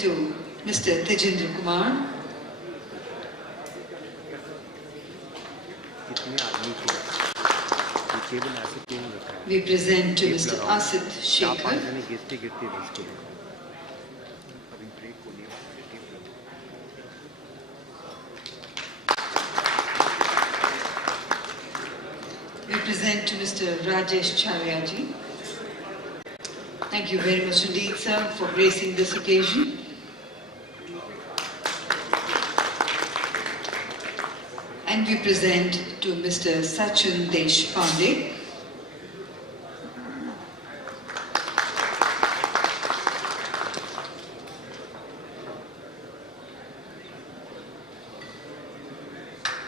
to Mr. Tejendra Kumar. We present to Mr. Asit Shekhar. We present to Mr. Rajesh Charyaji. Thank you very much indeed, sir, for gracing this occasion. And we present to Mr. Sachin Deshpande.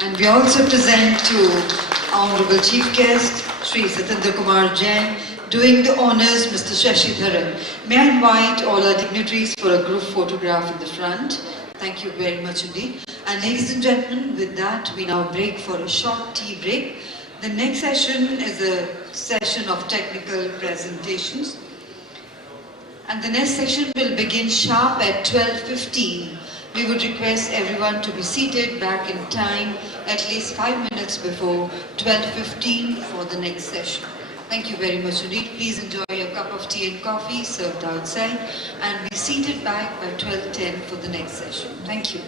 And we also present to Honorable Chief Guest, Sri Satendra Kumar Jain, doing the honors, Mr. Shashidharan. May I invite all our dignitaries for a group photograph in the front. Thank you very much indeed. And ladies and gentlemen, with that, we now break for a short tea break. The next session is a session of technical presentations. And the next session will begin sharp at 12:15. We would request everyone to be seated back in time at least 5 minutes before 12:15 for the next session. Thank you very much indeed. Please enjoy your cup of tea and coffee served outside and be seated back by 12:10 for the next session. Thank you.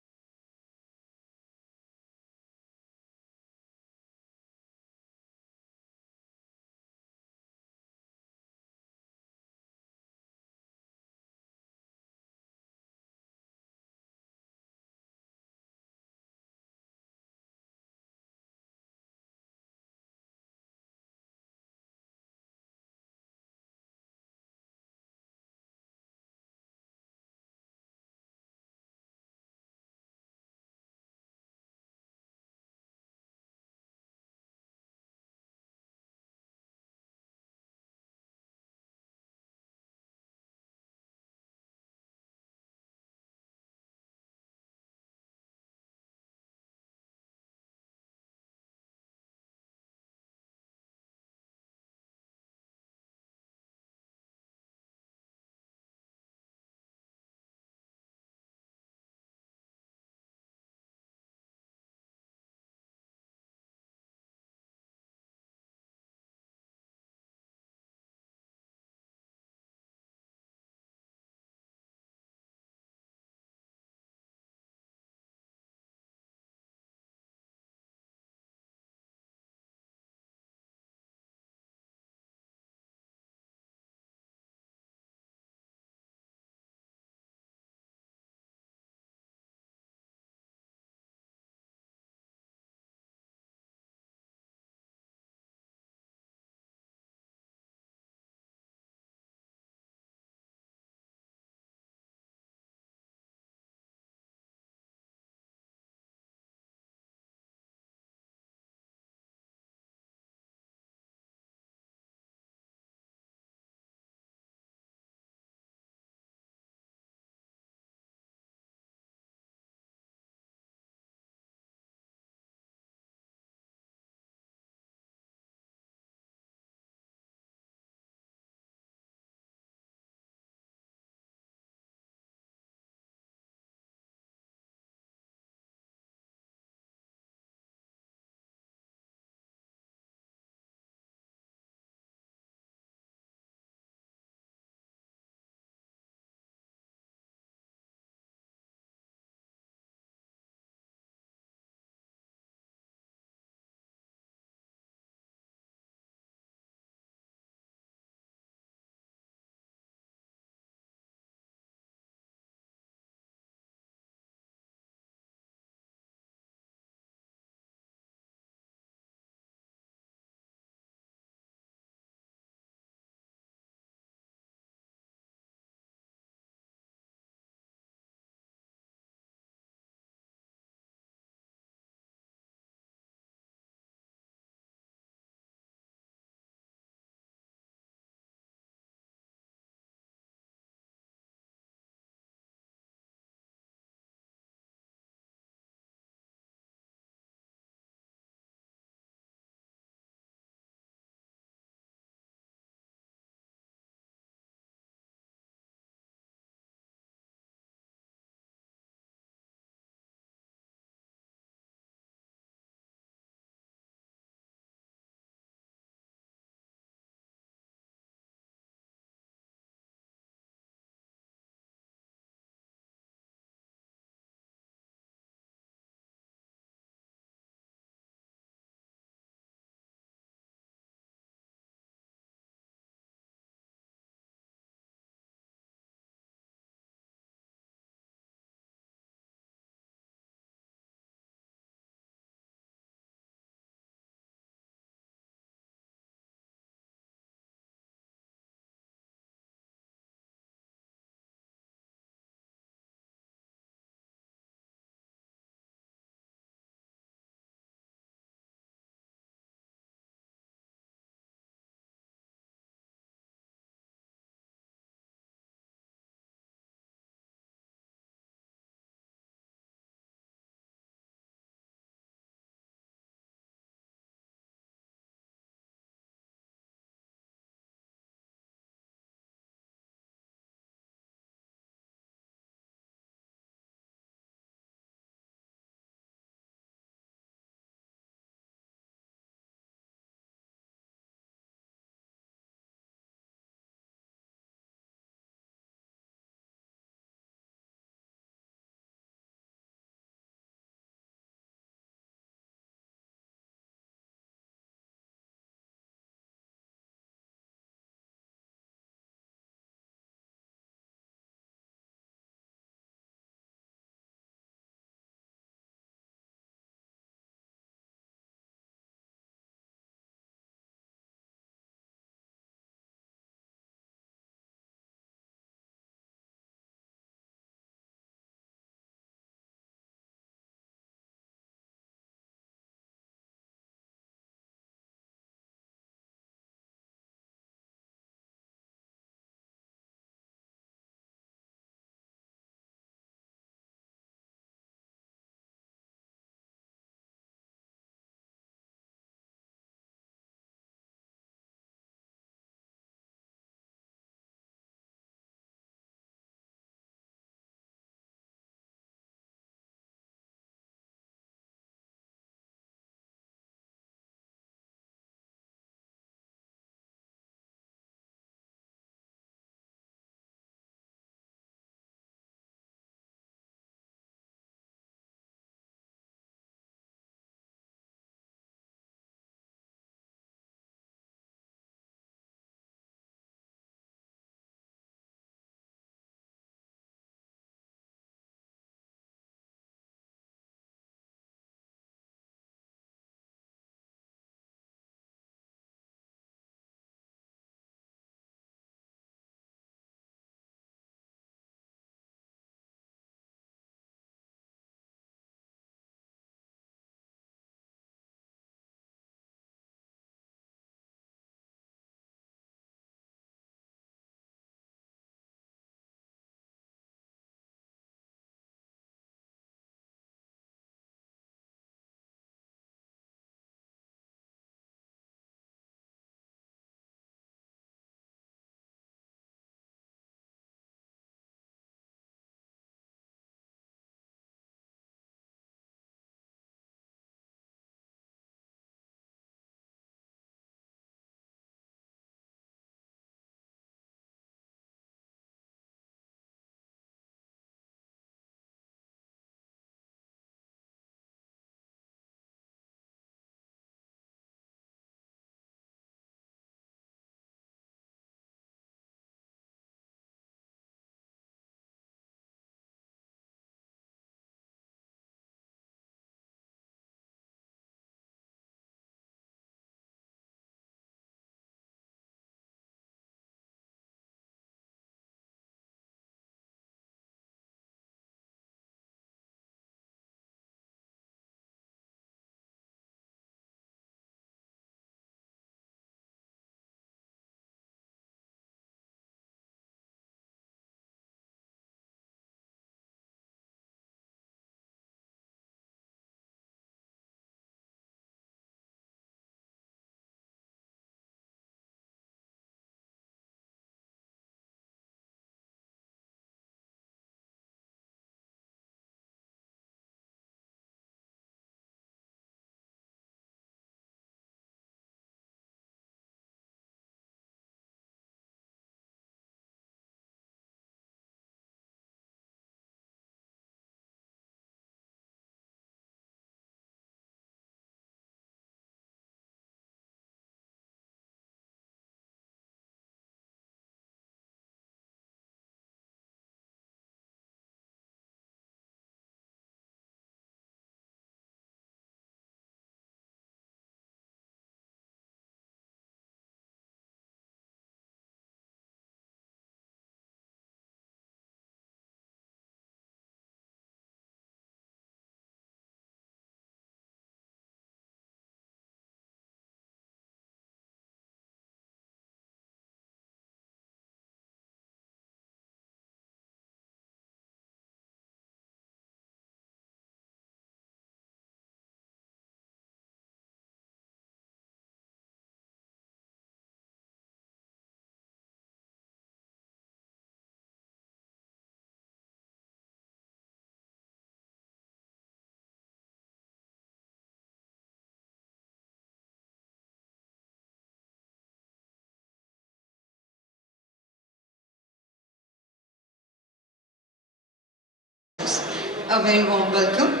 a very warm welcome.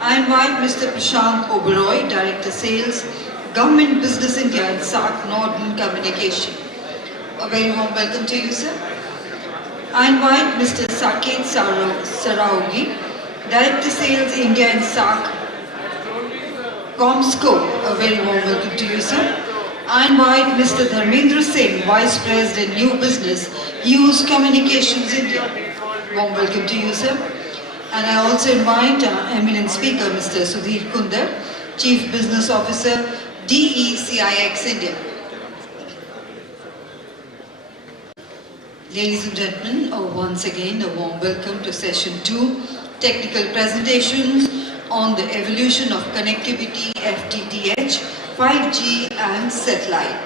I invite Mr. Prashant Oberoi, Director Sales, Government Business India and SAC Northern Communication. A very warm welcome to you, sir. I invite Mr. Saket Saraogi, Director Sales India and SAC Comsco. A very warm welcome to you, sir. I invite Mr. Dharmendra Singh, Vice President New Business, Hughes Communications India. Warm welcome to you, sir. And I also invite our eminent speaker, Mr. Sudhir Kundar, Chief Business Officer, DECIX India. Ladies and gentlemen, once again a warm welcome to Session 2, Technical Presentations on the Evolution of Connectivity, FTTH, 5G and Satellite.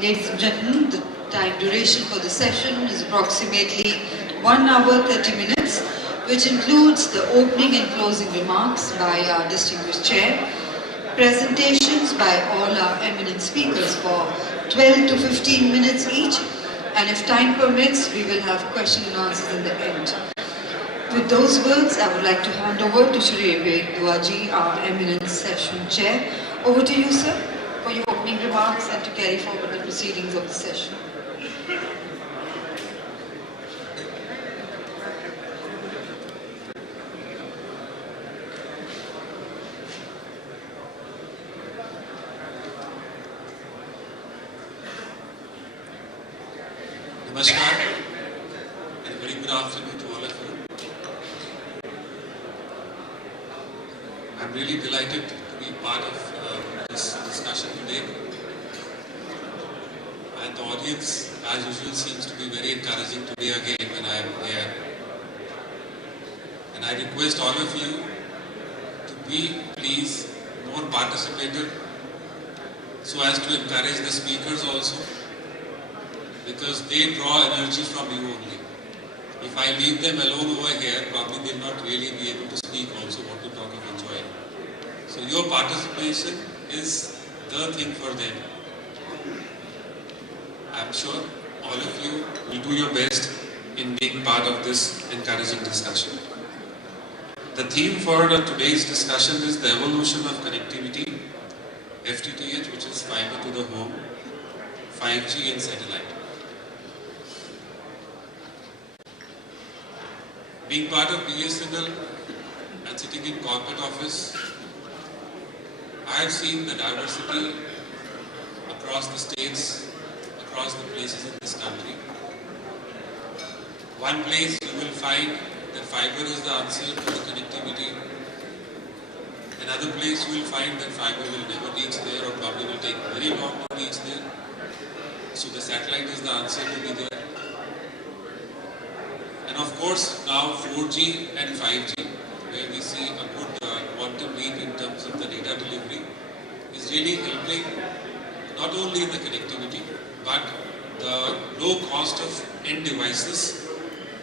Ladies and gentlemen, the time duration for the session is approximately 1 hour 30 minutes, which includes the opening and closing remarks by our distinguished chair, presentations by all our eminent speakers for 12 to 15 minutes each, and if time permits, we will have question and answers in the end. With those words, I would like to hand over to Shri Vivek Duaji, our eminent session chair. Over to you, sir, for your opening remarks and to carry forward the proceedings of the session. Namaskar and a very good afternoon to all of you. I'm really delighted to be part of this discussion today. And the audience, as usual, seems to be very encouraging today again when I am here. And I request all of you to be, please, more participative so as to encourage the speakers also, because they draw energy from you only. If I leave them alone over here, probably they'll not really be able to speak also what to talk of enjoying. So your participation is the thing for them. I'm sure all of you will do your best in being part of this encouraging discussion. The theme for today's discussion is the evolution of connectivity, FTTH, which is fiber to the home, 5G and satellite. Being part of BSNL and sitting in corporate office, I have seen the diversity across the states, across the places in this country. One place you will find that fiber is the answer to the connectivity. Another place you will find that fiber will never reach there or probably will take very long to reach there. So the satellite is the answer to be there. And of course, now 4G and 5G, where we see a good quantum leap in terms of the data delivery, is really helping not only in the connectivity, but the low cost of end devices,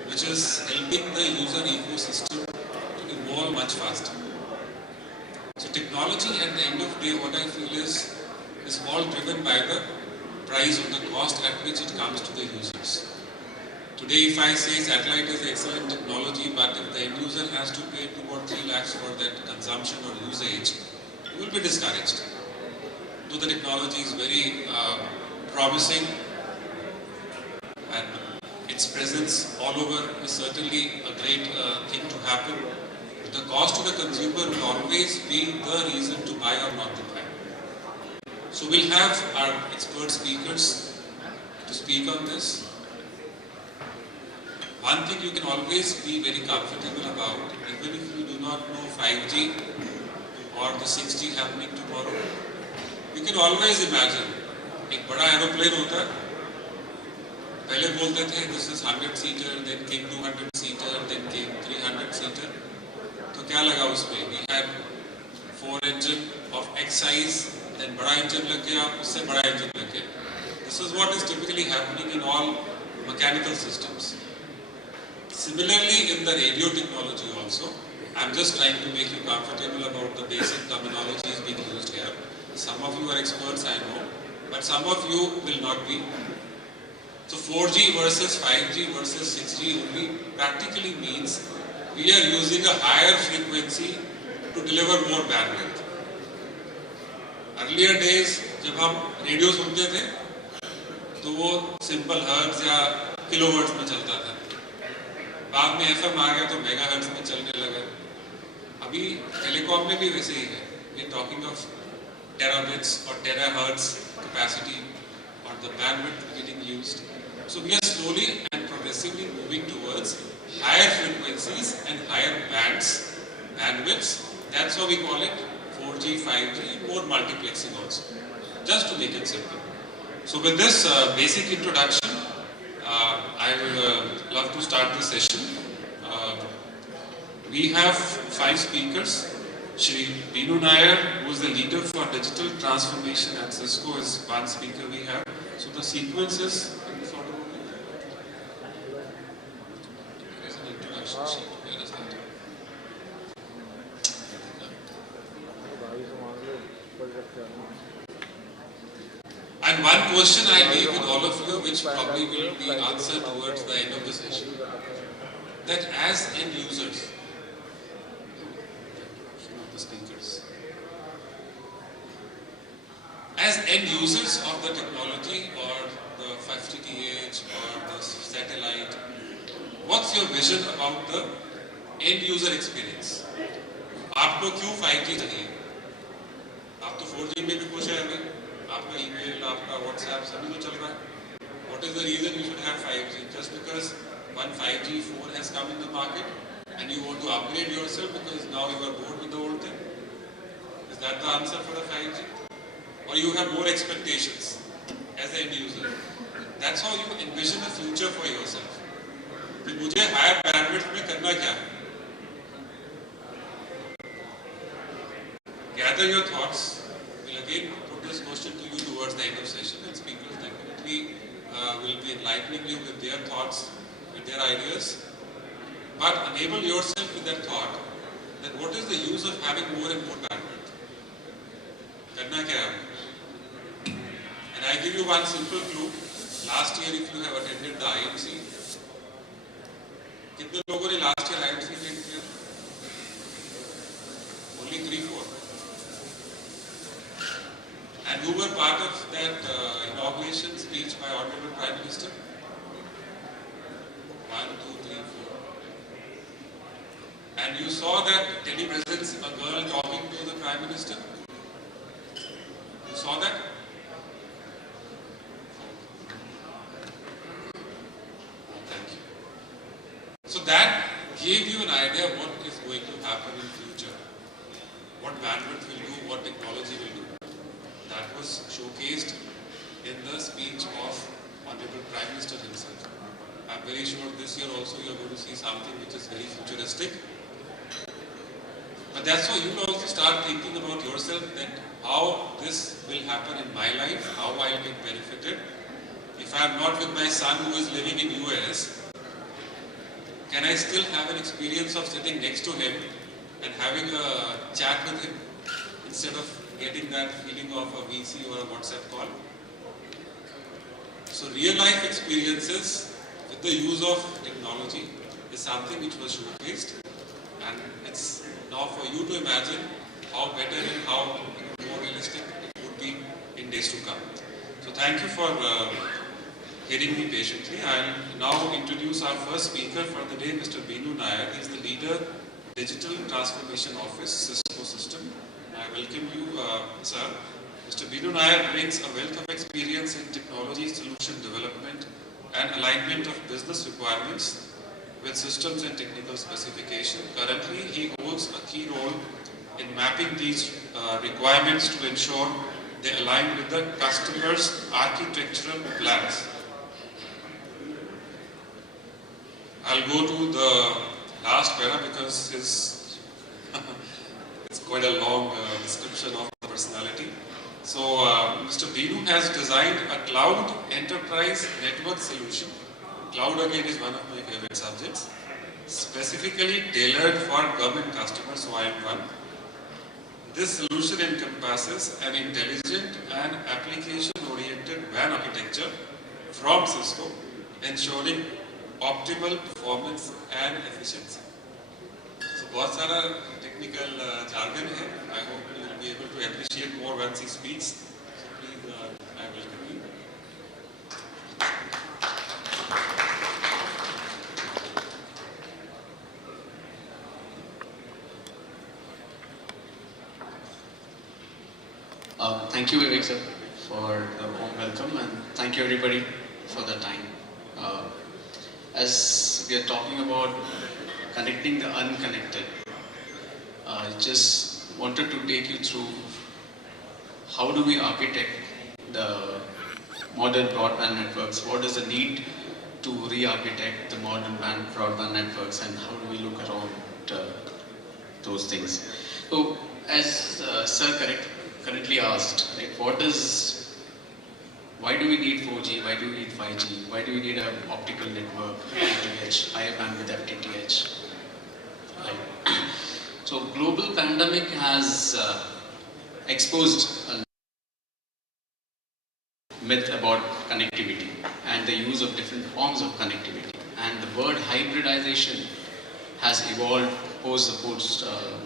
which is helping the user ecosystem to evolve much faster. So technology at the end of the day, what I feel is all driven by the price or the cost at which it comes to the users. Today, if I say satellite is excellent technology, but if the end user has to pay 2 or 3 lakhs for that consumption or usage, he will be discouraged. Though the technology is very promising and its presence all over is certainly a great thing to happen, but the cost to the consumer will always be the reason to buy or not to buy. So we'll have our expert speakers to speak on this. One thing you can always be very comfortable about, even if you do not know 5G or the 6G happening tomorrow, you can always imagine एक बड़ा aeroplane होता है, पहले बोलते थे this is 100-seater, then came 200-seater, then came 300-seater, तो क्या लगा उसमें? We had 4 engine of X size, then बड़ा engine लग गया, उससे बड़ा engine लग गया. This is what is typically happening in all mechanical systems. Similarly, in the radio technology also, I'm just trying to make you comfortable about the basic terminologies being used here. Some of you are experts, I know, but some of you will not be. So 4G versus 5G versus 6G only practically means we are using a higher frequency to deliver more bandwidth. Earlier days, जब हम radio सुनते थे, तो वो simple hertz या kilohertz में चलता था. बाद में एफएम आ गया तो मेगाहर्ट्ज में चलने लगा. अभी टेलीकॉम में भी वैसे ही है. We are talking of terabits or terahertz capacity or the bandwidth getting used. So we are slowly and progressively moving towards higher frequencies and higher bandwidths. That's why we call it 4G, 5G, more multiplexing also. Just to make it simple. So with this basic introduction, I would love to start the session. We have 5 speakers. Shri Beenu Nair, who is the leader for digital transformation at Cisco, is one speaker we have. So the sequence is in this order. There is an introduction sheet. Where is that? And one question I leave with all of you, which probably will be answered towards the end of the session, that as end users, the speakers, as end users of the technology or the 5GTH or the satellite, what's your vision about the end user experience? आपको क्यों 5G चाहिए? आप तो 4G में भी खुश हैं अभी. आपका ईमेल, आपका व्हाट्सएप सभी तो चल रहा है. What is the reason you should have 5G? Just because one 5G phone has come in the market and you want to upgrade yourself because now you are bored with the old thing? Is that the answer for the 5G? Or you have more expectations as an end user? That's how you envision the future for yourself. कि मुझे higher bandwidth में करना क्या है? Gather your thoughts. We'll again put this question to you towards the end of session, and speakers definitely will be enlightening you with their thoughts, with their ideas. But enable yourself with that thought that what is the use of having more and more bandwidth? करना क्या है? And I give you one simple clue. Last year, if you have attended the IMC, कितने लोगों ने last year IMC attend किया? Only 3-4. And who were part of that inauguration speech by Honorable Prime Minister? 1, 2, 3, 4. And you saw that telepresence, a girl talking to the Prime Minister? You saw that? Thank you. So that gave you an idea of what is going to happen in future. What bandwidth will do, what technology will do. That was showcased in the speech of Honorable Prime Minister himself. I'm very sure this year also you are going to see something which is very futuristic. But that's why you will also start thinking about yourself that how this will happen in my life, how I will get benefited. If I am not with my son who is living in US, can I still have an experience of sitting next to him and having a chat with him instead of getting that feeling of a VC or a WhatsApp call? So real life experiences with the use of technology is something which was showcased, and it's now for you to imagine how better and how more realistic it would be in days to come. So thank you for hearing me patiently. I'll now introduce our first speaker for the day, Mr. Beenu Nair. He is the leader, Digital Transformation Office, Cisco System. I welcome you, sir. Mr. Beenu Nair brings a wealth of experience in technology solution development and alignment of business requirements with systems and technical specification. Currently, he holds a key role in mapping these requirements to ensure they align with the customer's architectural plans. I'll go to the last para because his it's quite a long description of the personality. So, Mr. Beenu has designed a cloud enterprise network solution. Cloud again is one of my favorite subjects. Specifically tailored for government customers, so I am one. This solution encompasses an intelligent and application-oriented WAN architecture from Cisco, ensuring optimal performance and efficiency. बहुत सारा technical jargon है. I hope you will be able to appreciate more once he speaks. So please, I welcome you. Thank you, Vivek sir, for the warm welcome, and thank you everybody for the time. As we are talking about connecting the unconnected, I just wanted to take you through how do we architect the modern broadband networks, what is the need to re-architect the modern broadband networks, and how do we look around those things. So, as sir currently asked, like, why do we need 4G, why do we need 5G, why do we need an optical network, FTTH, higher bandwidth FTTH, right? So global pandemic has exposed a myth about connectivity and the use of different forms of connectivity, and the word hybridization has evolved post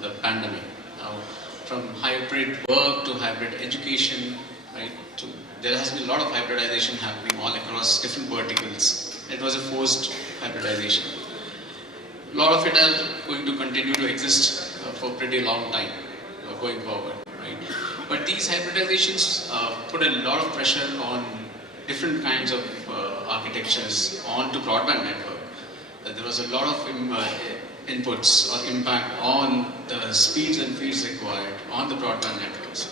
the pandemic. Now, from hybrid work to hybrid education, right? There has been a lot of hybridization happening all across different verticals. It was a forced hybridization. A lot of it is going to continue to exist for a pretty long time going forward, right? But these hybridizations put a lot of pressure on different kinds of architectures onto broadband network. There was a lot of inputs or impact on the speeds and feeds required on the broadband networks.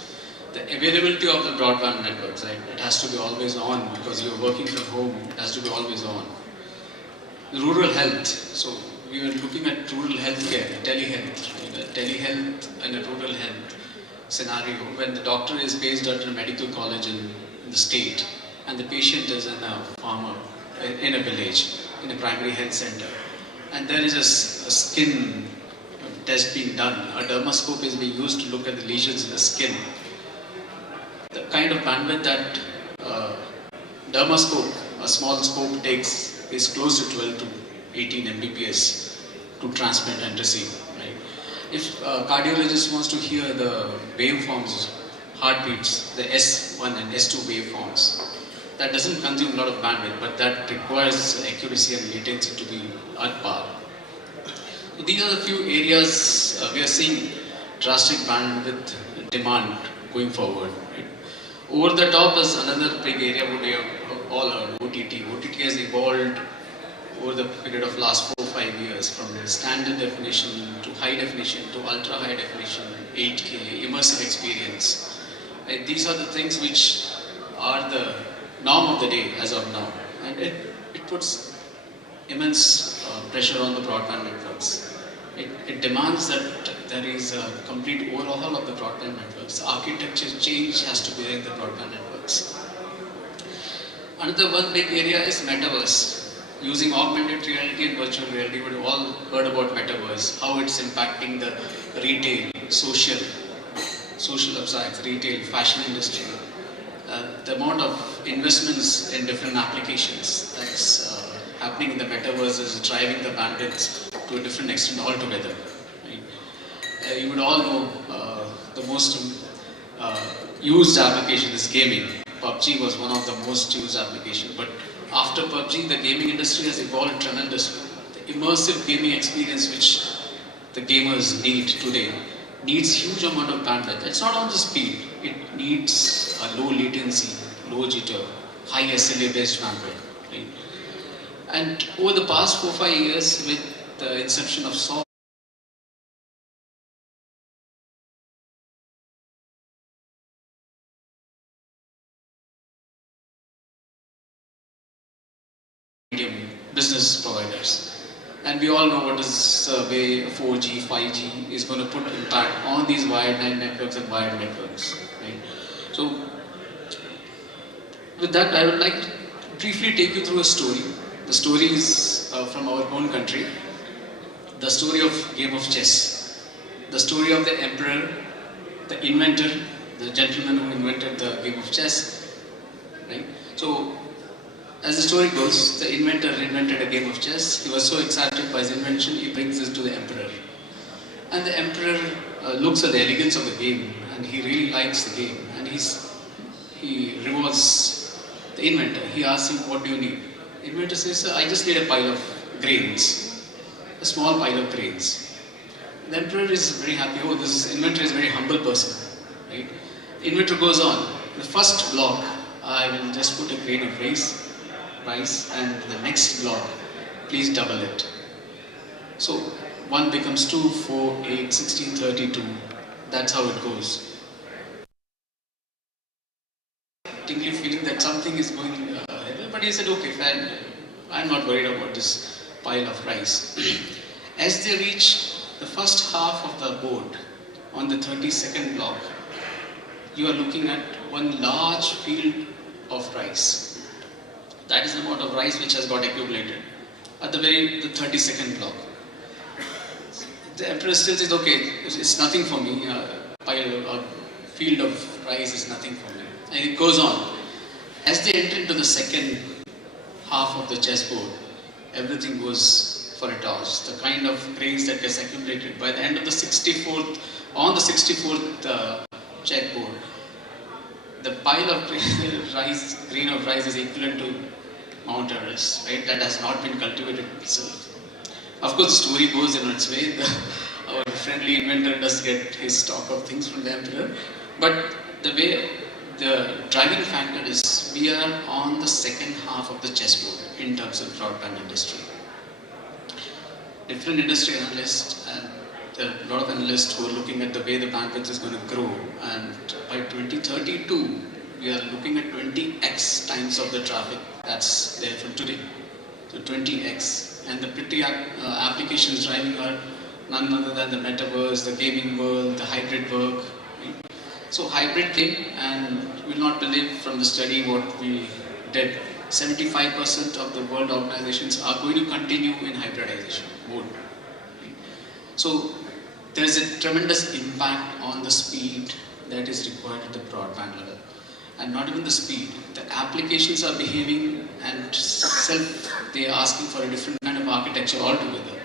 The availability of the broadband networks, right? It has to be always on because you're working from home, it has to be always on. Rural health, so we were looking at rural healthcare, telehealth, right? A telehealth and a rural health scenario when the doctor is based at a medical college in the state and the patient is in a farmer, in a village, in a primary health center. And there is a skin test being done. A dermoscope is being used to look at the lesions in the skin. The kind of bandwidth that dermoscope, a small scope, takes is close to 12 to 18 Mbps to transmit and receive. Right? If a cardiologist wants to hear the waveforms, heartbeats, the S1 and S2 waveforms, that doesn't consume a lot of bandwidth, but that requires accuracy and latency to be at par. So these are the few areas we are seeing drastic bandwidth demand going forward. Right? Over the top is another big area would be all our OTT. OTT has evolved over the period of last 4 or 5 years from standard definition to high definition to ultra high definition, 8K, immersive experience. Right? These are the things which are the norm of the day as of now, and it puts immense pressure on the broadband networks. It demands that there is a complete overhaul of the broadband networks. Architecture change has to be in the broadband networks. Another one big area is metaverse. Using augmented reality and virtual reality, we've all heard about metaverse, how it's impacting the retail, social upsides, retail, fashion industry. The amount of investments in different applications that's happening in the metaverse is driving the bandwidth to a different extent altogether. Right? You would all know the most used application is gaming. PUBG was one of the most used applications, but after PUBG, the gaming industry has evolved tremendously. The immersive gaming experience which the gamers need today needs huge amount of bandwidth. It's not on the speed. It needs a low latency, low jitter, high SLA based bandwidth. Right? And over the past 4 or 5 years, with the inception of software, business providers. And we all know what is way 4G, 5G is going to put impact on these wired networks and wired networks. Right? So, with that, I would like to briefly take you through a story. The story is from our own country. The story of game of chess. The story of the emperor, the inventor, the gentleman who invented the game of chess. Right? So, as the story goes, the inventor invented a game of chess. He was so excited by his invention, he brings this to the emperor. And the emperor looks at the elegance of the game, and he really likes the game, and he rewards the inventor. He asks him, "What do you need?" The inventor says, "I just need a pile of grains, a small pile of grains." The emperor is very happy. Oh, this inventor is a very humble person, right? The inventor goes on. The first block, I will just put a grain of rice, and the next block, please double it. So 1 becomes 2, 4, 8, 16, 32. That's how it goes. Tingly feeling that something is going but he said, "Okay, fine. I'm not worried about this pile of rice." As they reach the first half of the board on the 32nd block, you are looking at one large field of rice. That is the amount of rice which has got accumulated at the 32nd block. The emperor still says, "Okay, it's nothing for me. A field of rice is nothing for me." And it goes on. As they enter into the second half of the chessboard, everything goes for a toss. The kind of grains that gets accumulated by the end of the 64th, on the 64th chessboard, the pile of grain of rice is equivalent to Mount Everest, right? That has not been cultivated itself. Of course, the story goes in its way. Our friendly inventor does get his stock of things from the emperor. But the driving factor is we are on the second half of the chessboard in terms of broadband industry. Different industry analysts, and there are a lot of analysts who are looking at the way the bandwidth is going to grow. And by 2032, we are looking at 20x times of the traffic that's there from today. So 20x. And the pretty applications driving are none other than the metaverse, the gaming world, the hybrid work. Right? So hybrid came, and you will not believe from the study what we did. 75% of the world organizations are going to continue in hybridization mode. Right? So there is a tremendous impact on the speed that is required at the broadband level. And not even the speed. The applications are behaving and they are asking for a different kind of architecture altogether.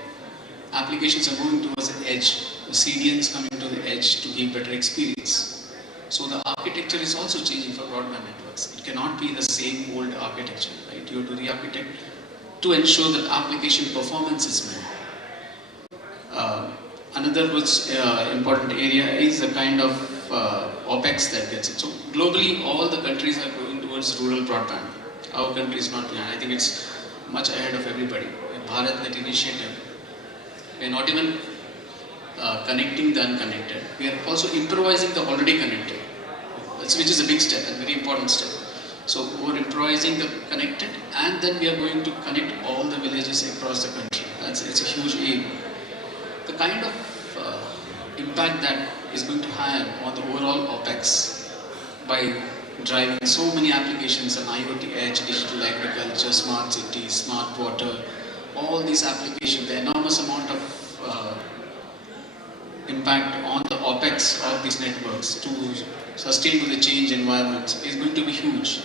Applications are moving towards the edge. The CDNs coming to the edge to give better experience. So the architecture is also changing for broadband networks. It cannot be the same old architecture, right? You have to re-architect to ensure that application performance is met. Another important area is the kind of OPEX that gets it. So globally, all the countries are going towards rural broadband. Our country is not behind. I think it's much ahead of everybody. In BharatNet initiative, we are not even connecting the unconnected. We are also improvising the already connected, which is a big step, a very important step. So we're improvising the connected, and then we are going to connect all the villages across the country. It's a huge aim. The kind of impact that is going to have on the overall OPEX by driving so many applications on IoT edge, digital agriculture, smart cities, smart water, all these applications, the enormous amount of impact on the OPEX of these networks to sustain to the change environments is going to be huge.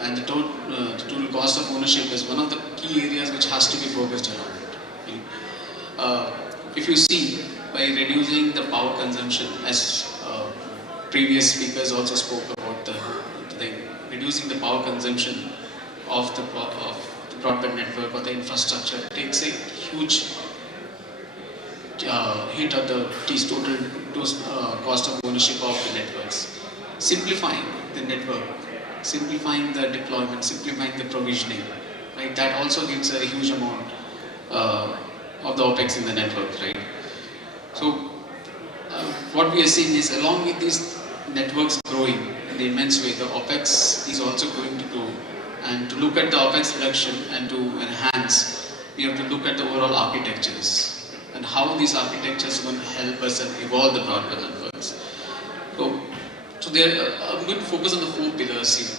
And the total cost of ownership is one of the key areas which has to be focused around. If you see, by reducing the power consumption, as previous speakers also spoke about reducing the power consumption of the broadband network or the infrastructure, takes a huge hit at the total cost of ownership of the networks. Simplifying the network, simplifying the deployment, simplifying the provisioning, right? That also gives a huge amount of the OPEX in the network, right? So what we are seeing is, along with these networks growing in the immense way, the OPEX is also going to grow. And to look at the OPEX reduction and to enhance, we have to look at the overall architectures and how these architectures are going to help us and evolve the broadband networks. So there, I'm going to focus on the 4 pillars here.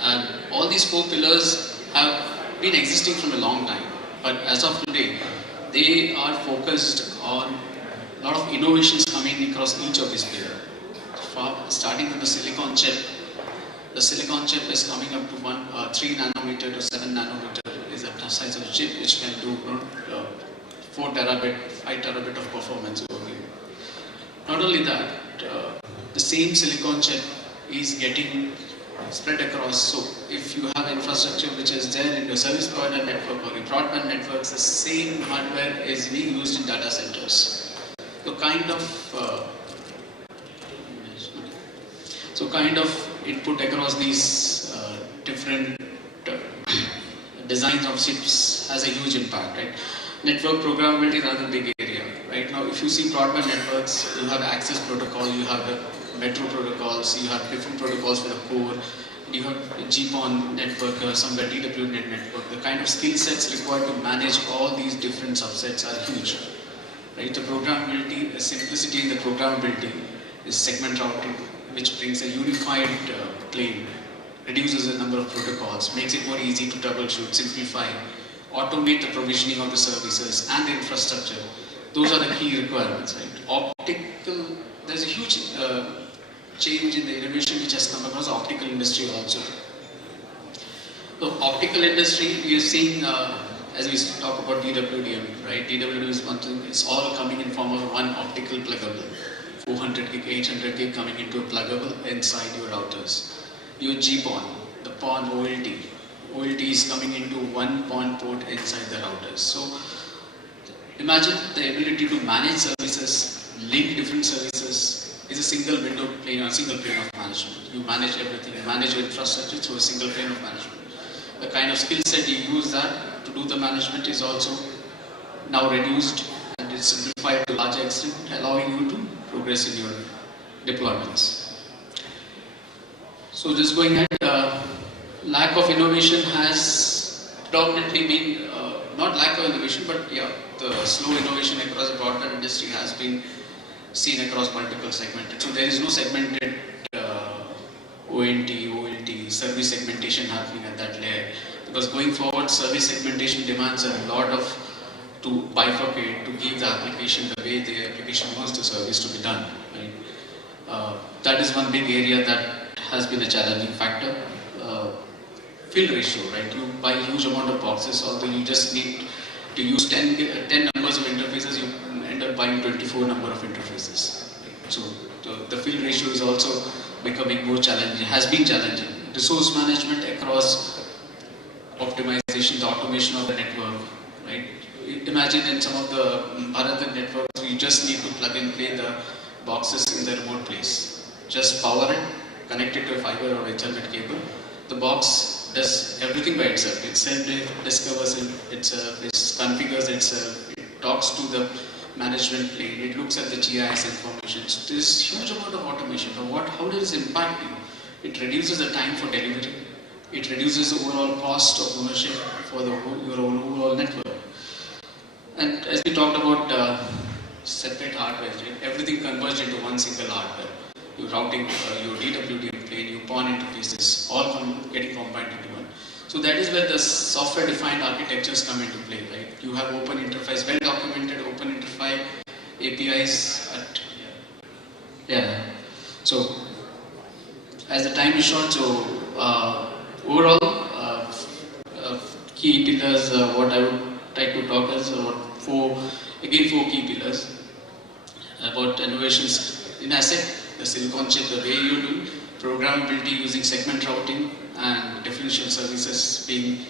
And all these 4 pillars have been existing from a long time. But as of today, they are focused on a lot of innovations coming across each of these pillars. Starting from the silicon chip. The silicon chip is coming up to 3 nanometer to 7 nanometer is the size of the chip, which can do 4 terabit, 5 terabit of performance over here. Not only that, the same silicon chip is getting spread across. So if you have infrastructure which is there in your service provider network or your broadband networks, the same hardware is being used in data centers. So kind of input across these different designs of chips has a huge impact, right? Network programmability is another big area. Right now, if you see broadband networks, you have access protocol, you have metro protocols, you have different protocols for the core, you have GPON network, somewhere DWDM network. The kind of skill sets required to manage all these different subsets are huge. Right? The programmability, the simplicity in the programmability is segment routing, which brings a unified plane, reduces the number of protocols, makes it more easy to troubleshoot, simplify, automate the provisioning of the services and the infrastructure. Those are the key requirements, right? Optical, there's a huge change in the innovation which has come across the optical industry also. The optical industry, we are seeing, as we talk about DWDM, right? DWDM is one thing, it's all coming in form of one optical pluggable. 400 gig, 800 gig coming into a pluggable inside your routers. Your GPON, the PON OLT. OLT is coming into one PON port inside the routers. So imagine the ability to manage services, link different services is a single window plane or a single plane of management. You manage everything, you manage your infrastructure through a single plane of management. The kind of skill set you use that to do the management is also now reduced and it's simplified to a larger extent, allowing you to progress in your deployments. So just going ahead, lack of innovation has predominantly been, not lack of innovation, but yeah, the slow innovation across the broadband industry has been seen across multiple segmented. So there is no segmented ONT, OLT, service segmentation happening at that layer. Because going forward, service segmentation demands a lot of to bifurcate, to give the application the way the application wants the service to be done. Right? That is one big area that has been a challenging factor. Fill ratio, right? You buy a huge amount of boxes, although you just need to use 10 numbers of interfaces, you end up buying 24 number of interfaces. Right? So the fill ratio is also becoming more challenging, has been challenging. Resource management across optimization, the automation of the network, right? Imagine in some of the Bharat networks, you just need to plug and play the boxes in the remote place. Just power it, connect it to a fiber or Ethernet cable. The box does everything by itself. It self-discovers itself, it configures itself, it talks to the management plane, it looks at the GIS information. So there is huge amount of automation. But how does it impact you? It reduces the time for delivery. It reduces the overall cost of ownership for your overall network. And as we talked about separate hardware, right? Everything converged into one single hardware. Your routing, your DWDM plane, your PON interfaces, all getting combined into one. So that is where the software-defined architectures come into play, right? You have open interface, well-documented open interface APIs. So as the time is short, so overall, key pillars. What I would like to talk is about four key pillars about innovations in asset. The silicon chip, the way you do programmability using segment routing and differential services being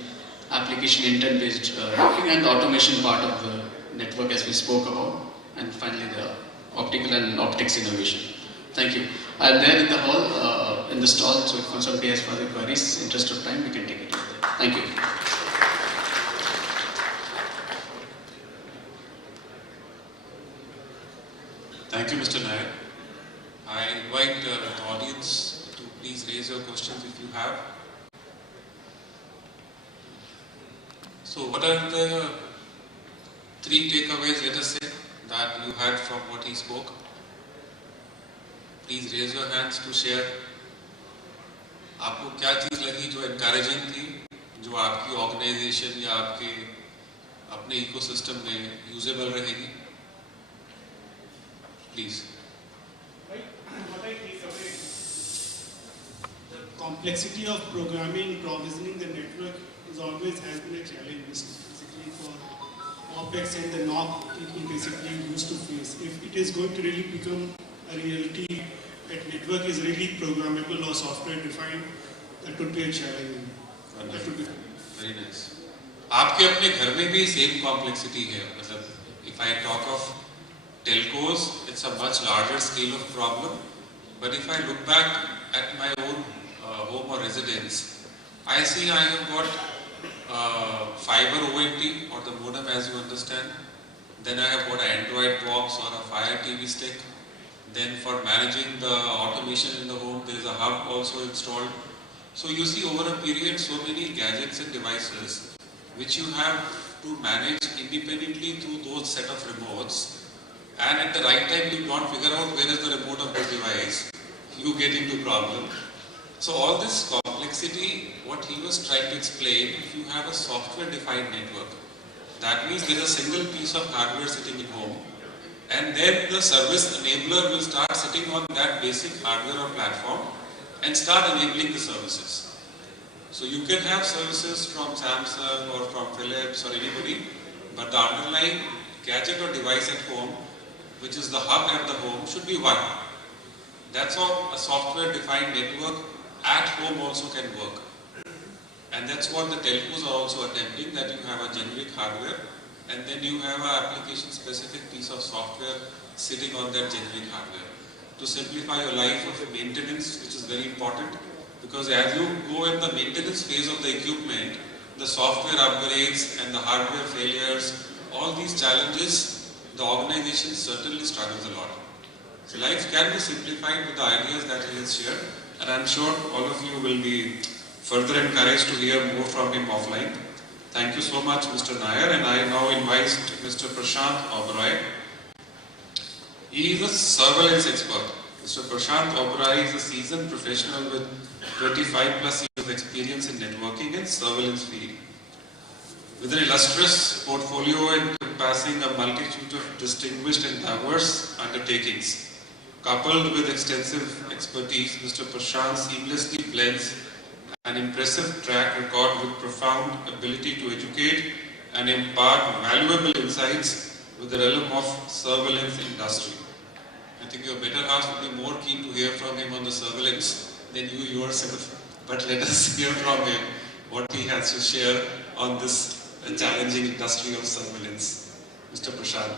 application intent based routing and the automation part of the network as we spoke about, and finally the optical and optics innovation. Thank you. I'm there in the hall, in the stall, so if somebody has further queries, interest of time, we can take it. Thank you. Thank you, Mr. Nair. I invite the audience to please raise your questions if you have. So what are the 3 takeaways, let us say, that you had from what he spoke? Please raise your hands to share. आपको क्या चीज़ लगी जो encouraging थी, जो आपकी organization या आपके अपने ecosystem में usable रहेगी? Please. What I take away, the complexity of programming, provisioning the network is always has been a challenge, basically for OPEX and the knock he basically used to face. If it is going to really become a reality, that network is really programmable or software defined, that would be a challenge. That would be very nice. आपके अपने घर में भी same complexity है. मतलब if I talk of telcos, it's a much larger scale of problem. But if I look back at my own home or residence, I see I have got fiber ONT or the modem as you understand. Then I have got an Android box or a Fire TV stick. Then for managing the automation in the home, there is a hub also installed. So you see over a period so many gadgets and devices which you have to manage independently through those set of remotes. And at the right time you don't figure out where is the remote of the device, you get into problem. So all this complexity, what he was trying to explain, if you have a software defined network, that means there is a single piece of hardware sitting at home, and then the service enabler will start sitting on that basic hardware or platform and start enabling the services. So you can have services from Samsung or from Philips or anybody, but the underlying gadget or device at home, which is the hub at the home, should be one. That's how a software defined network at home also can work. And that's what the telcos are also attempting, that you have a generic hardware and then you have an application specific piece of software sitting on that generic hardware. To simplify your life of maintenance, which is very important, because as you go in the maintenance phase of the equipment, the software upgrades and the hardware failures, all these challenges, the organization certainly struggles a lot. So life can be simplified with the ideas that he has shared, and I'm sure all of you will be further encouraged to hear more from him offline. Thank you so much, Mr. Nair, and I now invite Mr. Prashant Oberoi. He is a surveillance expert. Mr. Prashant Oberoi is a seasoned professional with 25 plus years of experience in networking and surveillance field. With an illustrious portfolio encompassing a multitude of distinguished and diverse undertakings, coupled with extensive expertise, Mr. Prashant seamlessly blends an impressive track record with profound ability to educate and impart valuable insights with the realm of surveillance industry. I think your better half will be more keen to hear from him on the surveillance than you yourself. But let us hear from him what he has to share on this challenging industry of surveillance. Mr. Prashant.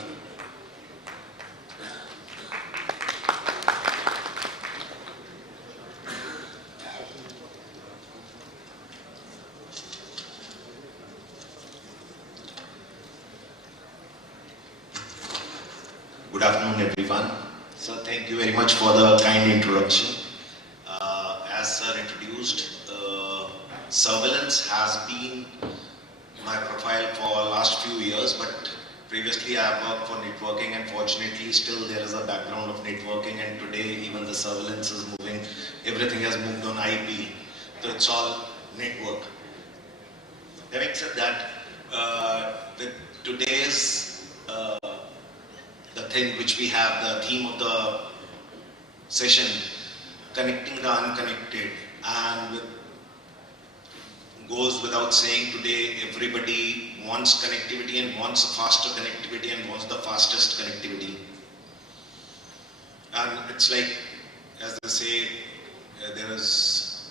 Good afternoon, everyone. So thank you very much for the kind introduction. As sir introduced, surveillance has been my profile for last few years, but previously I have worked for networking, and fortunately still there is a background of networking, and today even the surveillance is moving, everything has moved on IP, so it's all network. Having said that, with today's the thing which we have, the theme of the session, connecting the unconnected, and goes without saying today everybody wants connectivity and wants a faster connectivity and wants the fastest connectivity. And it's like, as they say, there is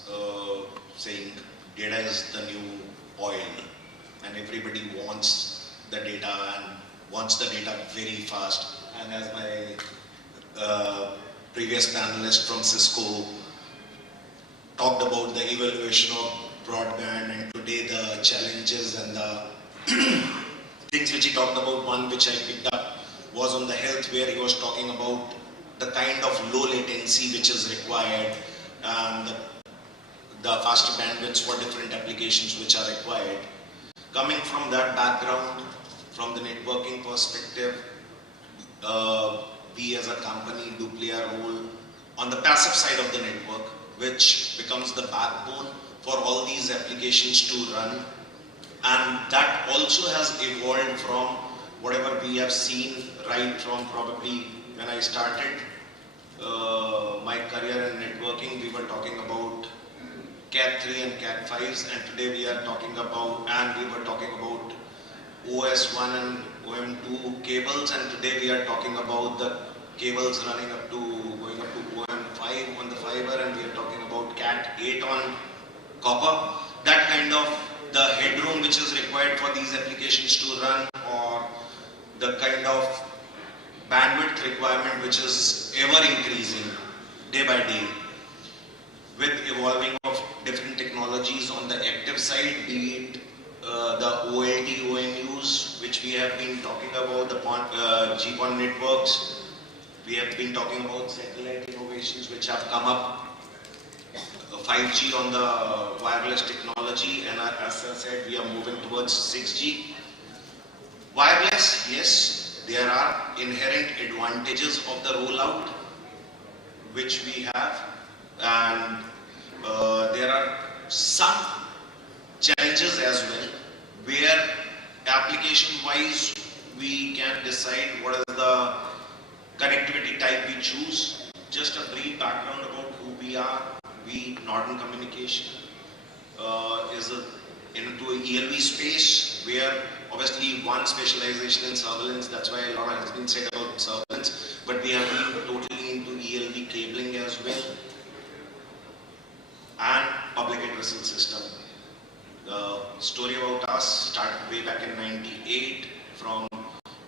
saying data is the new oil, and everybody wants the data and wants the data very fast. And as my previous panelist from Cisco talked about the evaluation of broadband, and today the challenges and the things which he talked about, one which I picked up was on the health, where he was talking about the kind of low latency which is required and the faster bandwidths for different applications which are required. Coming from that background, from the networking perspective, we as a company do play a role on the passive side of the network, which becomes the backbone for all these applications to run. And that also has evolved from whatever we have seen right from probably when I started my career in networking. We were talking about Cat 3 and Cat 5s, and today we are talking about, and we were talking about OS 1 and OM2 cables, and today we are talking about the cables running up to going up to OM5 on the fiber, and we are talking about Cat8 on copper. That kind of the headroom which is required for these applications to run, or the kind of bandwidth requirement which is ever increasing day by day with evolving of different technologies on the active side, be it the OLT, ONUs, which we have been talking about, the GPON networks. We have been talking about satellite innovations which have come up, 5G on the wireless technology, and as I said, we are moving towards 6G. Wireless, yes, there are inherent advantages of the rollout which we have, and there are some challenges as well, where application wise we can decide what is the connectivity type we choose. Just a brief background about who we are. We, Northern Communication, is into a ELV space where obviously one specialization in surveillance, that's why a lot has been said about surveillance, but we have been totally into ELV cabling as well, and public addressing system. The story about us started way back in '98 from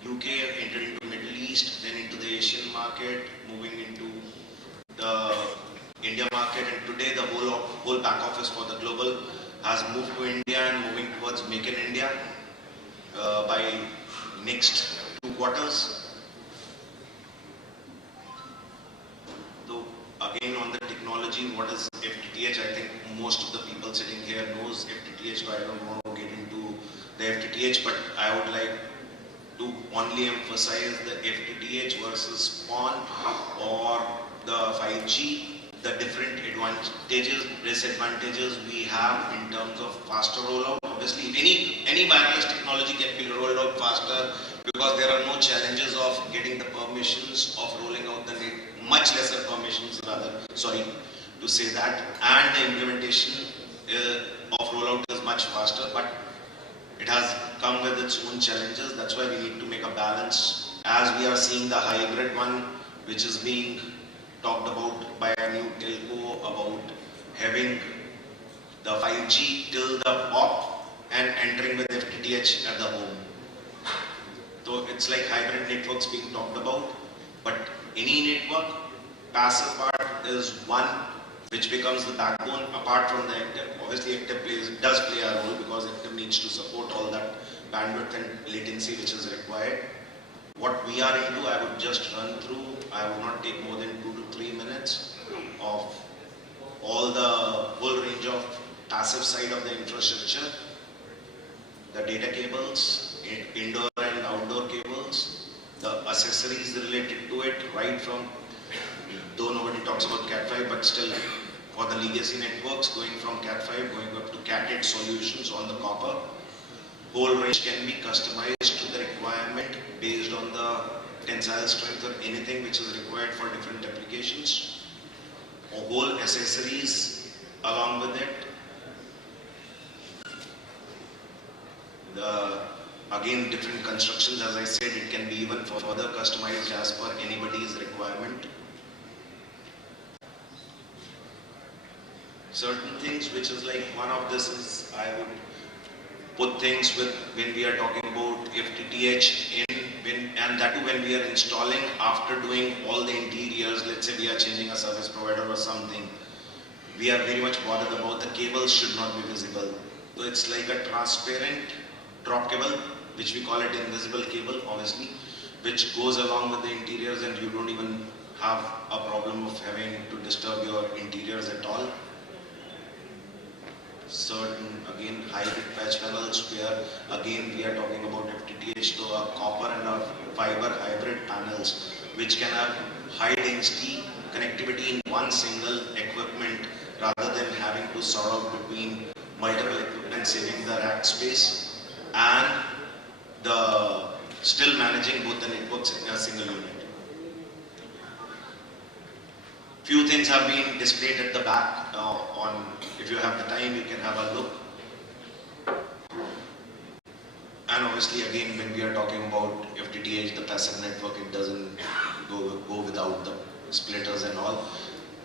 UK, entered into Middle East, then into the Asian market, moving into the India market, and today the whole back office for the global has moved to India and moving towards Make in India by next 2 quarters. So again on the technology, what is FTTH? I think most of the people sitting here knows FTTH, so I don't want to get into the FTTH, but I would like to only emphasize the FTTH versus PON or the 5G, the different advantages, disadvantages we have in terms of faster rollout. Obviously, any wireless technology can be rolled out faster because there are no challenges of getting the permissions of rolling out the net, much lesser permissions rather, sorry to say that, and the implementation of rollout is much faster, but it has come with its own challenges. That's why we need to make a balance, as we are seeing the hybrid one, which is being talked about by a new telco about having the 5G till the POP and entering with FTTH at the home. So it's like hybrid networks being talked about, but any network, passive part is one which becomes the backbone apart from the active. Obviously active does play a role because active needs to support all that bandwidth and latency which is required. What we are into, I would just run through. I would not take more than 2 to 3 minutes of all the whole range of passive side of the infrastructure, the data cables, indoor and outdoor cables, the accessories related to it, right from, though nobody talks about Cat5, but still for the legacy networks, going from Cat5 going up to Cat8 solutions on the copper. Whole range can be customized to the requirement based on the tensile strength or anything which is required for different applications, or whole accessories along with it. Again, different constructions, as I said, it can be even further customized as per anybody's requirement. Certain things which is like one of this is, I would put things with when we are talking about FTTH in, and that too when we are installing after doing all the interiors. Let's say we are changing a service provider or something, we are very much bothered about the cables should not be visible. So it's like a transparent drop cable, which we call it invisible cable, obviously, which goes along with the interiors, and you don't even have a problem of having to disturb your interiors at all. Certain, again, hybrid patch panels where again we are talking about FTTH, so a copper and a fiber hybrid panels which can have high density connectivity in one single equipment rather than having to sort out between multiple equipment, saving the rack space and the still managing both the networks in a single unit. Few things have been displayed at the back. On, if you have the time, you can have a look. and obviously again when we are talking about FTTH, the passive network, it doesn't go without the splitters and all.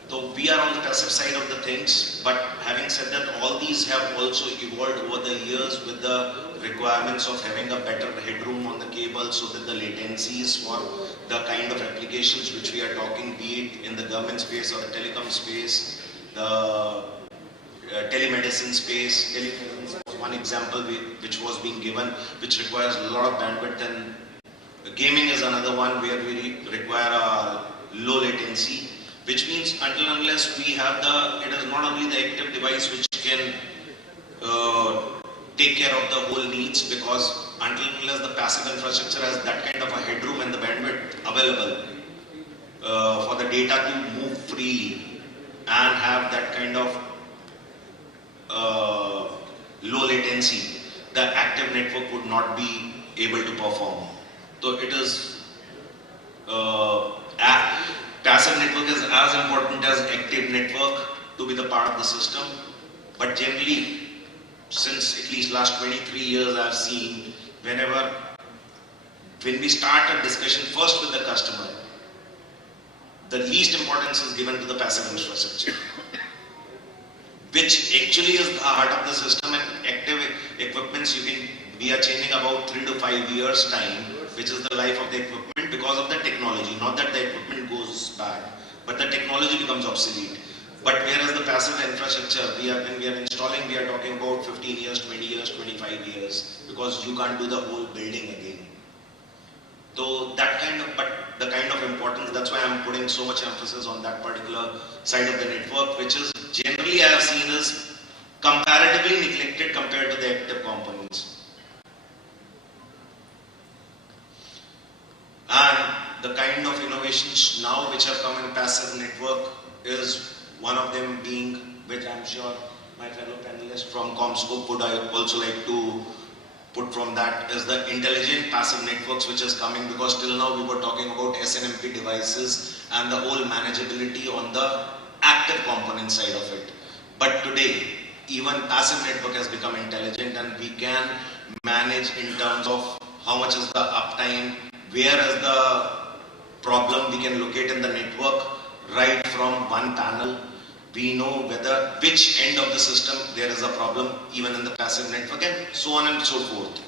So we are on the passive side of the things, but having said that, all these have also evolved over the years with the requirements of having a better headroom on the cable so that the latencies for the kind of applications which we are talking, be it in the government space or the telecom space, the telemedicine space. Telemedicine was one example which was being given, which requires a lot of bandwidth, and gaming is another one where we require a low latency, which means until unless we have it is not only the active device which can take care of the whole needs, because until unless the passive infrastructure has that kind of a headroom and the bandwidth available for the data to move freely and have that kind of low latency, the active network would not be able to perform. So it is passive network is as important as active network to be the part of the system. But generally, since at least last 23 years, I've seen when we start a discussion first with the customer, the least importance is given to the passive infrastructure, which actually is the heart of the system. And active equipments, we are changing about 3 to 5 years time, which is the life of the equipment because of the technology. Not that the equipment goes bad, but the technology becomes obsolete. But whereas the passive infrastructure, when we are installing, we are talking about 15 years, 20 years, 25 years, because you can't do the whole building again. So the kind of importance, that's why I'm putting so much emphasis on that particular side of the network, which is generally I have seen is comparatively neglected compared to the active components. And the kind of innovations now which have come in passive network is one of them being, which I'm sure my fellow panelists from ComScope would also like to put from that, is the intelligent passive networks which is coming, because till now we were talking about SNMP devices and the whole manageability on the active component side of it. But today, even passive network has become intelligent, and we can manage in terms of how much is the uptime, where is the problem we can locate in the network right from one panel. We know which end of the system there is a problem, even in the passive network, and so on and so forth.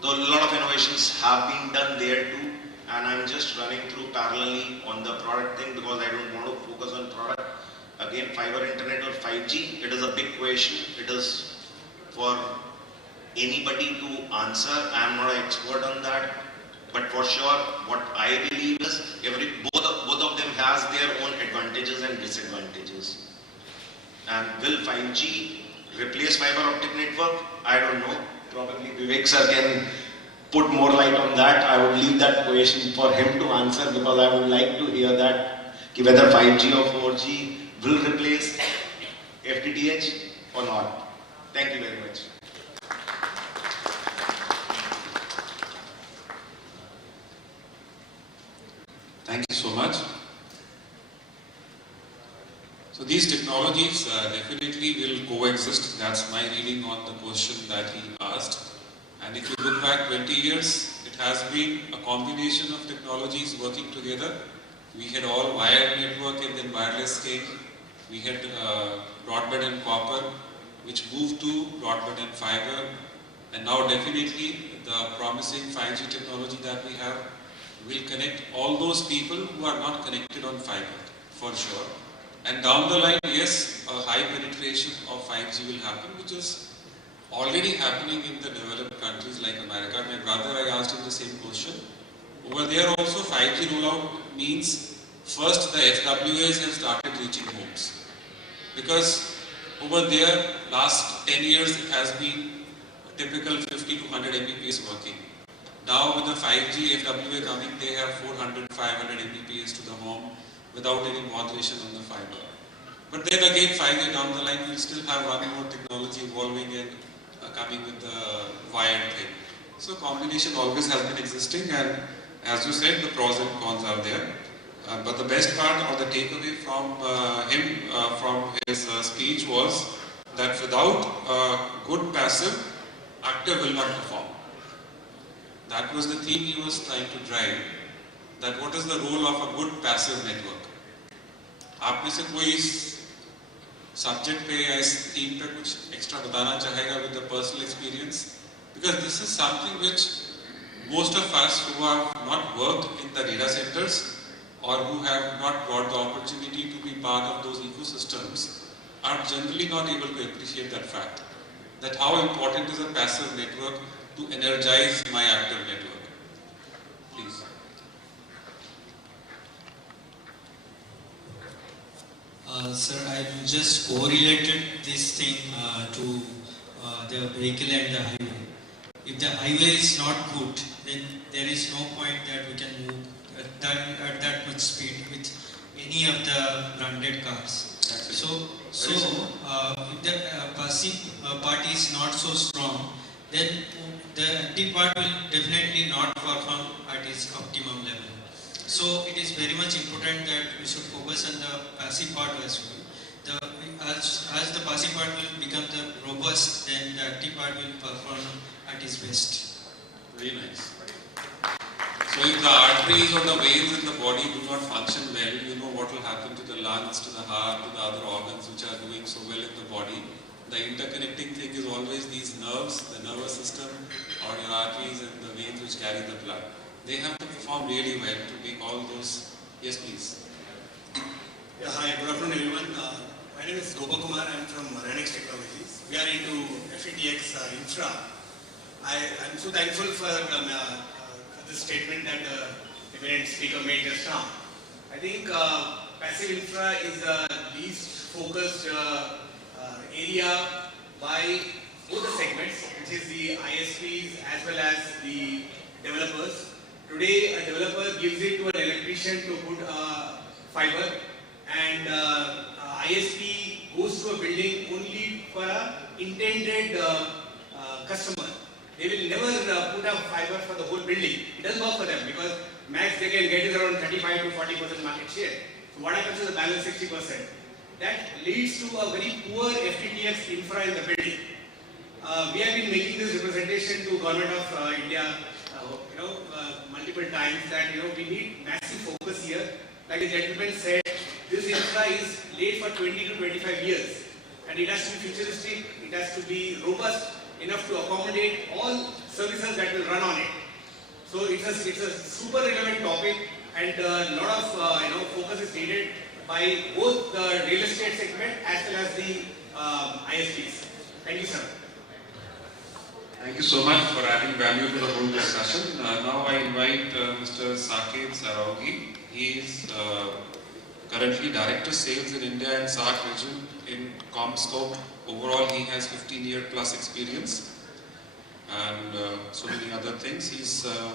So a lot of innovations have been done there too, and I'm just running through parallelly on the product thing because I don't want to focus on product. Again, fiber internet or 5G, it is a big question. It is for anybody to answer. I am not an expert on that, but for sure, what I believe is both of them has their own advantages and disadvantages. And will 5G replace fiber optic network? I don't know. Probably Vivek sir can put more light on that. I would leave that question for him to answer, because I would like to hear that whether 5G or 4G will replace FTTH or not. Thank you very much. Thank you so much. So these technologies definitely will coexist. That's my reading on the question that he asked. And if you look back 20 years, it has been a combination of technologies working together. We had all wired network and then wireless came. We had broadband and copper, which moved to broadband and fiber. And now definitely the promising 5G technology that we have will connect all those people who are not connected on fiber, for sure. And down the line, yes, a high penetration of 5G will happen, which is already happening in the developed countries like America. My brother, I asked him the same question. Over there also 5G rollout means first the FWAs have started reaching homes. Because over there, last 10 years, it has been a typical 50 to 100 Mbps working. Now with the 5G FWA coming, they have 400, 500 Mbps to the home without any moderation on the fiber. But then again, 5 years down the line, we'll still have one more technology evolving and coming with the wired thing. So combination always has been existing, and as you said, the pros and cons are there. But the best part or the takeaway from him, from his speech was that without good passive, active will not perform. That was the theme he was trying to drive. That what is the role of a good passive network? आप में से कोई इस subject पे या इस theme पे कुछ एक्स्ट्रा बताना चाहेगा with the personal experience? Because this is something which most of us who have not worked in the data centers or who have not got the opportunity to be part of those ecosystems are generally not able to appreciate that fact. That how important is a passive network to energize my active network. Please. Sir, I just correlated this thing to the vehicle and the highway. If the highway is not good, then there is no point that we can move at that much speed with any of the branded cars. So if the passive part is not so strong, then the active part will definitely not perform at its optimum level. So it is very much important that we should focus on the passive part as well. As the passive part will become the robust, then the active part will perform at its best. Very nice. So if the arteries or the veins in the body do not function well, you know what will happen to the lungs, to the heart, to the other organs which are doing so well in the body. The interconnecting thing is always these nerves, the nervous system, or your arteries and the veins which carry the blood. They have to perform really well to make all those. Yes, please. Yeah, hi, good afternoon everyone. My name is Gopa Kumar. I am from Ranax Technologies. We are into FETX infra. I'm so thankful for this statement that the eminent speaker made just now. I think passive infra is the least focused area by both the segments, which is the ISPs as well as the developers. Today, a developer gives it to an electrician to put fiber, and ISP goes to a building only for an intended customer. They will never put a fiber for the whole building. It doesn't work for them because max they can get is around 35 to 40% market share. So what happens is the balance 60%. That leads to a very poor FTTX infra in the building. We have been making this representation to Government of India, multiple times that we need massive focus here. Like the gentleman said, this infra is laid for 20 to 25 years, and it has to be futuristic. It has to be robust enough to accommodate all services that will run on it. So it's a super relevant topic, and a lot of focus is needed by both the real estate segment as well as the ISPs. Thank you, sir. Thank you so much for adding value to the whole discussion. Now I invite Mr. Saket Saraugi. He is currently Director Sales in India and SAARC region in ComScope. Overall, he has 15-year plus experience and so many other things. He's a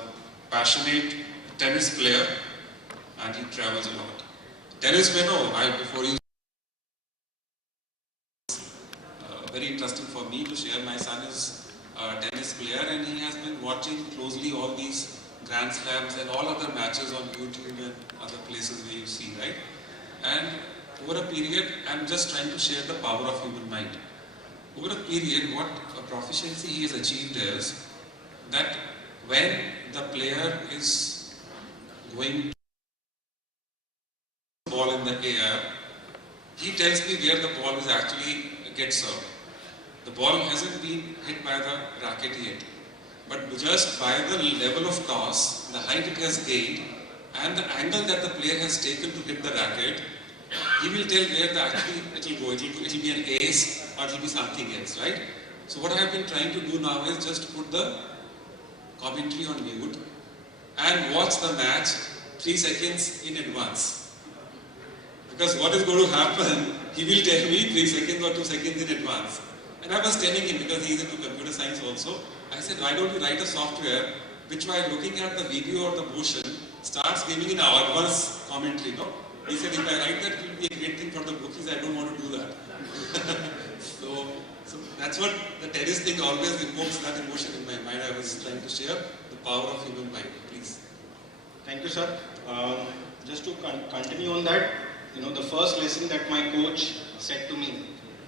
passionate tennis player and he travels a lot. Tennis before you. Very interesting for me to share. My son is a tennis player and he has been watching closely all these Grand Slams and all other matches on YouTube and other places where you see, right? And over a period, I'm just trying to share the power of human mind. Over a period, what a proficiency he has achieved is that when the player is going to the ball in the air, he tells me where the ball is actually gets served. The ball hasn't been hit by the racket yet, but just by the level of toss, the height it has gained, and the angle that the player has taken to hit the racket, he will tell where it will go. It will be an ace or it will be something else, right? So what I have been trying to do now is just put the commentary on mute and watch the match 3 seconds in advance. Because what is going to happen, he will tell me 3 seconds or 2 seconds in advance. And I was telling him, because he is into computer science also, I said, why don't you write a software which while looking at the video or the motion starts giving an advance commentary, no? He said, if I write that, it will be a great thing for the bookies. I don't want to do that. so that's what the tennis thing always evokes that emotion in my mind. I was trying to share the power of human mind. Please. Thank you, sir. Just to continue on that, the first lesson that my coach said to me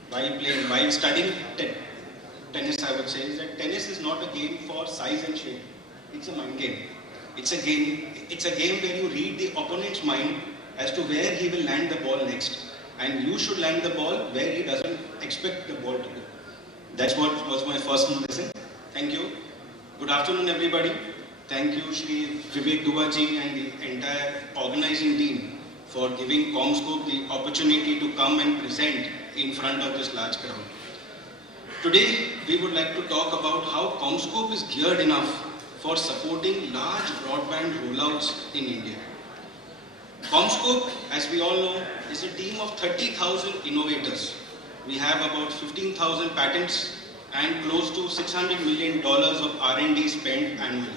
while studying tennis, I would say, is that tennis is not a game for size and shape. It's a mind game. It's a game. It's a game where you read the opponent's mind as to where he will land the ball next, and you should land the ball where he doesn't expect the ball to go. That's what was my first lesson. Thank you. Good afternoon, everybody. Thank you, Shri Vivek Dubaji and the entire organizing team for giving Comscope the opportunity to come and present in front of this large crowd. Today, we would like to talk about how Comscope is geared enough for supporting large broadband rollouts in India. Comscope, as we all know, is a team of 30,000 innovators. We have about 15,000 patents and close to $600 million of R&D spent annually.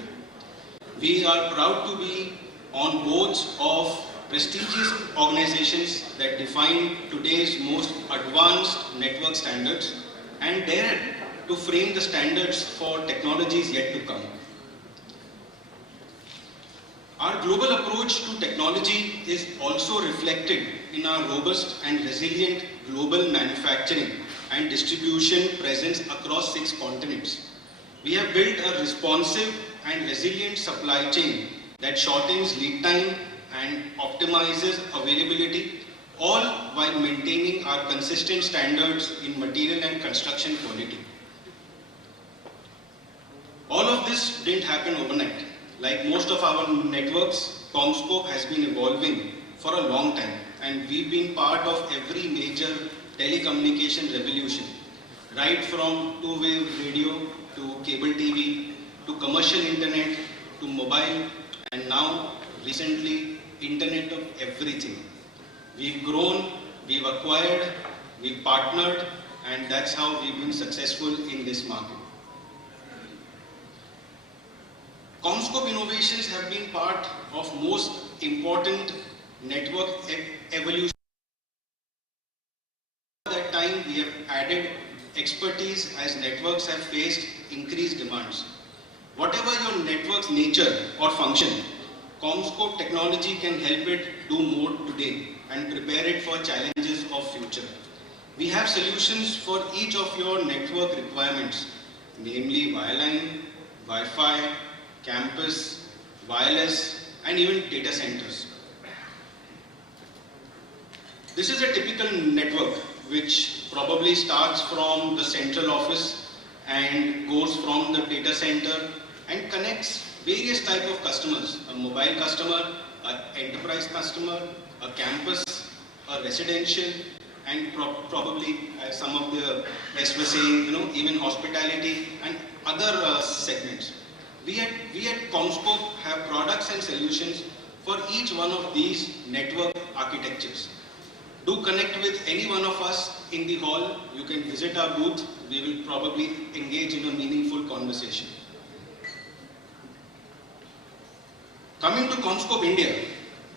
We are proud to be on boards of prestigious organizations that define today's most advanced network standards and dare to frame the standards for technologies yet to come. Our global approach to technology is also reflected in our robust and resilient global manufacturing and distribution presence across 6 continents. We have built a responsive and resilient supply chain that shortens lead time and optimizes availability, all while maintaining our consistent standards in material and construction quality. All of this didn't happen overnight. Like most of our networks, Comscope has been evolving for a long time, and we've been part of every major telecommunication revolution, right from two-way radio to cable TV to commercial internet to mobile, and now recently internet of everything. We've grown, we've acquired, we've partnered, and that's how we've been successful in this market. Comscope innovations have been part of most important network evolution. At that time, we have added expertise as networks have faced increased demands. Whatever your network's nature or function, Comscope technology can help it do more today and prepare it for challenges of future. We have solutions for each of your network requirements, namely wireline, Wi-Fi, campus, wireless, and even data centers. This is a typical network which probably starts from the central office and goes from the data center and connects various type of customers, a mobile customer, an enterprise customer, a campus, a residential, and probably, as some of the guests were saying, even hospitality and other segments. We at Comscope have products and solutions for each one of these network architectures. Do connect with any one of us in the hall. You can visit our booth. We will probably engage in a meaningful conversation. Coming to Comscope India,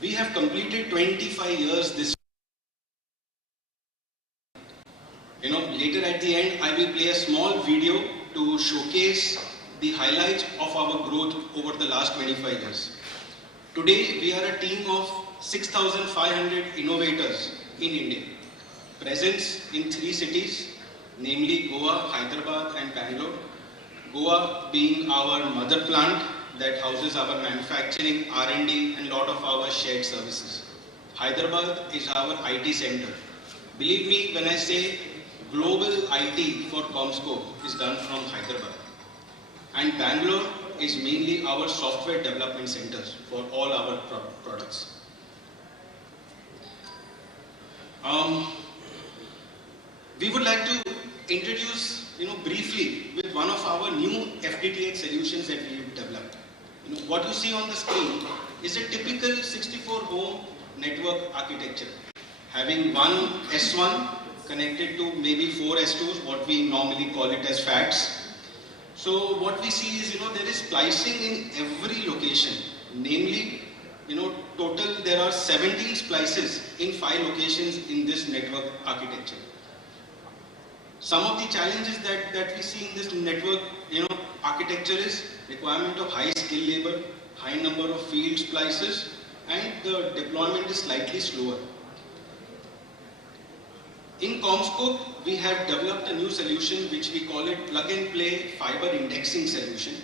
we have completed 25 years this year. Later at the end, I will play a small video to showcase the highlights of our growth over the last 25 years. Today, we are a team of 6,500 innovators in India. Presence in 3 cities, namely Goa, Hyderabad and Bangalore. Goa being our mother plant that houses our manufacturing, R&D and lot of our shared services. Hyderabad is our IT center. Believe me when I say global IT for Comscope is done from Hyderabad. And Bangalore is mainly our software development centers for all our products. We would like to introduce, briefly with one of our new FTTH solutions that we have developed. What you see on the screen is a typical 64 home network architecture, having one S1 connected to maybe 4 S2s, what we normally call it as FATs. So what we see is, there is splicing in every location. Namely, total there are 17 splices in 5 locations in this network architecture. Some of the challenges that we see in this network, architecture is requirement of high skill labor, high number of field splices, and the deployment is slightly slower. In Comscope, we have developed a new solution which we call it plug and play fiber indexing solution,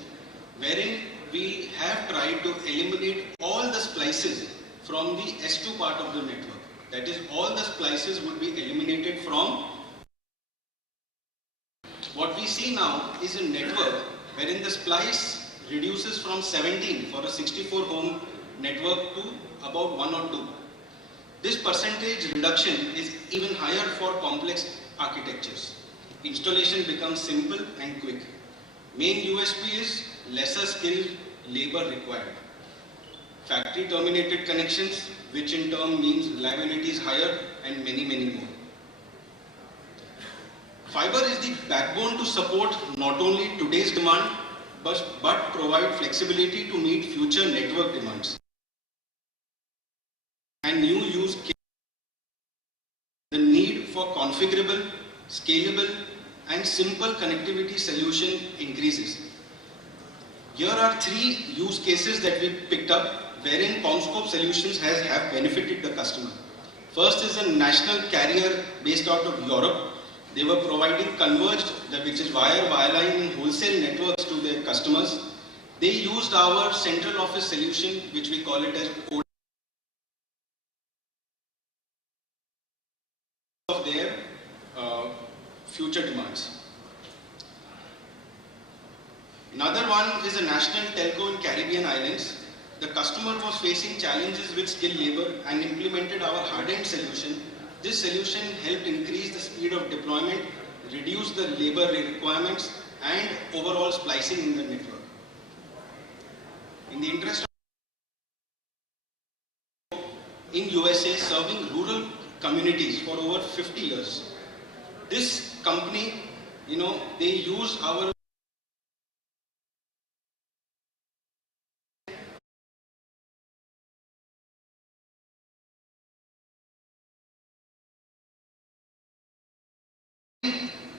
wherein we have tried to eliminate all the splices from the S2 part of the network. That is, all the splices would be eliminated from. What we see now is a network wherein the splice reduces from 17 for a 64 home network to about 1 or 2. This percentage reduction is even higher for complex architectures. Installation becomes simple and quick. Main USP is lesser skilled labor required. Factory terminated connections, which in turn means reliability is higher, and many more. Fiber is the backbone to support not only today's demand but provide flexibility to meet future network demands and new use cases. The need for configurable, scalable and simple connectivity solution increases. Here are 3 use cases that we picked up wherein CommScope solutions have benefited the customer. First is a national carrier based out of Europe. They were providing converged, which is wireline and wholesale networks to their customers. They used our central office solution, which we call it as of their future demands. Another one is a national telco in Caribbean islands. The customer was facing challenges with skilled labor and implemented our hardened solution. This solution helped increase the speed of deployment, reduce the labor requirements and overall splicing in the network. In the interest of in USA serving rural communities for over 50 years. This company, they use our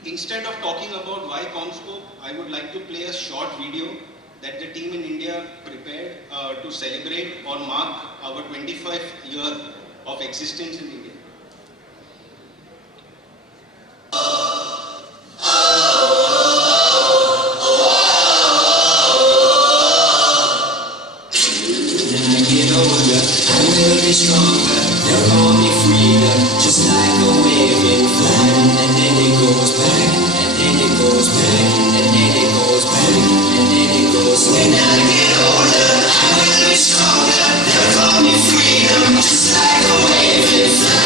Instead of talking about why CommScope, I would like to play a short video that the team in India prepared to celebrate or mark our 25th year of existence in India. Stronger, they'll call me freedom, just like a wave in flood, and then it goes back, and then it goes back, and then it goes back, and then it goes. When I get older, I will be stronger, they'll call me freedom, just like a wave in flood.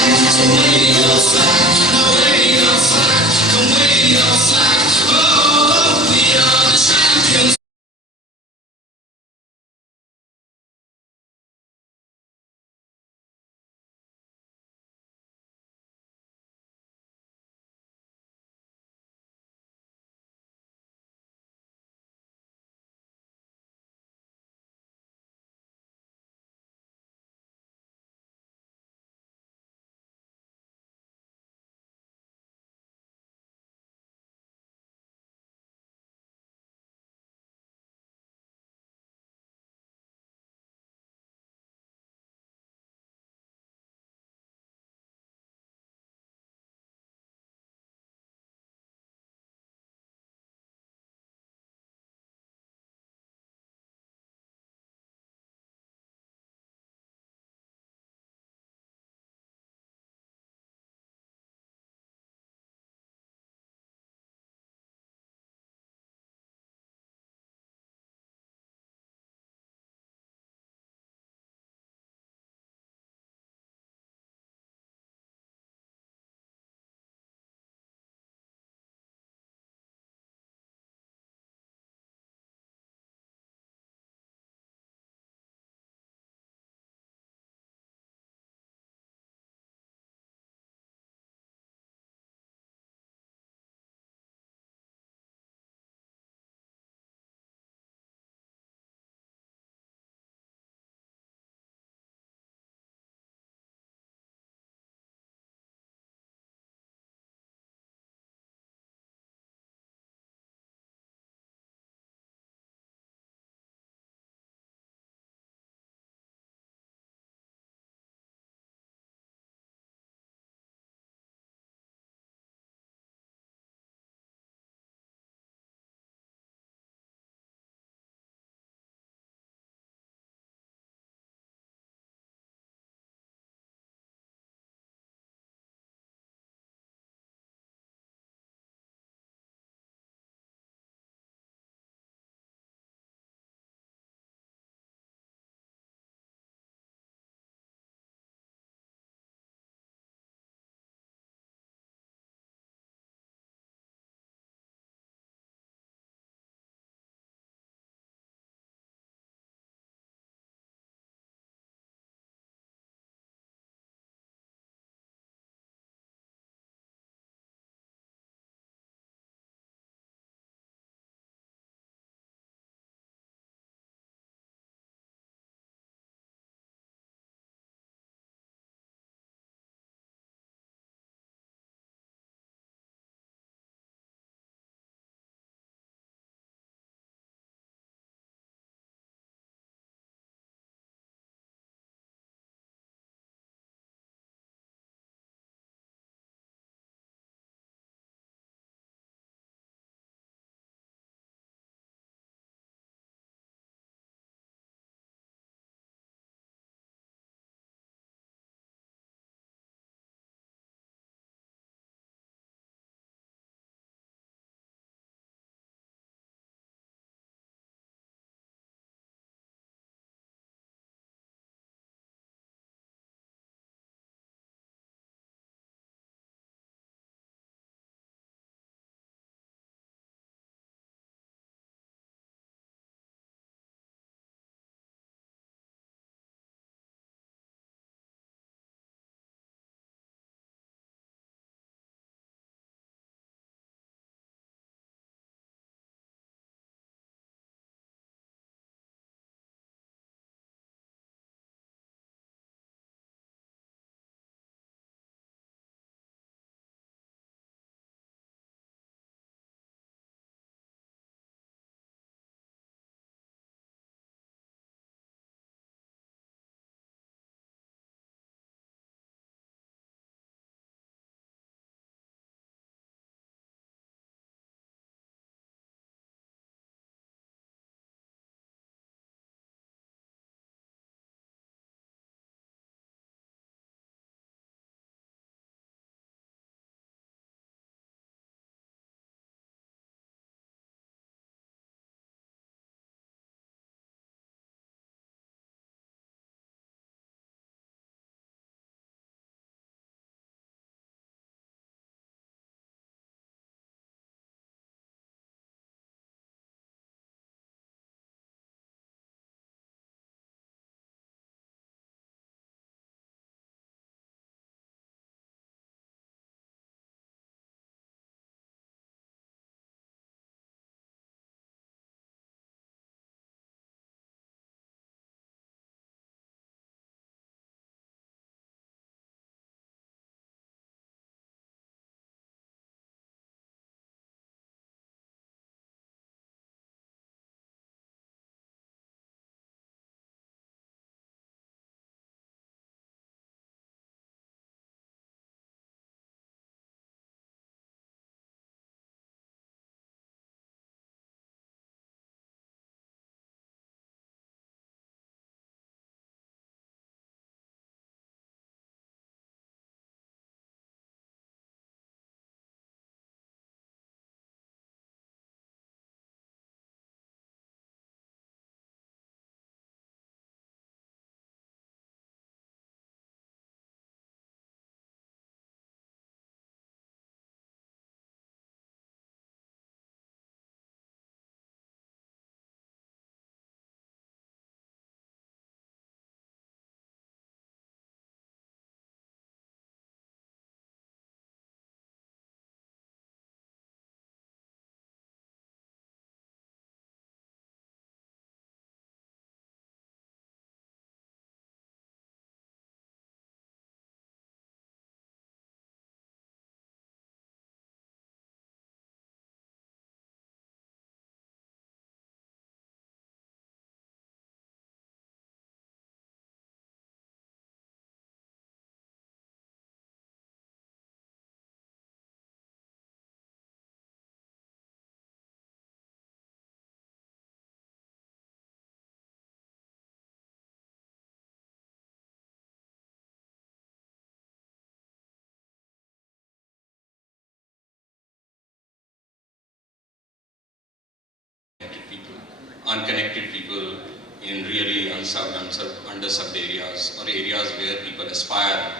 unconnected people in really underserved areas, or areas where people aspire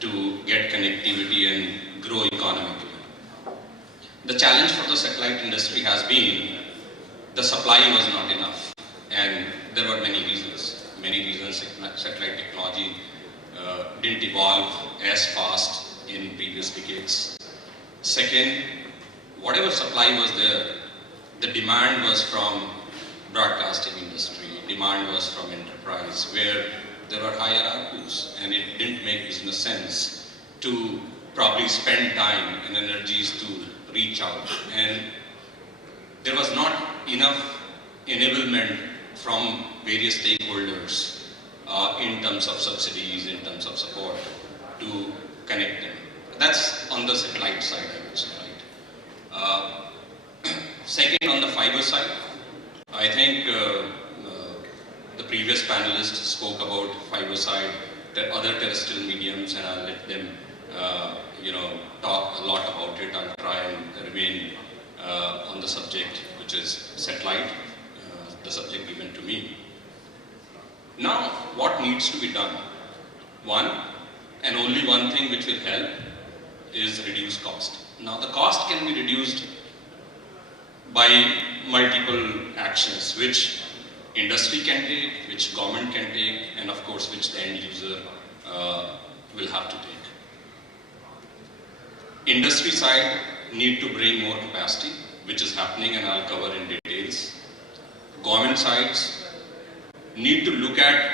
to get connectivity and grow economically. The challenge for the satellite industry has been the supply was not enough, and there were many reasons. Many reasons satellite technology didn't evolve as fast in previous decades. Second, whatever supply was there, the demand was from broadcasting industry, demand was from enterprise, where there were higher ARPUs, and it didn't make business sense to probably spend time and energies to reach out. And there was not enough enablement from various stakeholders in terms of subsidies, in terms of support to connect them. That's on the satellite side, I would say, right? Second, on the fiber side, I think the previous panelists spoke about fiber side, the other terrestrial mediums, and I'll let them talk a lot about it. I'll try and remain on the subject, which is satellite, the subject given to me. Now, what needs to be done? One, and only one thing which will help is reduce cost. Now, the cost can be reduced by multiple actions, which industry can take, which government can take, and of course, which the end user will have to take. Industry side need to bring more capacity, which is happening, and I'll cover in details. Government sides need to look at,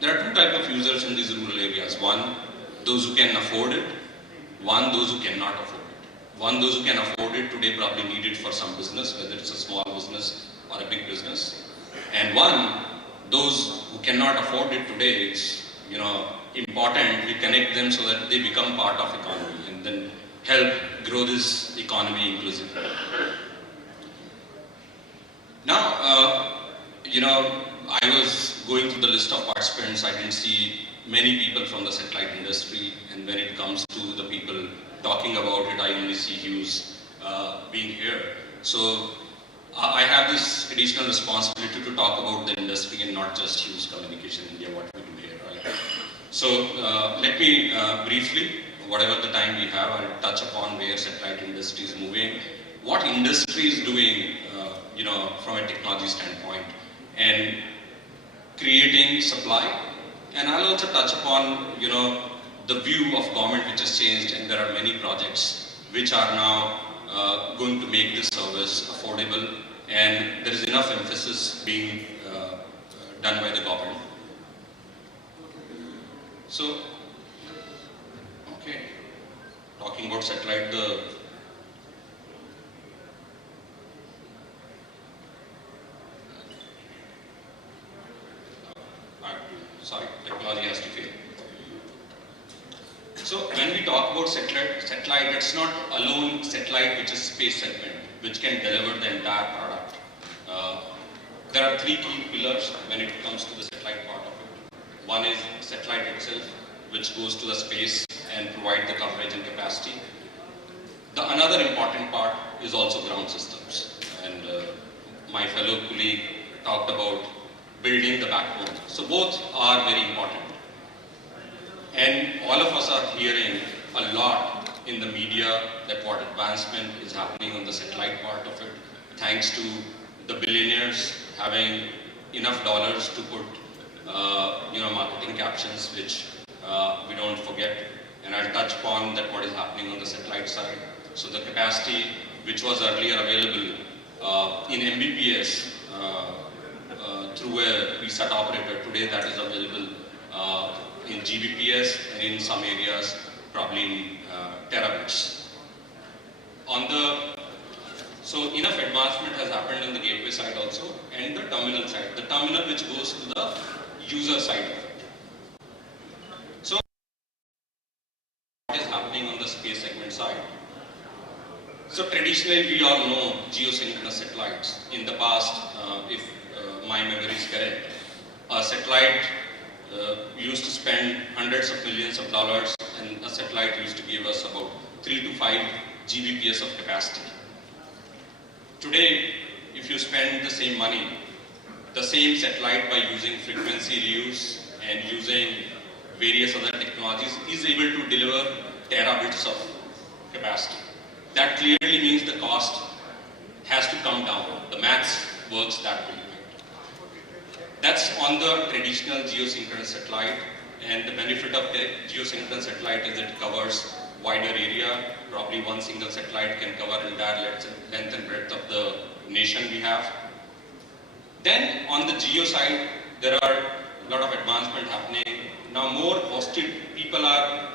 there are two types of users in these rural areas. One, those who can afford it. One, those who cannot afford it. One, those who can afford it today probably need it for some business, whether it's a small business or a big business. And one, those who cannot afford it today, it's important we connect them so that they become part of economy and then help grow this economy inclusively. Now, I was going through the list of participants. I didn't see many people from the satellite industry, and when it comes to the people talking about it, I only see Hughes being here. So I have this additional responsibility to talk about the industry and not just Hughes Communication India, what we do here, right? So let me briefly, whatever the time we have, I'll touch upon where satellite industry is moving, what industry is doing, from a technology standpoint, and creating supply. And I'll also touch upon, the view of government which has changed, and there are many projects which are now going to make this service affordable, and there is enough emphasis being done by the government. So, okay, talking about satellite, sorry, technology has to fail. So when we talk about satellite, it's not alone satellite which is space segment, which can deliver the entire product. There are three key pillars when it comes to the satellite part of it. One is satellite itself, which goes to the space and provide the coverage and capacity. The another important part is also ground systems. And my fellow colleague talked about building the backbone. So both are very important. And all of us are hearing a lot in the media that what advancement is happening on the satellite part of it, thanks to the billionaires having enough dollars to put, marketing captions, which we don't forget. And I'll touch upon that what is happening on the satellite side. So the capacity which was earlier available in Mbps through a preset operator, today that is available in Gbps and in some areas probably in terabits. So enough advancement has happened on the gateway side also, and the terminal side. The terminal which goes to the user side of it. So what is happening on the space segment side? So traditionally we all know geosynchronous satellites. In the past, if my memory is correct, a satellite used to spend hundreds of millions of dollars, and a satellite used to give us about 3 to 5 Gbps of capacity. Today, if you spend the same money, the same satellite by using frequency reuse and using various other technologies is able to deliver terabits of capacity. That clearly means the cost has to come down. The maths works that way. That's on the traditional geosynchronous satellite, and the benefit of the geosynchronous satellite is it covers wider area. Probably one single satellite can cover entire length and breadth of the nation we have. Then on the geo side, there are a lot of advancement happening. Now more hosted people are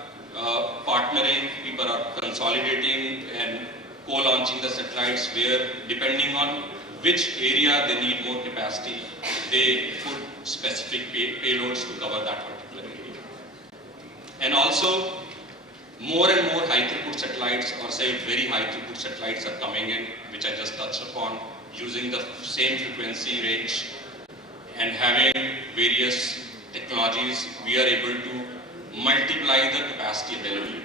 partnering, people are consolidating and co-launching the satellites where, depending on which area they need more capacity, they put specific payloads to cover that particular area. And also, more and more high throughput satellites, or say very high throughput satellites, are coming in, which I just touched upon, using the same frequency range and having various technologies. We are able to multiply the capacity availability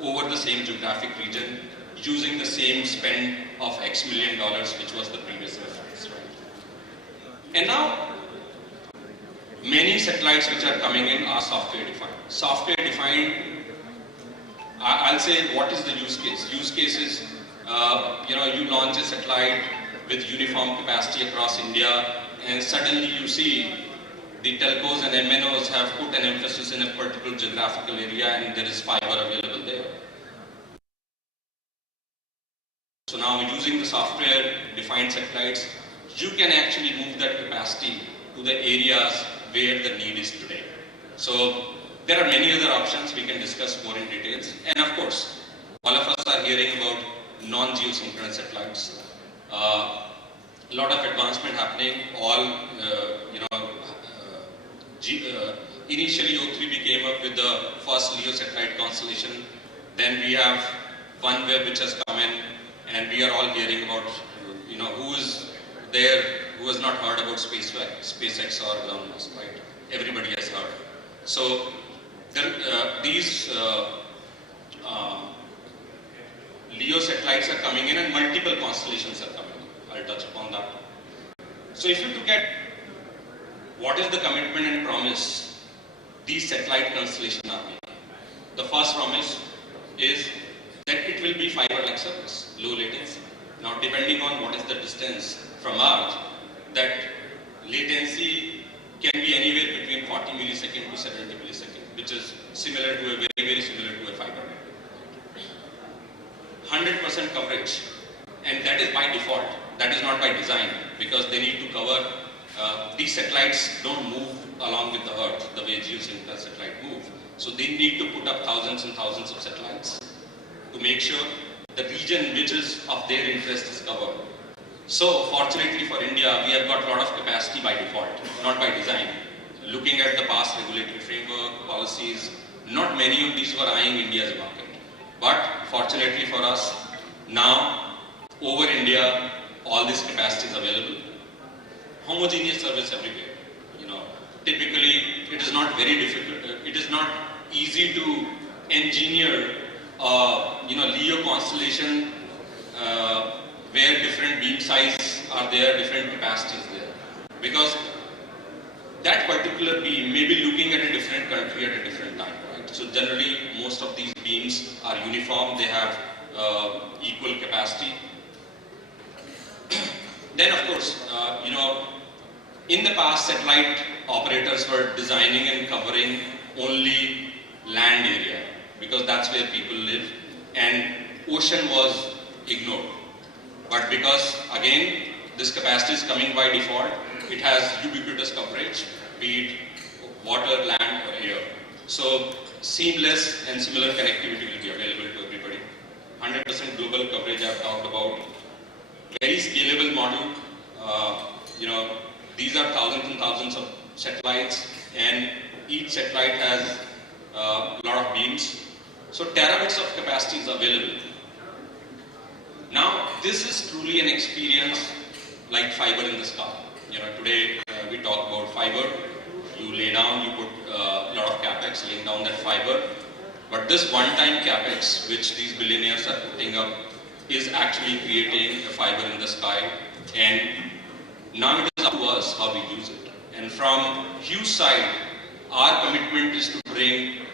over the same geographic region using the same spend of X $1 million, which was the previous reference. Right? And now, many satellites which are coming in are software defined. Software defined, I'll say, what is the use case? Use case is, you launch a satellite with uniform capacity across India, and suddenly you see the telcos and MNOs have put an emphasis in a particular geographical area and there is fiber available there. So now, using the software defined satellites, you can actually move that capacity to the areas where the need is today. So there are many other options we can discuss more in details. And of course, all of us are hearing about non-geosynchronous satellites. A lot of advancement happening. Initially O3B came up with the first LEO satellite constellation. Then we have OneWeb which has come in, and we are all hearing about, who is there who has not heard about SpaceX or Elon Musk, right? Everybody has heard. So these LEO satellites are coming in and multiple constellations are coming in. I'll touch upon that. So if you look at what is the commitment and promise these satellite constellations are making. The first promise is that it will be fiber-like service, low latency. Now, depending on what is the distance from Earth, that latency can be anywhere between 40 milliseconds to 70 milliseconds, which is similar to very similar to a fiber network. 100% coverage, and that is by default. That is not by design, because they need to cover. These satellites don't move along with the Earth the way geosynchronous satellite move. So they need to put up thousands and thousands of satellites to make sure the region which is of their interest is covered. So fortunately for India, we have got a lot of capacity by default, not by design. Looking at the past regulatory framework, policies, not many of these were eyeing India's market. But fortunately for us, now over India, all this capacity is available. Homogeneous service everywhere. Typically, it is not very difficult. It is not easy to engineer LEO constellation where different beam size are there, different capacities there. Because that particular beam may be looking at a different country at a different time, right? So generally, most of these beams are uniform. They have equal capacity. Then, of course, in the past, satellite operators were designing and covering only land area because that's where people live, and ocean was ignored. But because, again, this capacity is coming by default, it has ubiquitous coverage, be it water, land, or air. So seamless and similar connectivity will be available to everybody. 100% global coverage I've talked about. Very scalable model. These are thousands and thousands of satellites, and each satellite has a lot of beams. So terabits of capacity is available. Now, this is truly an experience like fiber in the sky. Today we talk about fiber. You lay down, you put a lot of capex laying down that fiber. But this one-time capex, which these billionaires are putting up, is actually creating a fiber in the sky, and now it is up to us how we use it. And from Hugh's side, our commitment is to bring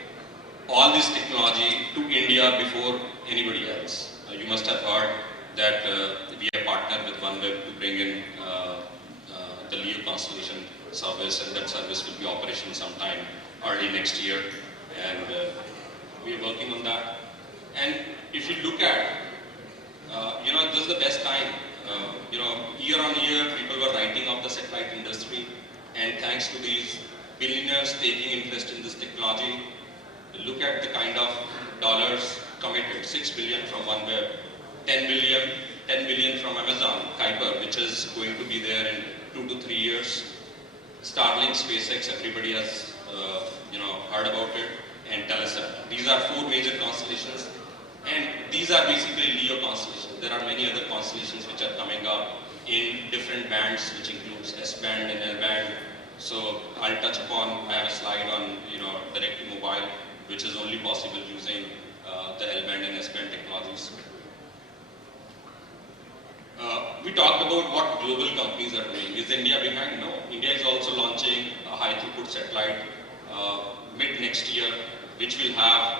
all this technology to India before anybody else. You must have heard that we are partnered with OneWeb to bring in the LEO constellation service, and that service will be operational sometime early next year, and we are working on that. And if you look at, this is the best time. Year on year, people were writing off the satellite industry, and thanks to these billionaires taking interest in this technology, look at the kind of dollars committed: 6 billion from OneWeb, 10 billion from Amazon Kuiper, which is going to be there in 2 to 3 years. Starlink, SpaceX, everybody has heard about it, and Telesat. These are 4 major constellations, and these are basically LEO constellations. There are many other constellations which are coming up in different bands, which includes S-band and L-band. So I'll touch upon, I have a slide on direct to mobile, which is only possible using the L-band and S-band technologies. We talked about what global companies are doing. Is India behind? No. India is also launching a high throughput satellite mid next year, which will have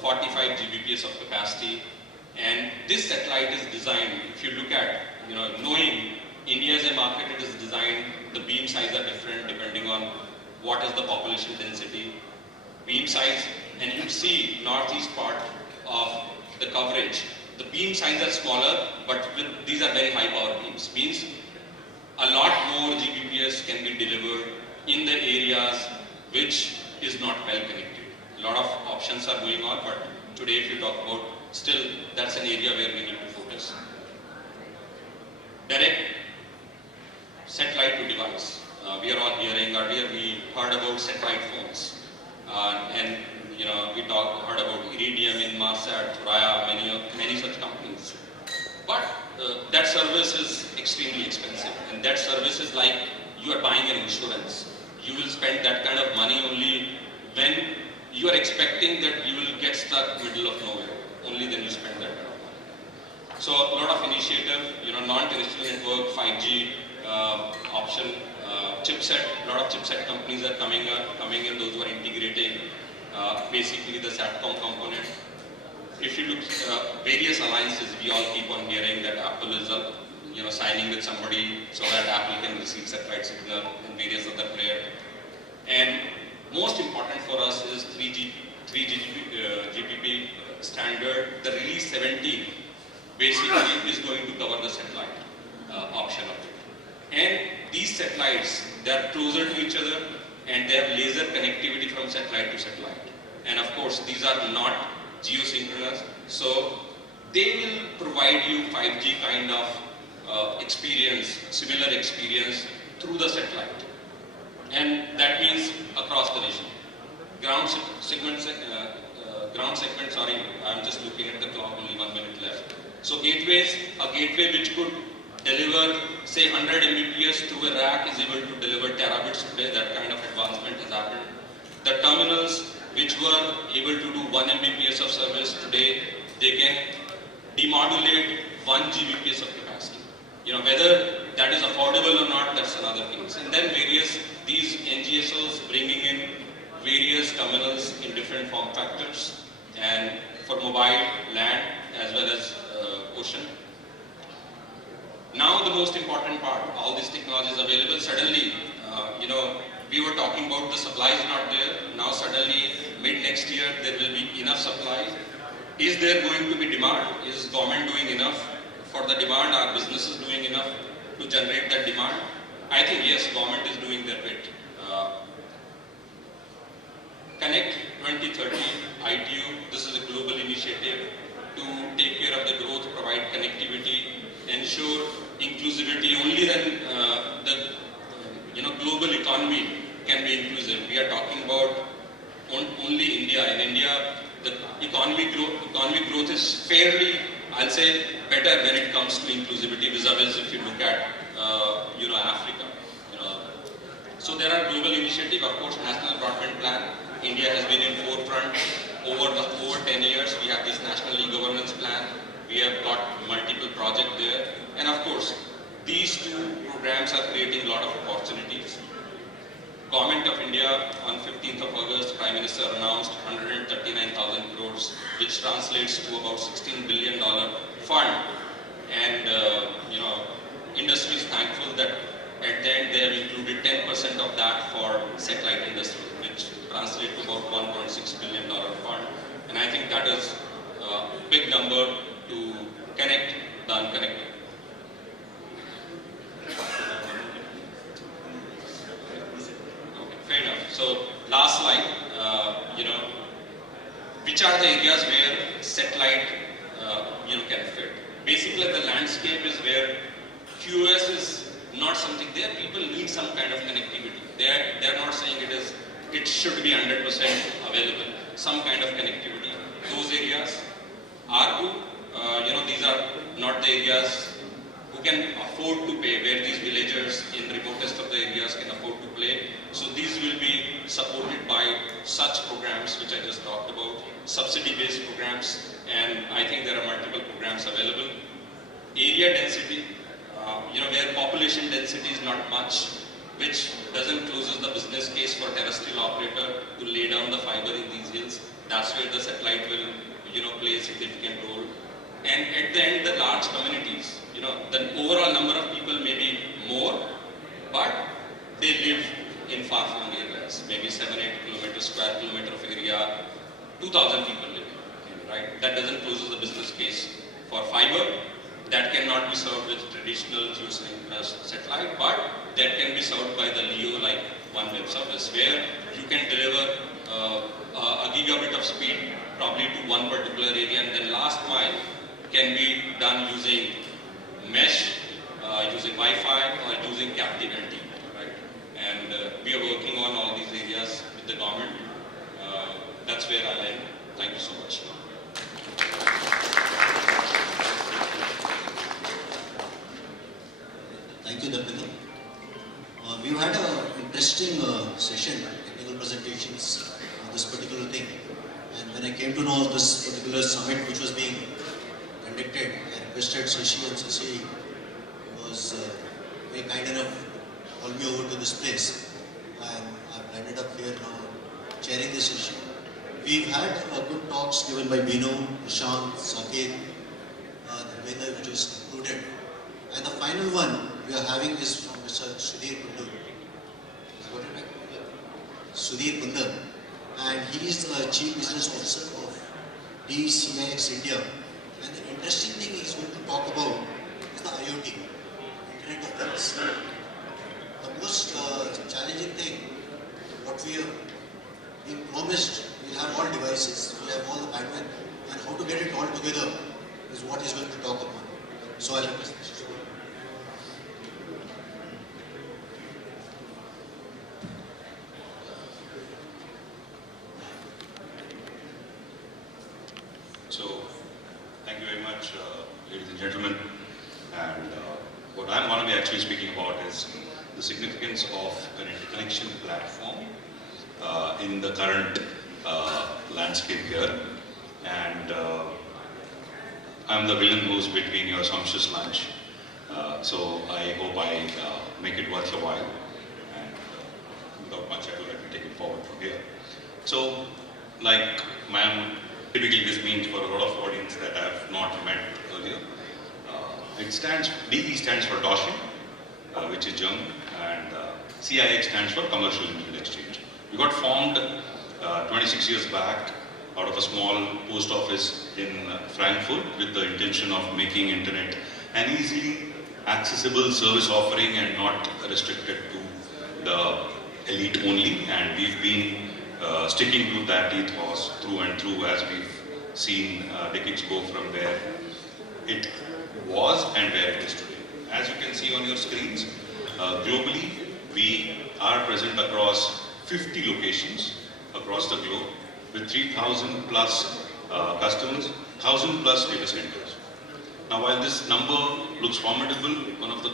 45 Gbps of capacity. And this satellite is designed, if you look at, knowing India as a market, it is designed, the beam size are different depending on what is the population density. Beam size, and you see northeast part of the coverage, the beam size are smaller, but these are very high power beams. Means a lot more Gbps can be delivered in the areas which is not well connected. A lot of options are going on, but today if you talk about, still that's an area where we need to focus. Direct satellite to device. We are all hearing, earlier we heard about satellite phones. And we heard about Iridium, Inmarsat, Thuraya, many such companies. But that service is extremely expensive, and that service is like you are buying an insurance. You will spend that kind of money only when you are expecting that you will get stuck middle of nowhere. Only then you spend that kind of money. So a lot of initiative, non-terrestrial network, 5G option, chipset. A lot of chipset companies are coming in. Those who are integrating basically the SATCOM component. If you look various alliances, we all keep on hearing that Apple is signing with somebody so that Apple can receive satellite signal and various other players. And most important for us is 3GPP standard. The release 17 basically is going to cover the satellite option of it. And these satellites, they are closer to each other, and they have laser connectivity from satellite to satellite. And of course, these are not geosynchronous, so they will provide you 5G kind of experience, similar experience through the satellite. And that means across the region. Ground segment, sorry, I'm just looking at the clock, only 1 minute left. So gateways, a gateway which could deliver, say, 100 Mbps through a rack is able to deliver terabits today. That kind of advancement has happened. The terminals which were able to do 1 Mbps of service today, they can demodulate 1 Gbps of capacity. Whether that is affordable or not, that's another thing. And then these NGSOs bringing in various terminals in different form factors, and for mobile, land, as well as ocean. Now the most important part, all these technologies available, suddenly, we were talking about the supply is not there. Now suddenly, mid next year, there will be enough supply. Is there going to be demand? Is government doing enough for the demand? Are businesses doing enough to generate that demand? I think yes, government is doing their bit. Connect 2030 ITU, this is a global initiative to take care of the growth, provide connectivity, ensure inclusivity. Only then the global economy can be inclusive. We are talking about only India. In India, the economic growth is fairly, I'll say, better when it comes to inclusivity vis-a-vis if you look at Africa. So there are global initiatives, of course, National Broadband Plan. India has been in forefront over 10 years. We have this National E-Governance Plan. We have got multiple projects there. And of course, these two programs are creating a lot of opportunities. Government of India on 15th of August, Prime Minister announced 139,000 crores, which translates to about $16 billion fund. And industry is thankful that at the end they have included 10% of that for satellite industry, which translates to about $1.6 billion fund. And I think that is a big number to connect the unconnected. Fair enough. So last slide, which are the areas where satellite, can fit? Basically, the landscape is where QoS is not something there. People need some kind of connectivity. They're not saying it should be 100% available. Some kind of connectivity. Those areas are good. These are not the areas who can afford to pay, where these villagers in remotest of the areas can afford to play. So these will be supported by such programs which I just talked about, subsidy-based programs, and I think there are multiple programs available. Area density, where population density is not much, which doesn't closes the business case for terrestrial operator to lay down the fiber in these hills. That's where the satellite will, play a significant role. And at the end, the large communities, the overall number of people may be more, but they live in far-flung areas, maybe 7-8 square kilometer of area, 2,000 people live, right? That doesn't close the business case for fiber. That cannot be served with traditional satellite, but that can be served by the LEO like OneWeb service, where you can deliver a gigabit of speed probably to one particular area, and then last mile can be done using mesh, using Wi-Fi, or using captive LTE, right? And we are working on all these areas with the government. That's where I'll end. Thank you so much. Thank you, Dapini. We've had an interesting session, technical presentations on this particular thing. And when I came to know this particular summit which was being conducted, I requested Shashi, and Shashi was very kind enough to call me over to this place. And I've landed up here now chairing this issue. We've had good talks given by Bino, Prashant, Saket, Dharmendra, which was included. And the final one we are having is from Mr. Sudhir Kundu. Sudhir Kundu. And he is the Chief Business Officer of DCIX India. And the interesting thing he's going to talk about is the IoT, Internet of Things. The most challenging thing, what we have been promised, we have all devices, we have all the bandwidth, and how to get it all together is what he's going to talk about. So I'll request Mr. So, thank you very much, ladies and gentlemen. And what I'm going to be actually speaking about is the significance of an interconnection platform in the current landscape here. And I'm the villain who's between your sumptuous lunch. So I hope I make it worth your while. And without much ado, let me take it forward from here. So, like ma'am, typically this means for a lot of audience that I have not met earlier. DE stands for Doshing, which is young, and CIX stands for Commercial Internet Exchange. We got formed 26 years back out of a small post office in Frankfurt with the intention of making internet an easily accessible service offering and not restricted to the elite only. And we've been sticking to that ethos through and through, as we've seen decades go from where it was and where it is today. As you can see on your screens, globally we are present across 50 locations across the globe with 3,000 plus customers, 1,000 plus data centers. Now, while this number looks formidable, one of the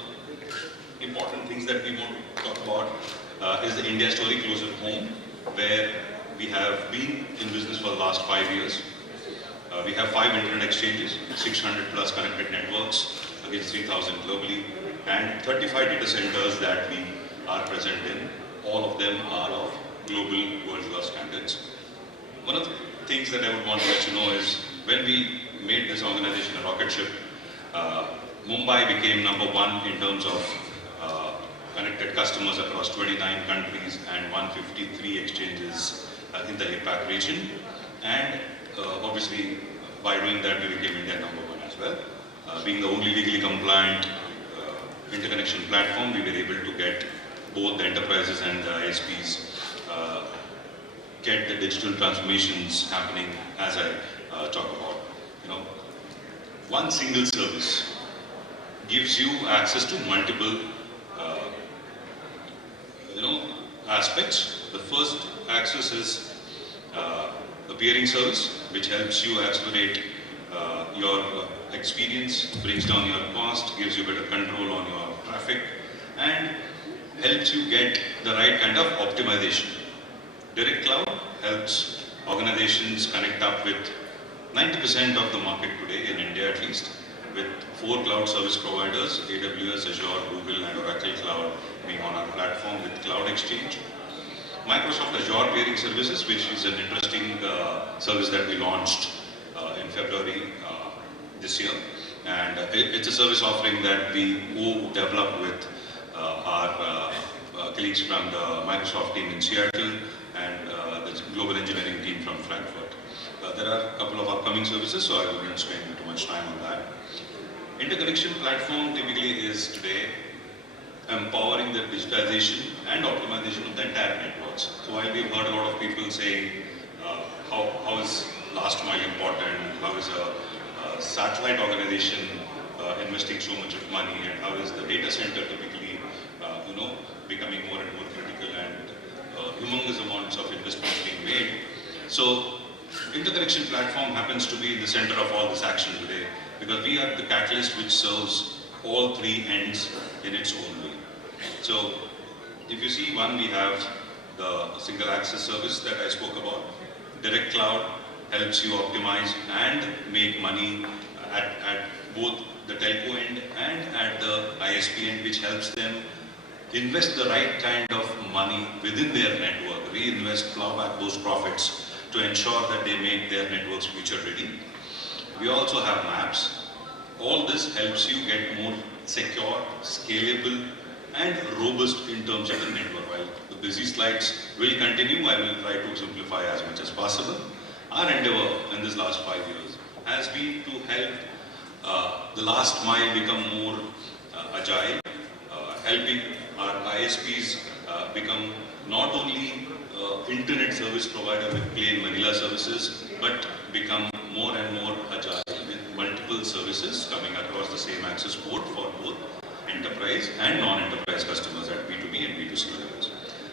important things that we want to talk about is the India story closer home, where we have been in business for the last 5 years. We have 5 internet exchanges, 600 plus connected networks against 3,000 globally, and 35 data centers that we are present in. All of them are of global world-class standards. One of the things that I would want to let you know is when we made this organization a rocket ship, Mumbai became #1 in terms of connected customers across 29 countries and 153 exchanges in the APAC region. And obviously, by doing that, we became India #1 as well. Being the only legally compliant interconnection platform, we were able to get both the enterprises and the ISPs get the digital transformations happening as I talk about. One single service gives you access to multiple aspects. The first access is the peering service, which helps you accelerate your experience, brings down your cost, gives you better control on your traffic, and helps you get the right kind of optimization. Direct Cloud helps organizations connect up with 90% of the market today, in India at least, with 4 cloud service providers, AWS, Azure, Google, and Oracle Cloud being on our platform with Cloud Exchange. Microsoft Azure Peering Services, which is an interesting service that we launched in February this year. And it's a service offering that we co-developed with our colleagues from the Microsoft team in Seattle and the global engineering team from Frankfurt. There are a couple of upcoming services, so I wouldn't spend too much time on that. Interconnection platform typically is today empowering the digitization and optimization of the entire networks. So while we've heard a lot of people saying how is last mile important, how is a satellite organization investing so much of money, and how is the data center typically becoming more and more critical, and humongous amounts of investments being made. So interconnection platform happens to be in the center of all this action today, because we are the catalyst which serves all 3 ends in its own way. So if you see, one, we have the single access service that I spoke about. Direct Cloud helps you optimize and make money at both the telco end and at the ISP end, which helps them invest the right kind of money within their network, reinvest, plow back those profits to ensure that they make their networks future ready. We also have maps. All this helps you get more secure, scalable, and robust in terms of the network. While the busy slides will continue, I will try to simplify as much as possible. Our endeavor in this last 5 years has been to help the last mile become more agile, helping our ISPs become not only internet service provider with plain vanilla services, but become more and more agile with multiple services coming across the same access port for both enterprise and non-enterprise customers at B2B and B2C levels.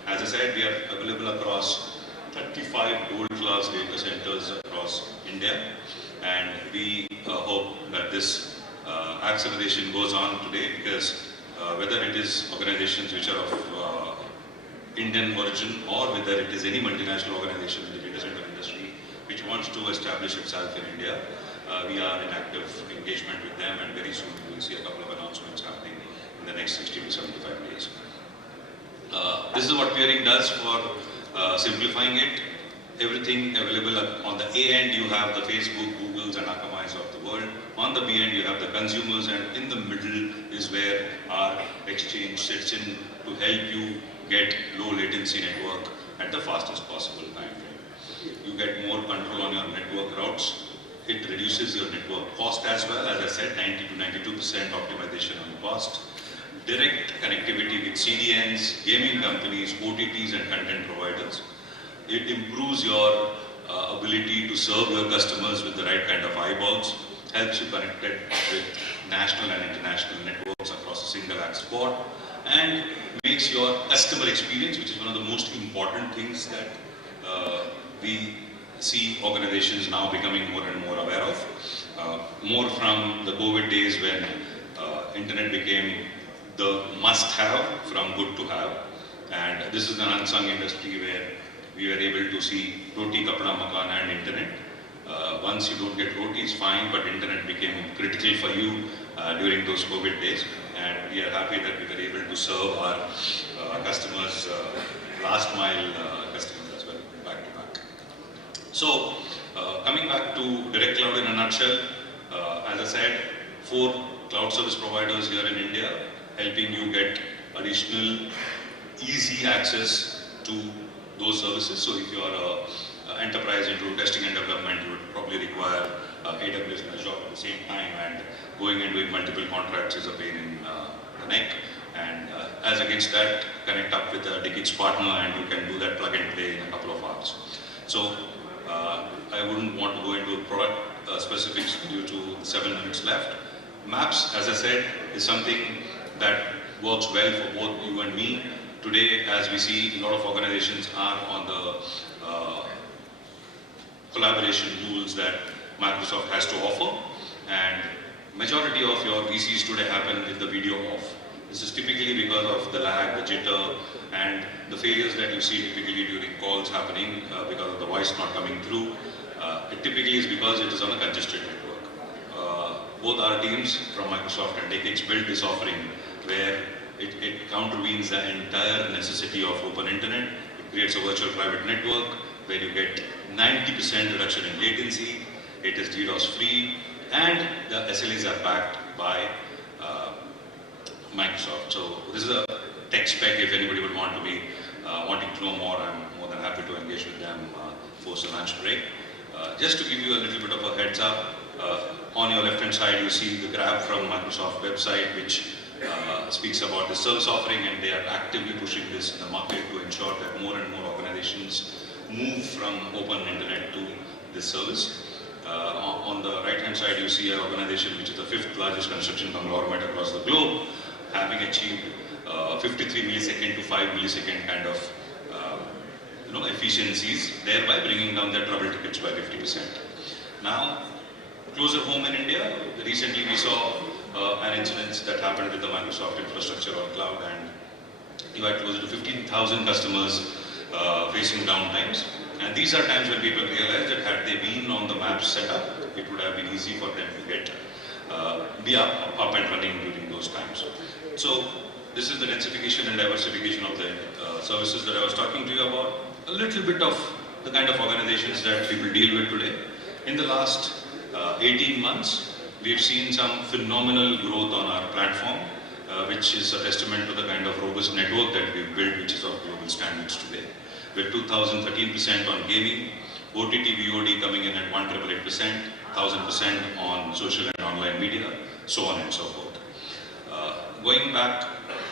As I said, we are available across 35 world-class data centers across India, and we hope that this acceleration goes on today, because whether it is organizations which are of Indian origin, or whether it is any multinational organization in the data center industry which wants to establish itself in India, we are in active engagement with them, and very soon we will see a couple of announcements happening in the next 60 to 75 days. This is what peering does for simplifying it. Everything available on the A end, you have the Facebook, Googles, and Akamais of the world. On the B end, you have the consumers, and in the middle is where our exchange sits in to help you get low latency network at the fastest possible time frame. You get more control on your network routes. It reduces your network cost as well. As I said, 90 to 92% optimization on cost. Direct connectivity with CDNs, gaming companies, OTTs, and content providers. It improves your ability to serve your customers with the right kind of eyeballs, helps you connected with national and international networks across a single access port, and makes your customer experience, which is one of the most important things that we see organizations now becoming more and more aware of. More from the COVID days when internet became the must-have from good to have. And this is an unsung industry where we were able to see roti, kapda, makan, and internet. Once you don't get rotis, fine, but internet became critical for you during those COVID days. And we are happy that we were able to serve our customers, last mile customers as well, back to back. So, coming back to Direct Cloud in a nutshell, as I said, 4 cloud service providers here in India, helping you get additional easy access to those services. So if you are an enterprise into testing and development, you would probably require AWS and Azure at the same time, and going and doing multiple contracts is a pain in the neck. And as against that, connect up with a decades partner and you can do that plug and play in a couple of hours. So I wouldn't want to go into product specifics due to the 7 minutes left. Maps, as I said, is something that works well for both you and me. Today, as we see, a lot of organizations are on the collaboration tools that Microsoft has to offer, and majority of your VCs today happen with the video off. This is typically because of the lag, the jitter, and the failures that you see typically during calls happening because of the voice not coming through. It typically is because it is on a congested network. Both our teams from Microsoft and Decades built this offering where it countervenes the entire necessity of open internet. It creates a virtual private network where you get 90% reduction in latency. It is DDoS free, and the SLAs are backed by Microsoft. So this is a tech spec. If anybody would want to be wanting to know more, I'm more than happy to engage with them post the lunch break. Just to give you a little bit of a heads up, on your left hand side you see the graph from Microsoft website which speaks about the service offering, and they are actively pushing this in the market to ensure that more and more organizations move from open internet to this service. On the right hand side you see an organization which is the 5th largest construction conglomerate across the globe, having achieved 53 millisecond to 5 millisecond kind of efficiencies, thereby bringing down their trouble tickets by 50%. Now, closer home in India, recently we saw an incident that happened with the Microsoft infrastructure on cloud, and you had closer to 15,000 customers facing downtimes. And these are times when people realize that had they been on the Maps setup, it would have been easy for them to get be up and running during those times. So this is the densification and diversification of the services that I was talking to you about. A little bit of the kind of organizations that people deal with today. In the last 18 months, we've seen some phenomenal growth on our platform, which is a testament to the kind of robust network that we've built, which is of global standards today. We're 2013% on gaming, OTT VOD coming in at 1,888%, 1,000% on social and online media, so on and so forth. Going back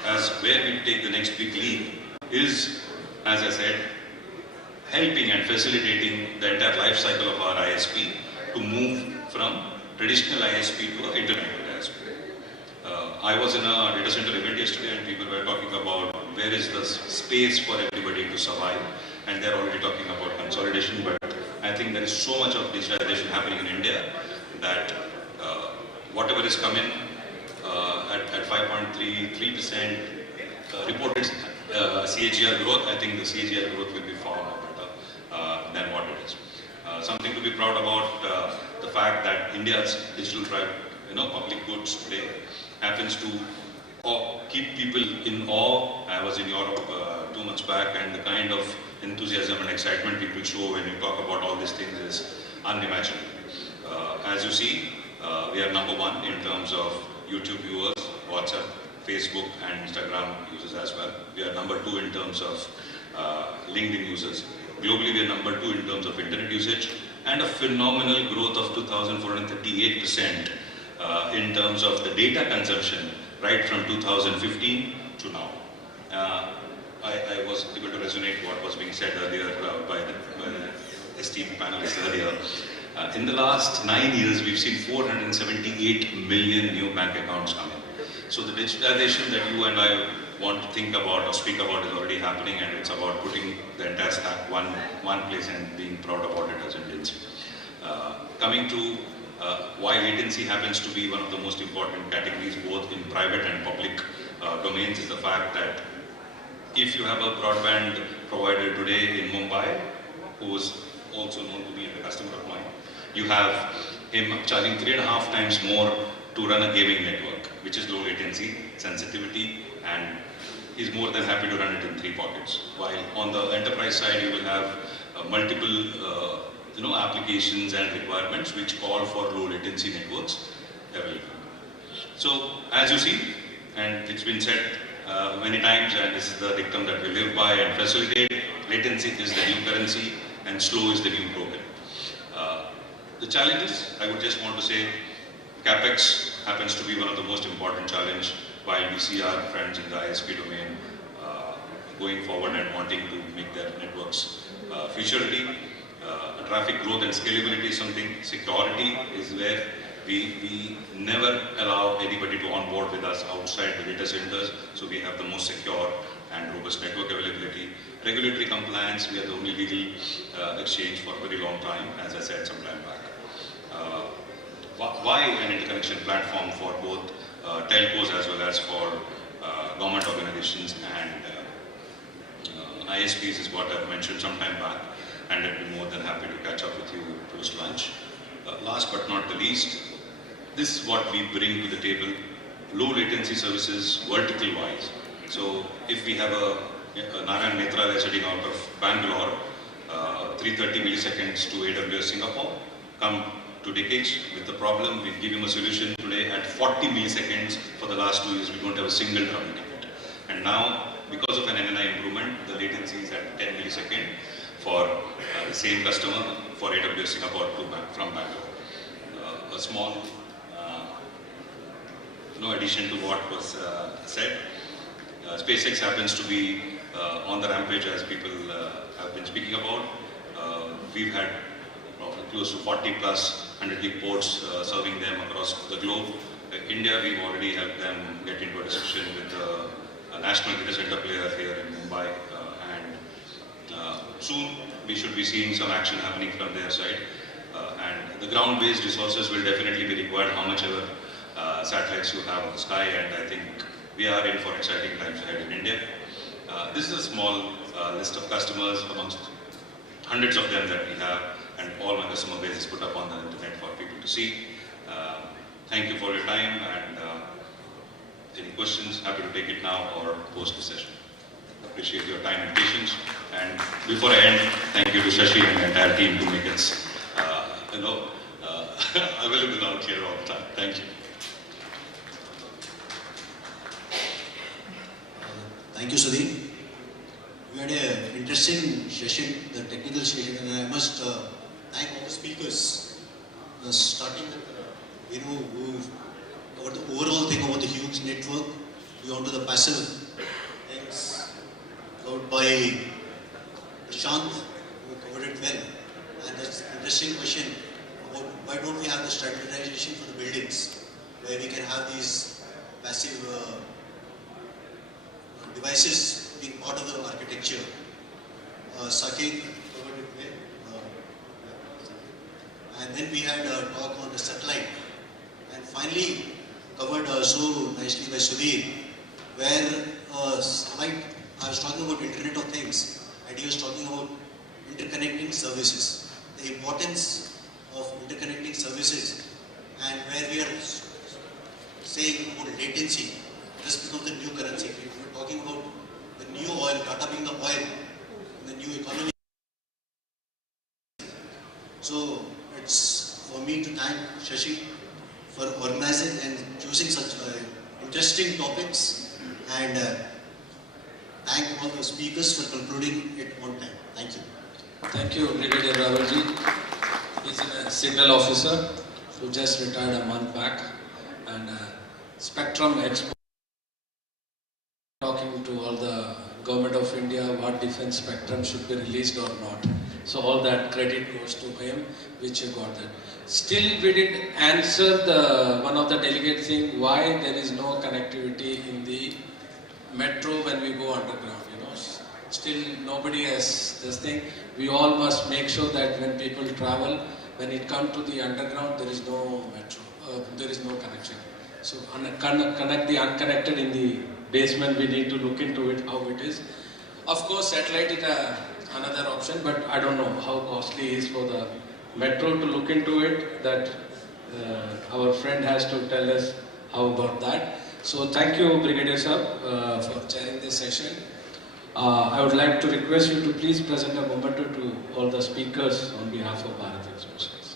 as where we take the next big leap is, as I said, helping and facilitating the entire life cycle of our ISP to move from traditional ISP to an internet ISP. I was in a data center event yesterday and people were talking about where is the space for everybody to survive, and they're already talking about consolidation, but I think there is so much of digitalization happening in India that whatever is coming at 5.33% reported CAGR growth, I think the CAGR growth will be far more better than what it is. Something to be proud about, the fact that India's digital public goods today happens to keep people in awe. I was in Europe 2 months back, and the kind of enthusiasm and excitement people show when you talk about all these things is unimaginable. As you see, we are number 1 in terms of YouTube viewers, WhatsApp, Facebook and Instagram users as well. We are number 2 in terms of LinkedIn users. Globally, we are number 2 in terms of internet usage, and a phenomenal growth of 2,438% in terms of the data consumption right from 2015 to now. I was able to resonate what was being said earlier by the esteemed panelists earlier. In the last 9 years, we've seen 478 million new bank accounts come in. So the digitalization that you and I want to think about or speak about is already happening, and it's about putting the entire stack one place and being proud about it as Indians. Coming to why latency happens to be one of the most important categories both in private and public domains is the fact that if you have a broadband provider today in Mumbai, who is also known to be a customer of mine, you have him charging 3.5 times more to run a gaming network, which is low latency, sensitivity, and he's more than happy to run it in 3 pockets. While on the enterprise side, you will have multiple applications and requirements which call for low latency networks available. So as you see, and it's been said many times, and this is the dictum that we live by and facilitate, latency is the new currency and slow is the new broken. The challenges, I would just want to say, CapEx happens to be one of the most important challenge while we see our friends in the ISP domain going forward and wanting to make their networks future ready. Traffic growth and scalability is something. Security is where we never allow anybody to onboard with us outside the data centers, so we have the most secure and robust network availability. Regulatory compliance, we are the only legal exchange for a very long time, as I said some time back. Why an interconnection platform for both telcos as well as for government organizations and ISPs is what I've mentioned some time back, and I'd be more than happy to catch up with you post-lunch. Last but not the least, this is what we bring to the table, low latency services vertical wise. So if we have a Narayan Netralaya sitting out of Bangalore, 330 milliseconds to AWS Singapore, come to decades with the problem, we give him a solution today at 40 milliseconds. For the last 2 years, we don't have a single trouble ticket. And now, because of an NNI improvement, the latency is at 10 milliseconds for the same customer for AWS Singapore from Bangalore. A small addition to what was said. SpaceX happens to be on the rampage, as people have been speaking about. We've had close to 40 plus 100 gig ports serving them across the globe. India, we've already helped them get into a discussion with a national data center player here in Mumbai, and soon we should be seeing some action happening from their side. And the ground-based resources will definitely be required, how much ever satellites you have on the sky, and I think we are in for exciting times ahead in India. This is a small list of customers amongst hundreds of them that we have, and all my customer base is put up on the internet for people to see. Thank you for your time, and any questions, happy to take it now or post the session. Appreciate your time and patience. And before I end, thank you to Shashi and the entire team to make us available out here all the time. Thank you. Thank you, Sudhi. We had an interesting session, the technical session, and I must thank all the speakers. Starting with, who covered the overall thing about the huge network, beyond to the passive things, covered by Prashant, who covered it well. And that's an interesting question about why don't we have the standardization for the buildings, where we can have these passive devices being part of the architecture. Saket covered it well. And then we had a talk on the satellite. And finally, covered so nicely by Sudhir, where I was talking about Internet of Things, and he was talking about interconnecting services, the importance of interconnecting services, and where we are saying about latency, this becomes the new currency. We're talking about the new oil, data being the oil in the new economy. So it's for me to thank Shashi for organizing and choosing such interesting topics, and thank all the speakers for concluding it on time. Thank you. Thank you, Brigadier Ravalji. He's a signal officer who just retired a month back, and Spectrum expert, talking to all the government of India what defense spectrum should be released or not. So all that credit goes to him, which you got that. Still, we didn't answer one of the delegates saying why there is no connectivity in the metro when we go underground. Still nobody has this thing. We all must make sure that when people travel, when it comes to the underground, there is no metro, there is no connection. So connect the unconnected in the basement, we need to look into it, how it is. Of course, satellite is another option, but I don't know how costly it is for the Metro to look into it. That our friend has to tell us how about that. So thank you, Brigadier Sir, for chairing this session. I would like to request you to please present a memento to all the speakers on behalf of Bharat Express.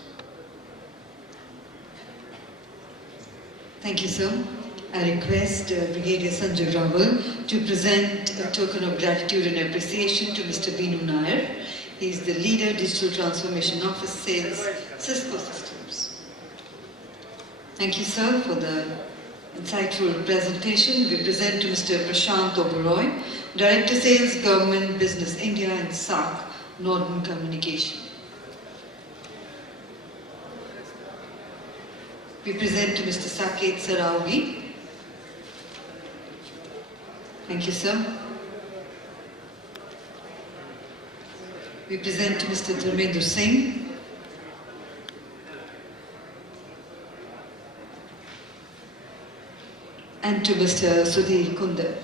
Thank you, sir. I request Brigadier Sanjay Rawal to present a token of gratitude and appreciation to Mr. Binu Nair. He is the leader, Digital Transformation Office Sales, Cisco Systems. Thank you, sir, for the insightful presentation. We present to Mr. Prashant Oberoi, Director Sales, Government, Business India and SAC, Northern Communication. We present to Mr. Saket Saraogi. Thank you, sir. We present to Mr. Dharmendra Singh. And to Mr. Sudhir Kundar.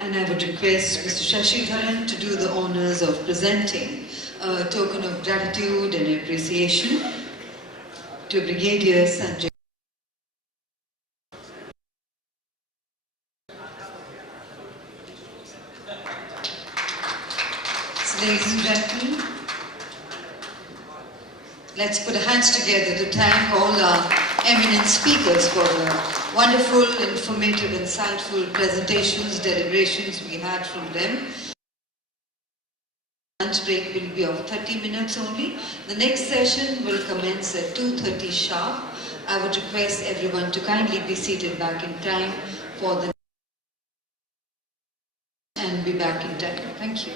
And I would request Mr. Shashi Dharan to do the honors of presenting a token of gratitude and appreciation to Brigadier Sanjay. So, ladies and gentlemen, let's put our hands together to thank all our eminent speakers for the wonderful, informative, insightful presentations, deliberations we had from them. Lunch break will be of 30 minutes only. The next session will commence at 2:30 sharp. I would request everyone to kindly be seated back in time for the and be back in time. Thank you.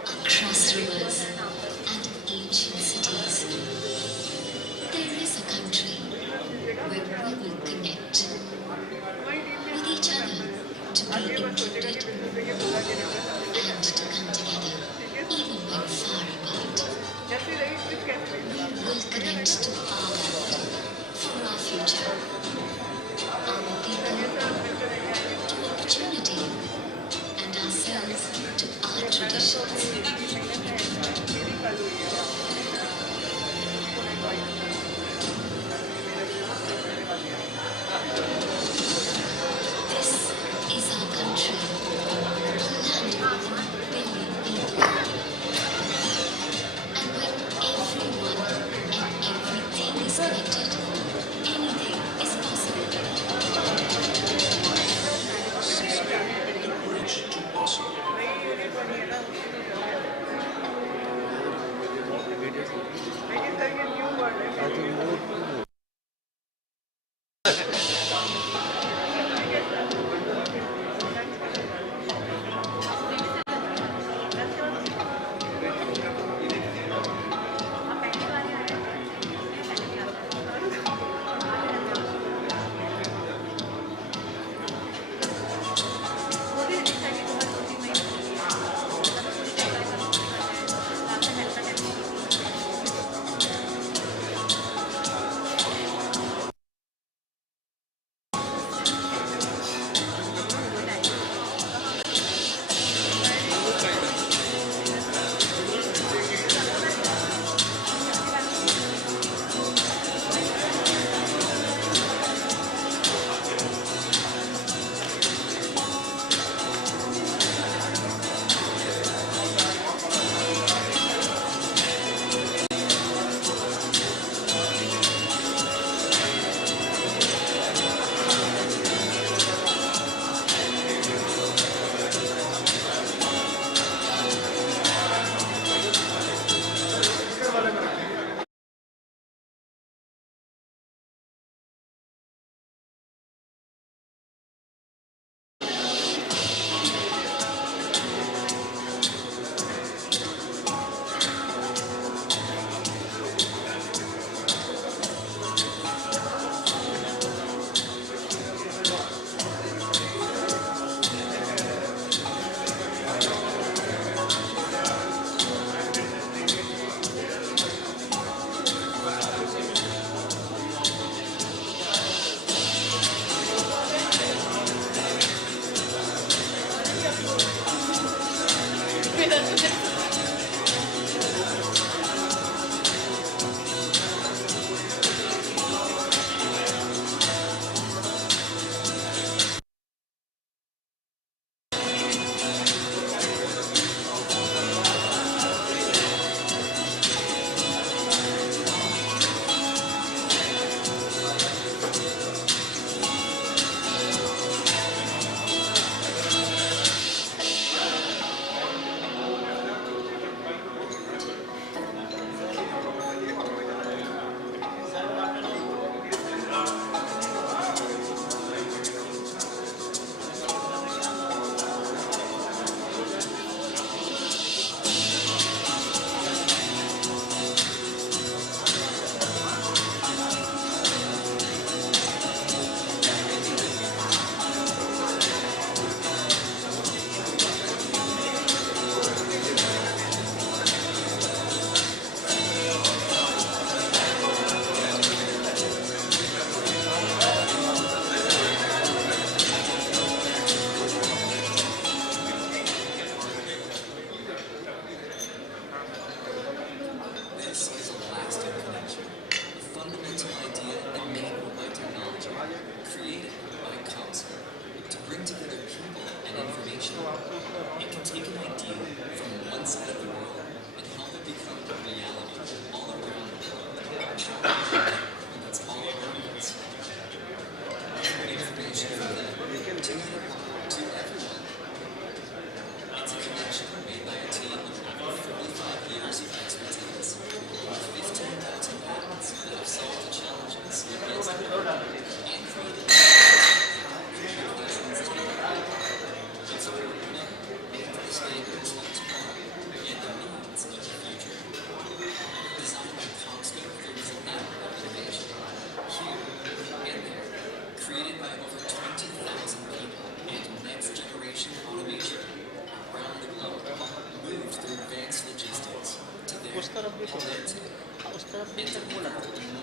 Across rivers and ancient cities, there is a country where we will connect with each other to be included and to come together even when far apart. We will connect to our land for our future, our people to opportunity, and ourselves to our traditions. This is our country, a land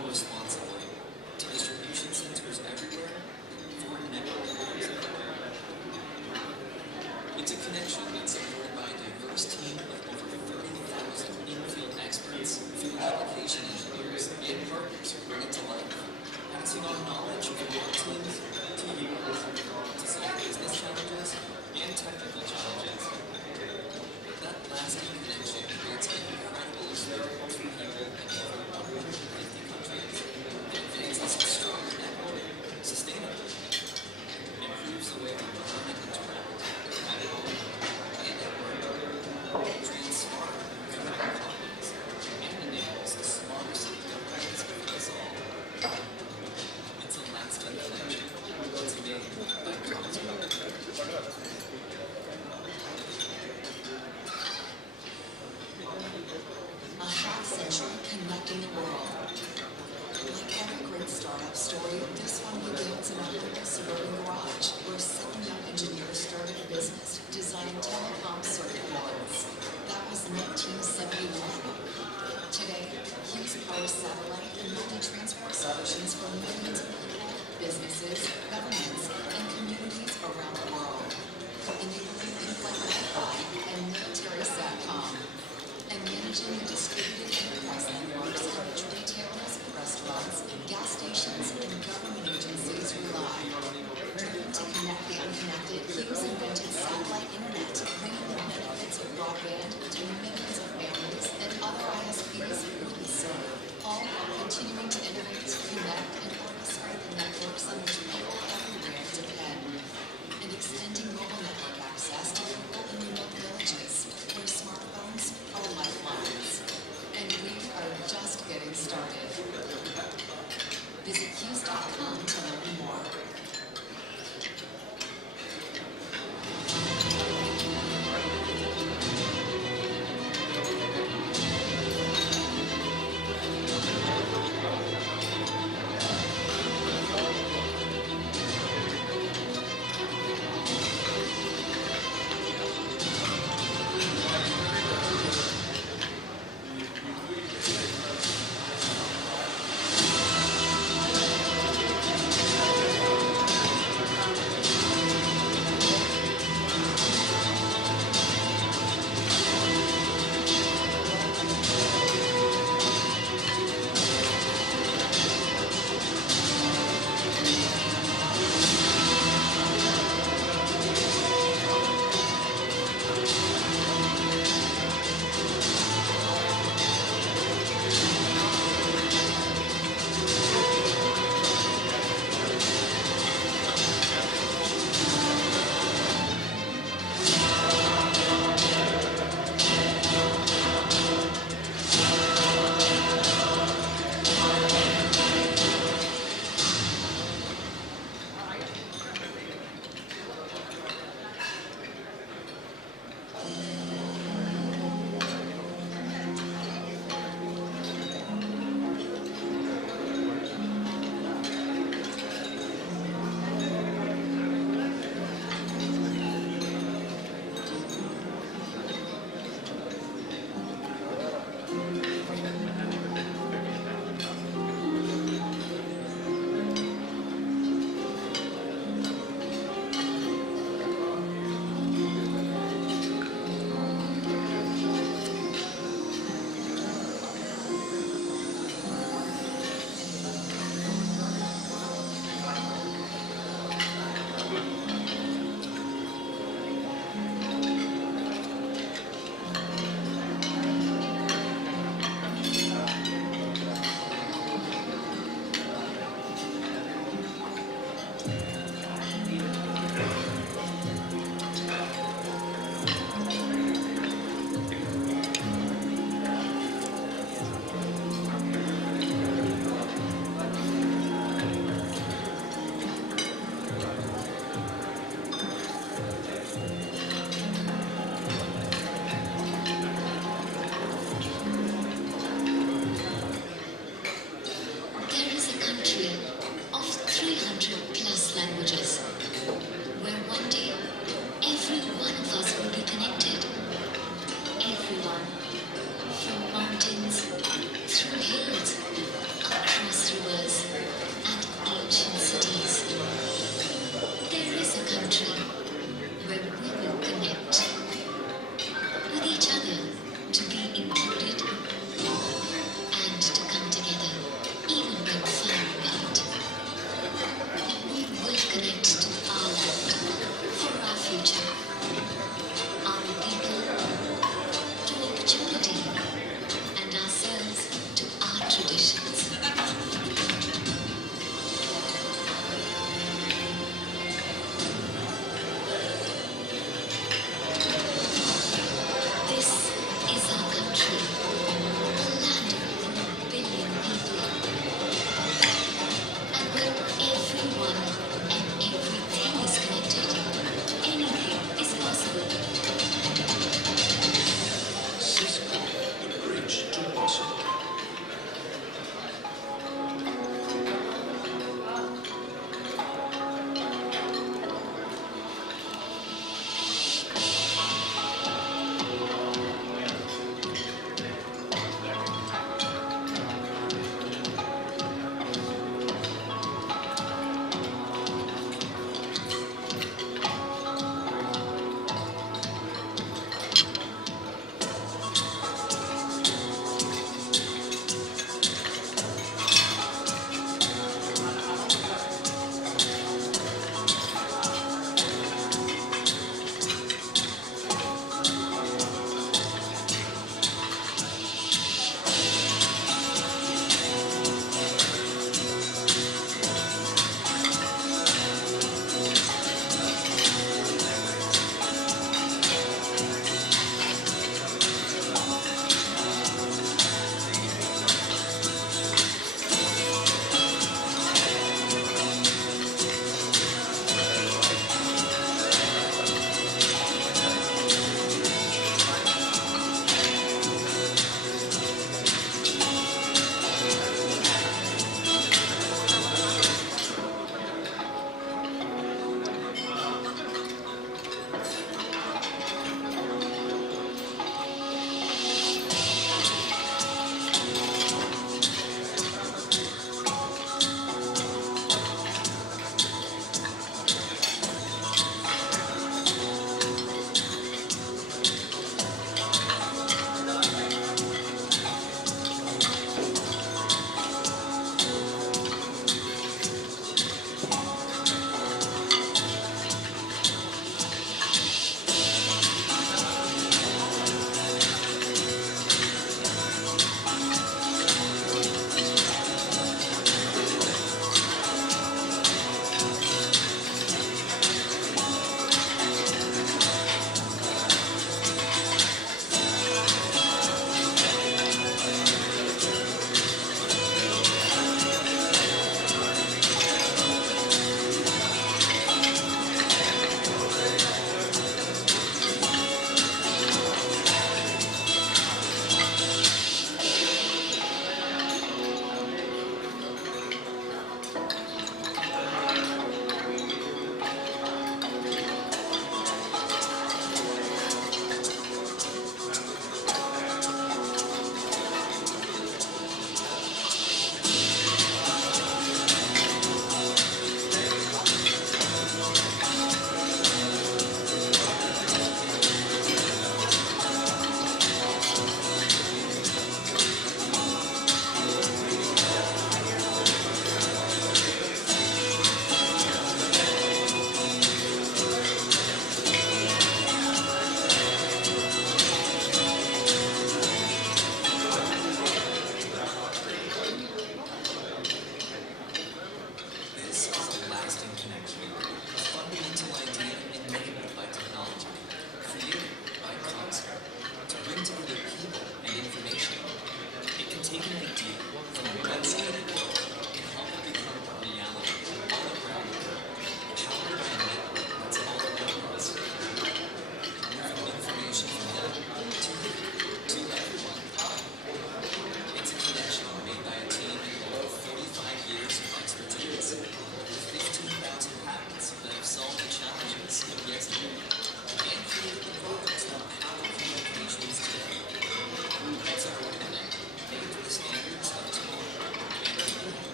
more responsibly to distribution centers everywhere for networks. It's a connection that's supported by a diverse team of over 30,000 in-field experts, field application engineers, and partners who bring it to life, passing on knowledge from our teams to you to solve business challenges and technical challenges. That lasting connection creates an incredible experience for people in over 150 countries and advances a stronger network sustainably. It improves the way we learn and interact at home and at work, trains smarter human companies, and enables a smarter city governments for us all. It's a lasting connection that's made by Broadband. A half century connecting the world. Like every great startup story, this one begins in a humble suburban garage where 7 young engineers started a business designing telecom circuit boards. That was 1971. Today, Hughes powers satellite and multi-transport solutions for millions of people, businesses, governments, and communities around the world, enabling in-flight Wi-Fi and military SATCOM, and managing the distributed enterprise networks on which retailers, restaurants, gas stations, and government agencies rely. Driven to connect the unconnected, Hughes invented satellite internet, bringing the benefits of broadband to millions of families that other ISPs wouldn't serve, all while continuing to innovate, connect, and orchestrate the networks on which people everywhere depend, and extending mobile network access to people in remote villages where smartphones are lifelines. And we are just getting started. Visit Hughes.com to learn more.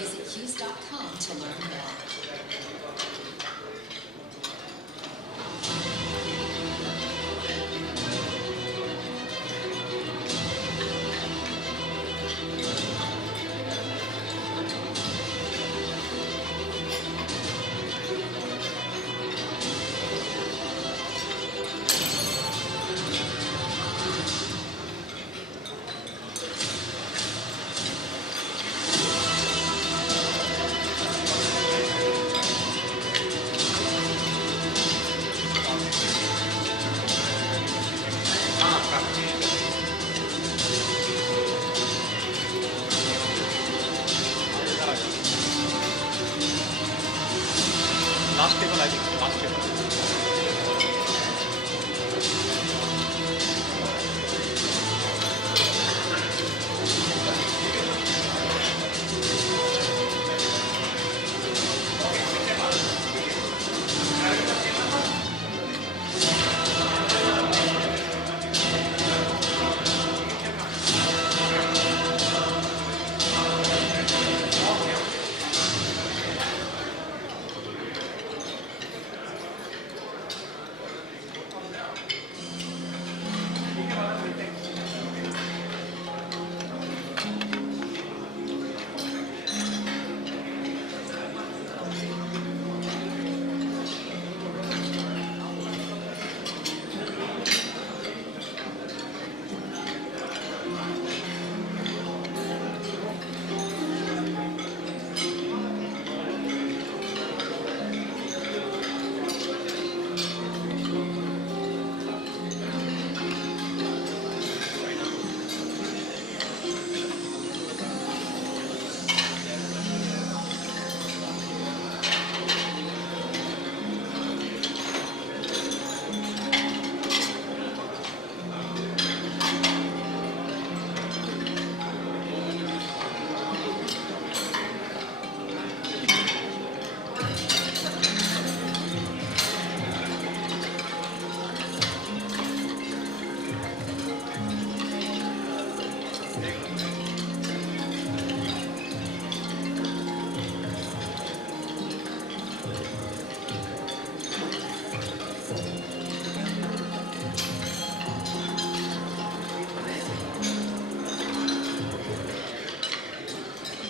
Visit hughes.com to learn more. Last table, I think. Last table.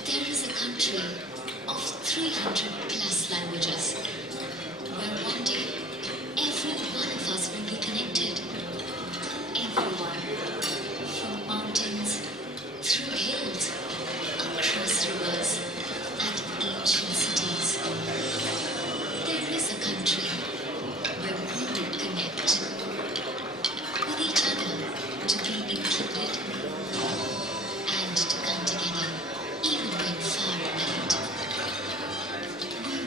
There is a country of 300 plus languages where one day every one of us will be connected. Everyone, from mountains, through hills, across rivers, and ancient cities. There is a country where we will connect with each other to be included and to come together even when far apart. We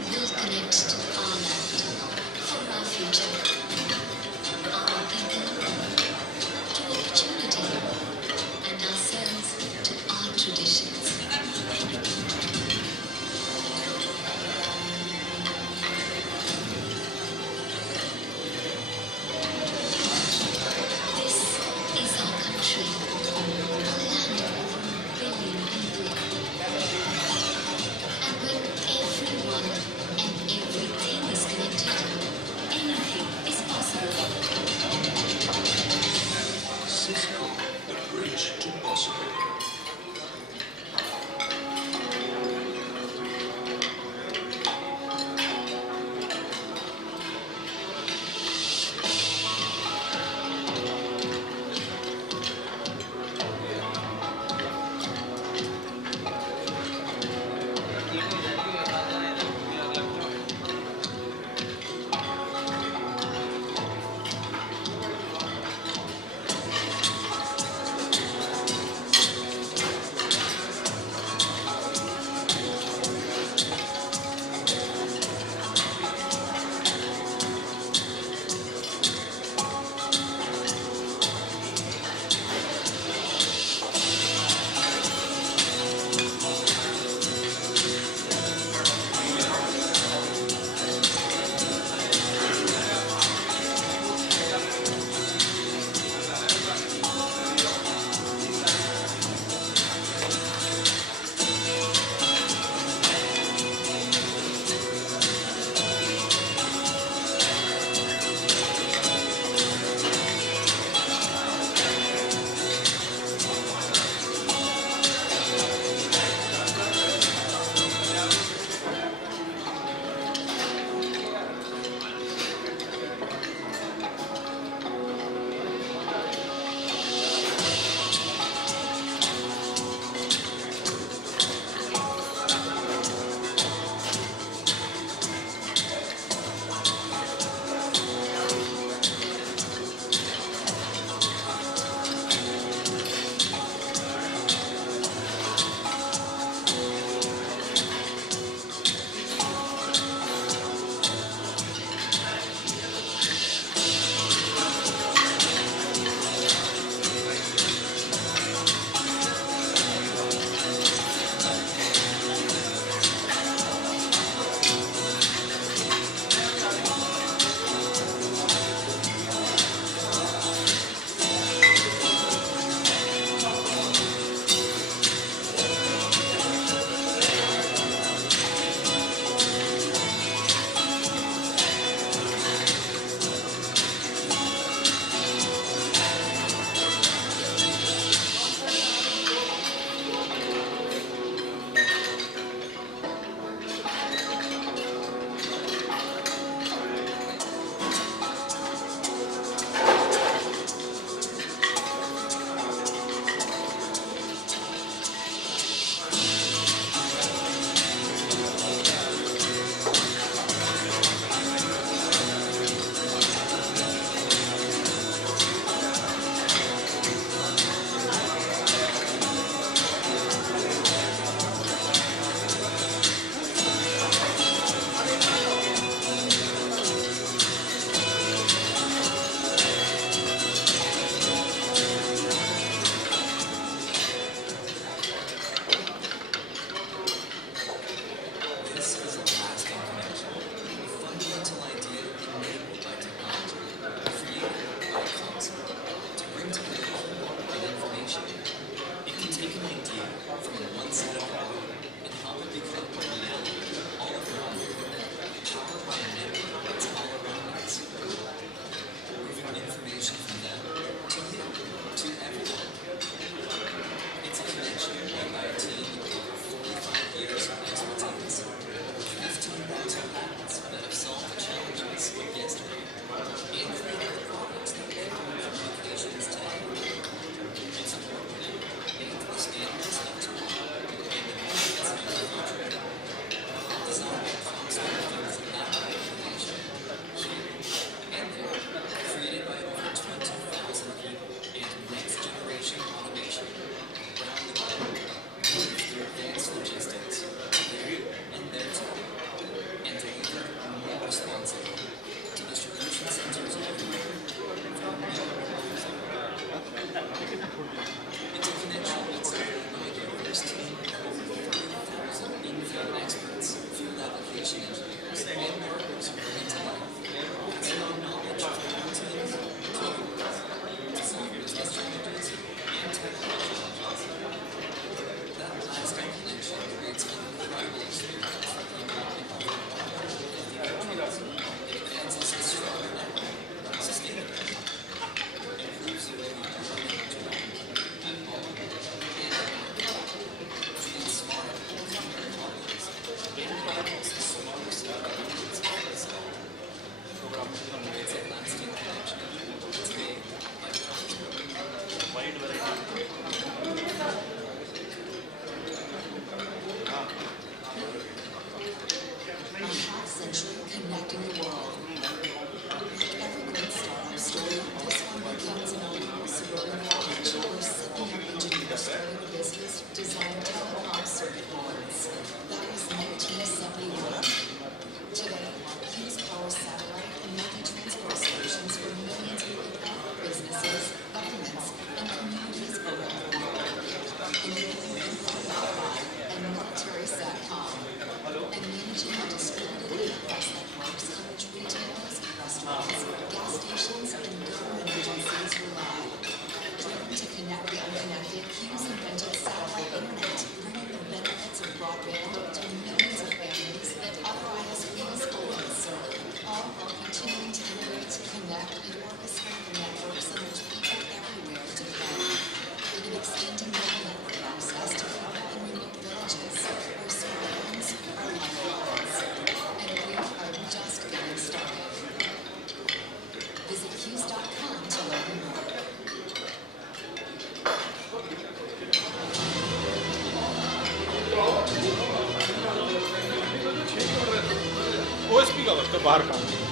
ठीक है बस बाहर काम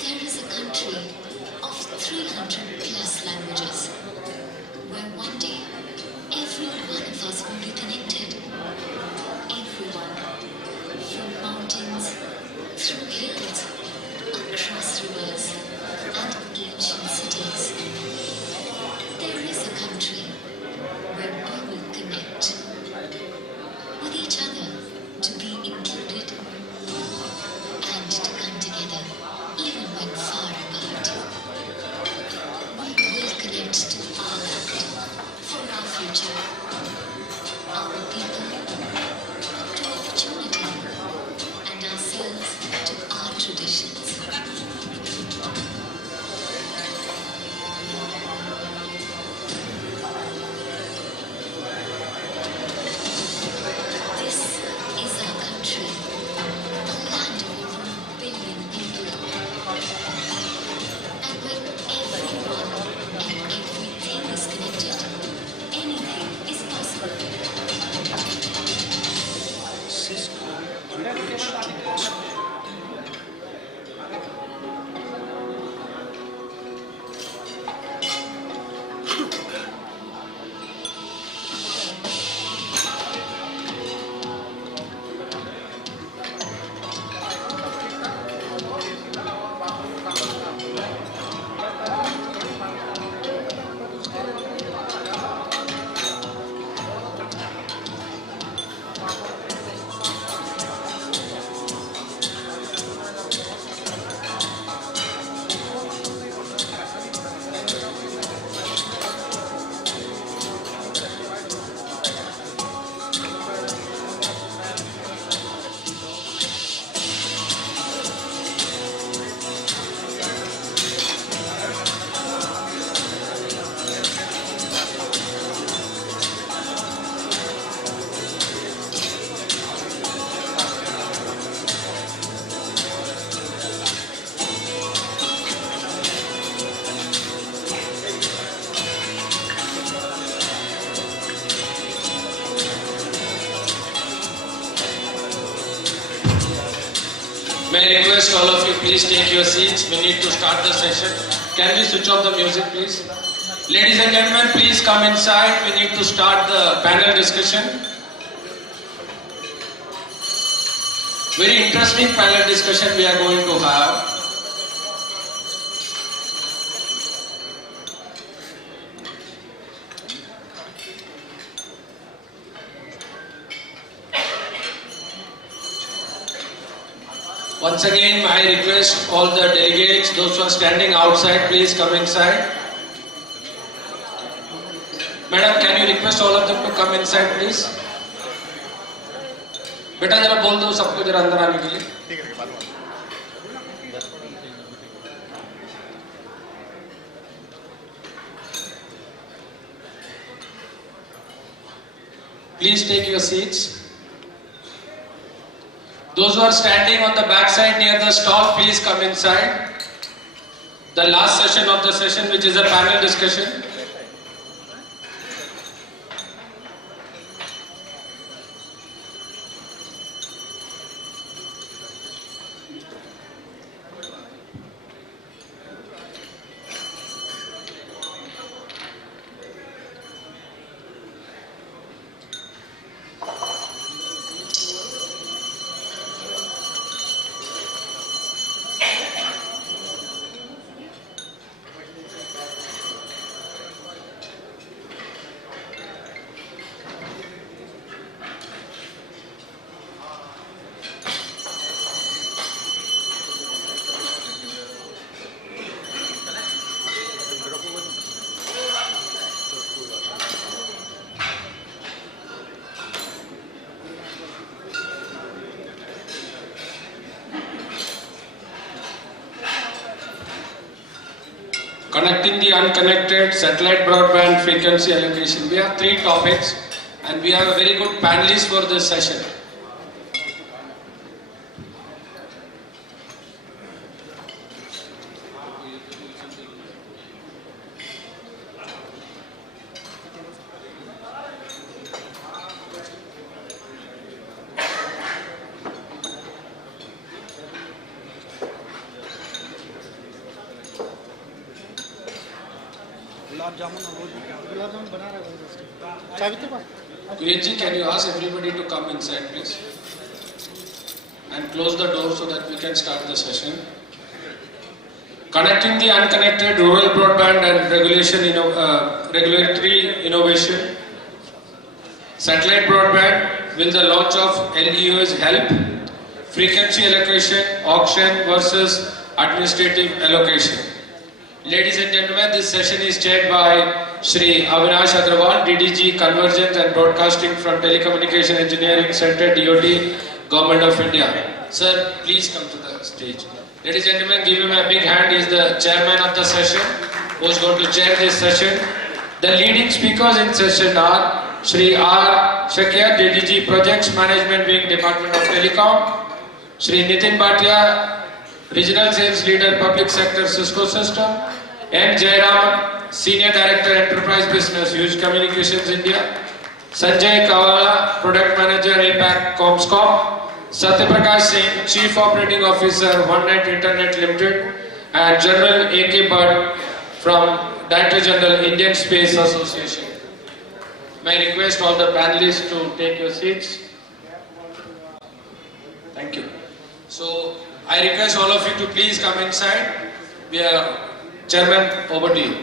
There is a country of 300 plus languages where one day every one of us will be connected. Everyone, from mountains, through hills, across rivers and ancient cities. There is a country where we will connect with each other to be included and to come together even when far apart. We will connect to our land for our future, our people to opportunity, and ourselves to our traditions. This May I request all of you, please take your seats. We need to start the session. Can we switch off the music, please? Ladies and gentlemen, please come inside. We need to start the panel discussion. Very interesting panel discussion we are going to have. Once again, I request all the delegates, those who are standing outside, please come inside. Madam, can you request all of them to come inside, please? बेटा जरा बोल दो सबको जरा अंदर आने के लिए. Please take your seats. Those who are standing on the back side near the stall, please come inside. The last session of the session, which is a panel discussion. Connecting the unconnected, satellite broadband, frequency allocation. We have 3 topics and we have a very good panelist for this session. Kuretji, can you ask everybody to come inside, please? And close the door so that we can start the session. Connecting the unconnected, rural broadband and regulatory innovation. Satellite broadband, will the launch of LEOs help? Frequency allocation, auction versus administrative allocation. Ladies and gentlemen, this session is chaired by Shri Avinash Agrawal, DDG Convergence and Broadcasting from Telecommunication Engineering Center, DOT, Government of India. Sir, please come to the stage. Ladies and gentlemen, give him a big hand. He is the chairman of the session, who is going to chair this session. The leading speakers in session are Shri R. Shakya, DDG Projects Management Wing, Department of Telecom. Shri Nitin Bhatia, Regional Sales Leader, Public Sector Cisco System. M. Jairam, Senior Director, Enterprise Business, Hughes Communications India. Sanjay Kavala, Product Manager, APAC Comscom. Satyaprakash Singh, Chief Operating Officer, OneNet Internet Limited. And General A.K. Bhatt from Director General, Indian Space Association. May I request all the panelists to take your seats. Thank you. So, I request all of you to please come inside. We are Chairman, over to you.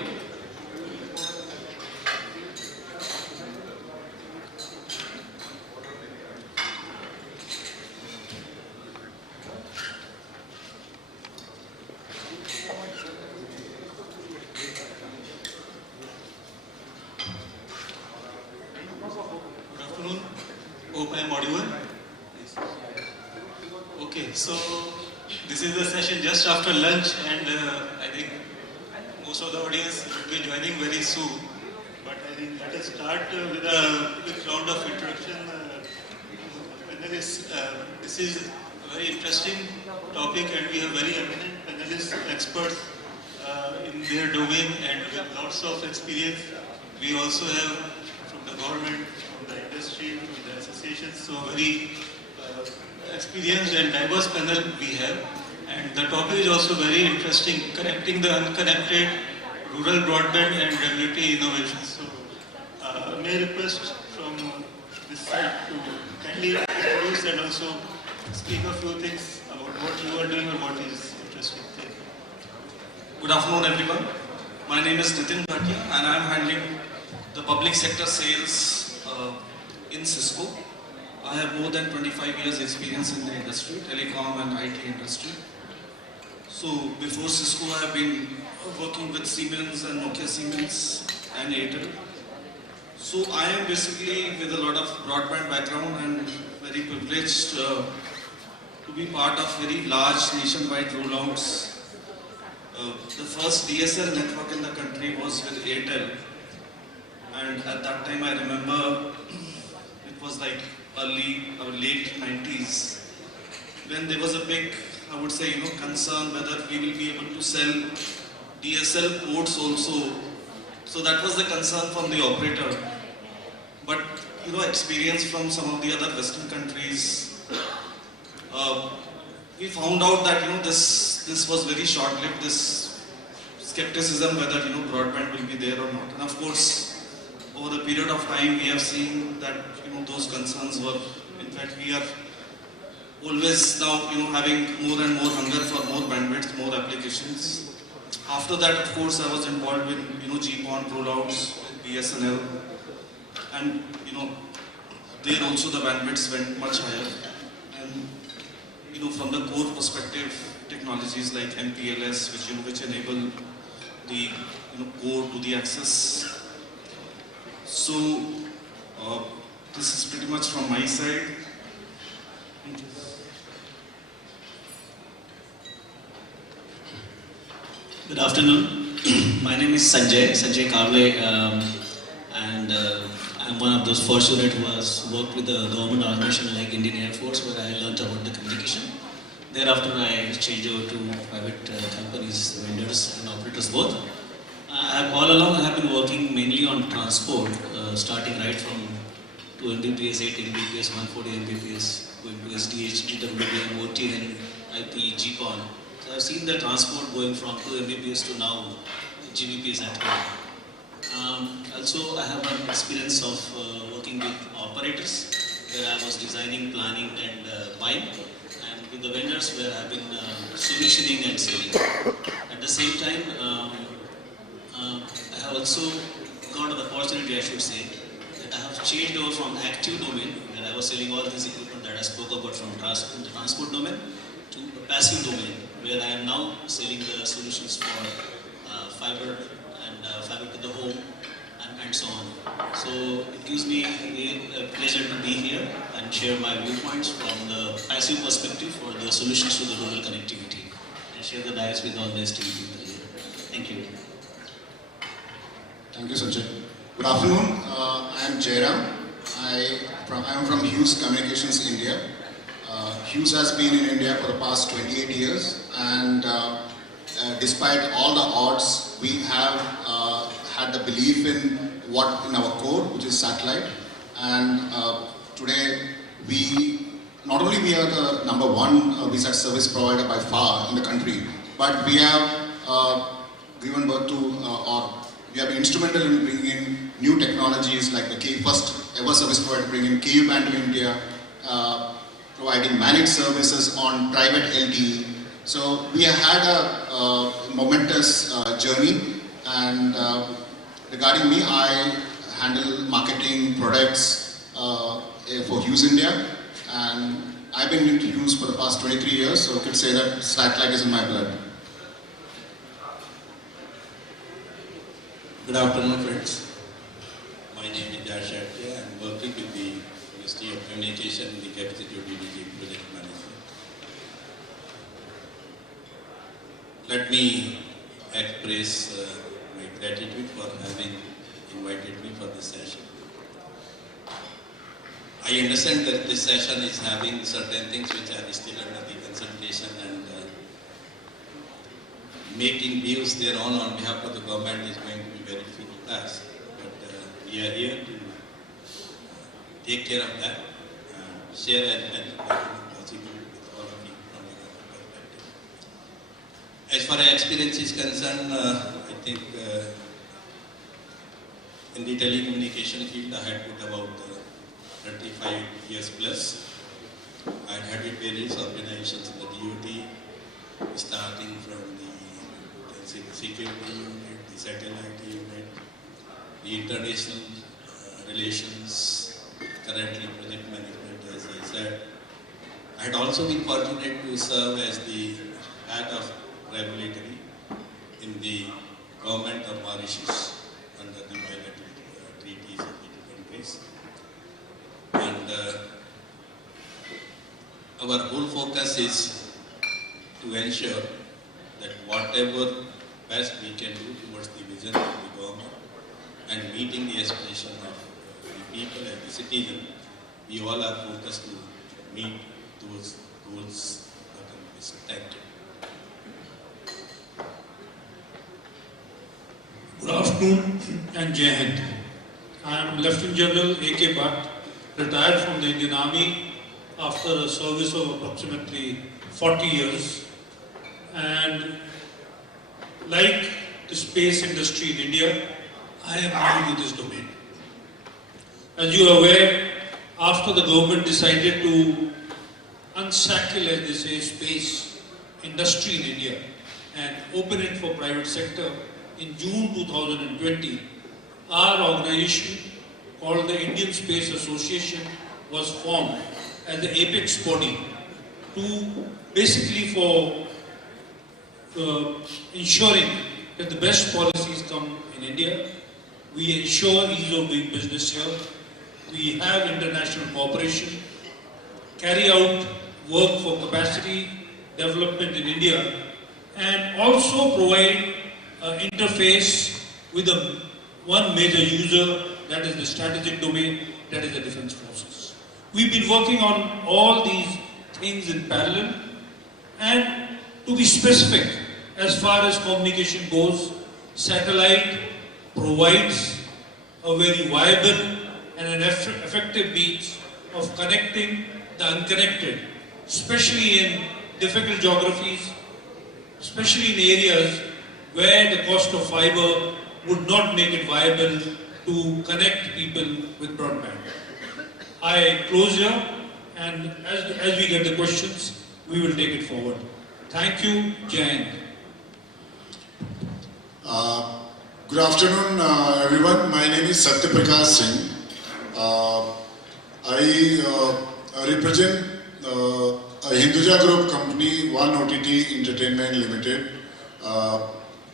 Good afternoon. Hope I am audible. Okay, so this is the session just after lunch, and I think most of the audience will be joining very soon. But I think let us start with a quick round of introduction. Panelists, this is a very interesting topic, and we have very eminent panelists, experts in their domain, and with lots of experience. We also have from the government, from the industry, from the associations, so very experienced and diverse panel we have. And the topic is also very interesting, connecting the unconnected, rural broadband and regulatory innovations. So, may I request from this side to kindly introduce and also speak a few things about what you are doing or what is interesting. Thank you. Good afternoon, everyone. My name is Nitin Bhatia and I am handling the public sector sales in Cisco. I have more than 25 years experience in the industry, telecom and IT industry. So before Cisco, I have been working with Siemens and Nokia Siemens and Airtel. So I am basically with a lot of broadband background and very privileged to be part of very large nationwide rollouts. The first DSL network in the country was with Airtel, and at that time I remember it was like early or late 90s when there was a big, I would say, concern whether we will be able to sell DSL ports also. So that was the concern from the operator. But experience from some of the other Western countries, we found out that this was very short-lived. This skepticism whether broadband will be there or not. And of course, over the period of time, we have seen that those concerns were. In fact, we are always now having more and more hunger for more bandwidth, more applications. After that, of course, I was involved in GPON rollouts, BSNL, and there also the bandwidths went much higher. And from the core perspective, technologies like MPLS, which enable the core to the access. So this is pretty much from my side. Thank you. Good afternoon. My name is Sanjay Kavle, and I'm one of those fortunate who has worked with the government organization like Indian Air Force, where I learned about the communication. Thereafter, I changed over to private companies, vendors and operators both. All along, I have been working mainly on transport, starting right from 2 Mbps, 8 Mbps, 140 Mbps, going to SDH, GWDM, OTN, IP, GPON. So I've seen the transport going from 2 Mbps to now Gbps at home. Also, I have an experience of working with operators, where I was designing, planning and buying, and with the vendors where I have been solutioning and selling. At the same time, I have also got an opportunity, I should say, that I have changed over from active domain, where I was selling all this equipment that I spoke about from the transport domain, to a passive domain, where I am now selling the solutions for fiber and fiber to the home and so on. So it gives me a pleasure to be here and share my viewpoints from the passive perspective for the solutions to the rural connectivity and share the diets with all the esteemed people here. Thank you. Thank you, Sanjay. Good afternoon. I am Jairam. I am from Hughes Communications India. Hughes has been in India for the past 28 years, and despite all the odds, we have had the belief in our core, which is satellite. And today, not only we are the #1 VSAT service provider by far in the country, but we have given birth to, or we have been instrumental in bringing in new technologies like the first ever service provider bringing KU band to India, providing managed services on private LTE. So we have had a momentous journey, and regarding me, I handle marketing products for Hughes India, and I've been into Hughes for the past 23 years, so I could say that satellite is in my blood. Good afternoon, friends. My name is Jash Shetty. I'm working with the Ministry of Communication in the capacity of DDG Project Management. Let me express my gratitude for having invited me for this session. I understand that this session is having certain things which are still under the consultation, and making views their own on behalf of the government is going to be very difficult task. But we are here to take care of that, share as much as possible with all of you from your perspective. As far as experience is concerned, I think in the telecommunication field I had put about 35 years plus. I had with various organizations in the DOT, starting from the security unit, the satellite unit, the international relations, currently project management, as I said. I had also been fortunate to serve as the head of regulatory in the government of Mauritius under the bilateral treaties of the two countries. And our whole focus is to ensure that whatever best we can do towards the vision of the government and meeting the aspiration of the people and the citizen, we all are focused to meet those goals. Thank you. Good afternoon and Jai Hind. I am Lieutenant General A.K. Bhatt, retired from the Indian Army after a service of approximately 40 years. And like the space industry in India, I am new to this domain. As you are aware, after the government decided to unshackle, as they say, space industry in India and open it for private sector, in June 2020, our organization called the Indian Space Association was formed as the apex body to basically for ensuring that the best policies come in India. We ensure ease of doing business here. We have international cooperation, carry out work for capacity development in India, and also provide interface with one major user, that is the strategic domain, that is the defense forces. We've been working on all these things in parallel, and to be specific, as far as communication goes, satellite provides a very viable and an effective means of connecting the unconnected, especially in difficult geographies, especially in areas where the cost of fiber would not make it viable to connect people with broadband. I close here, and as we get the questions, we will take it forward. Thank you, Jai Hind. Good afternoon, everyone. My name is Satya Prakash Singh. I represent a Hinduja Group company, One OTT Entertainment Limited,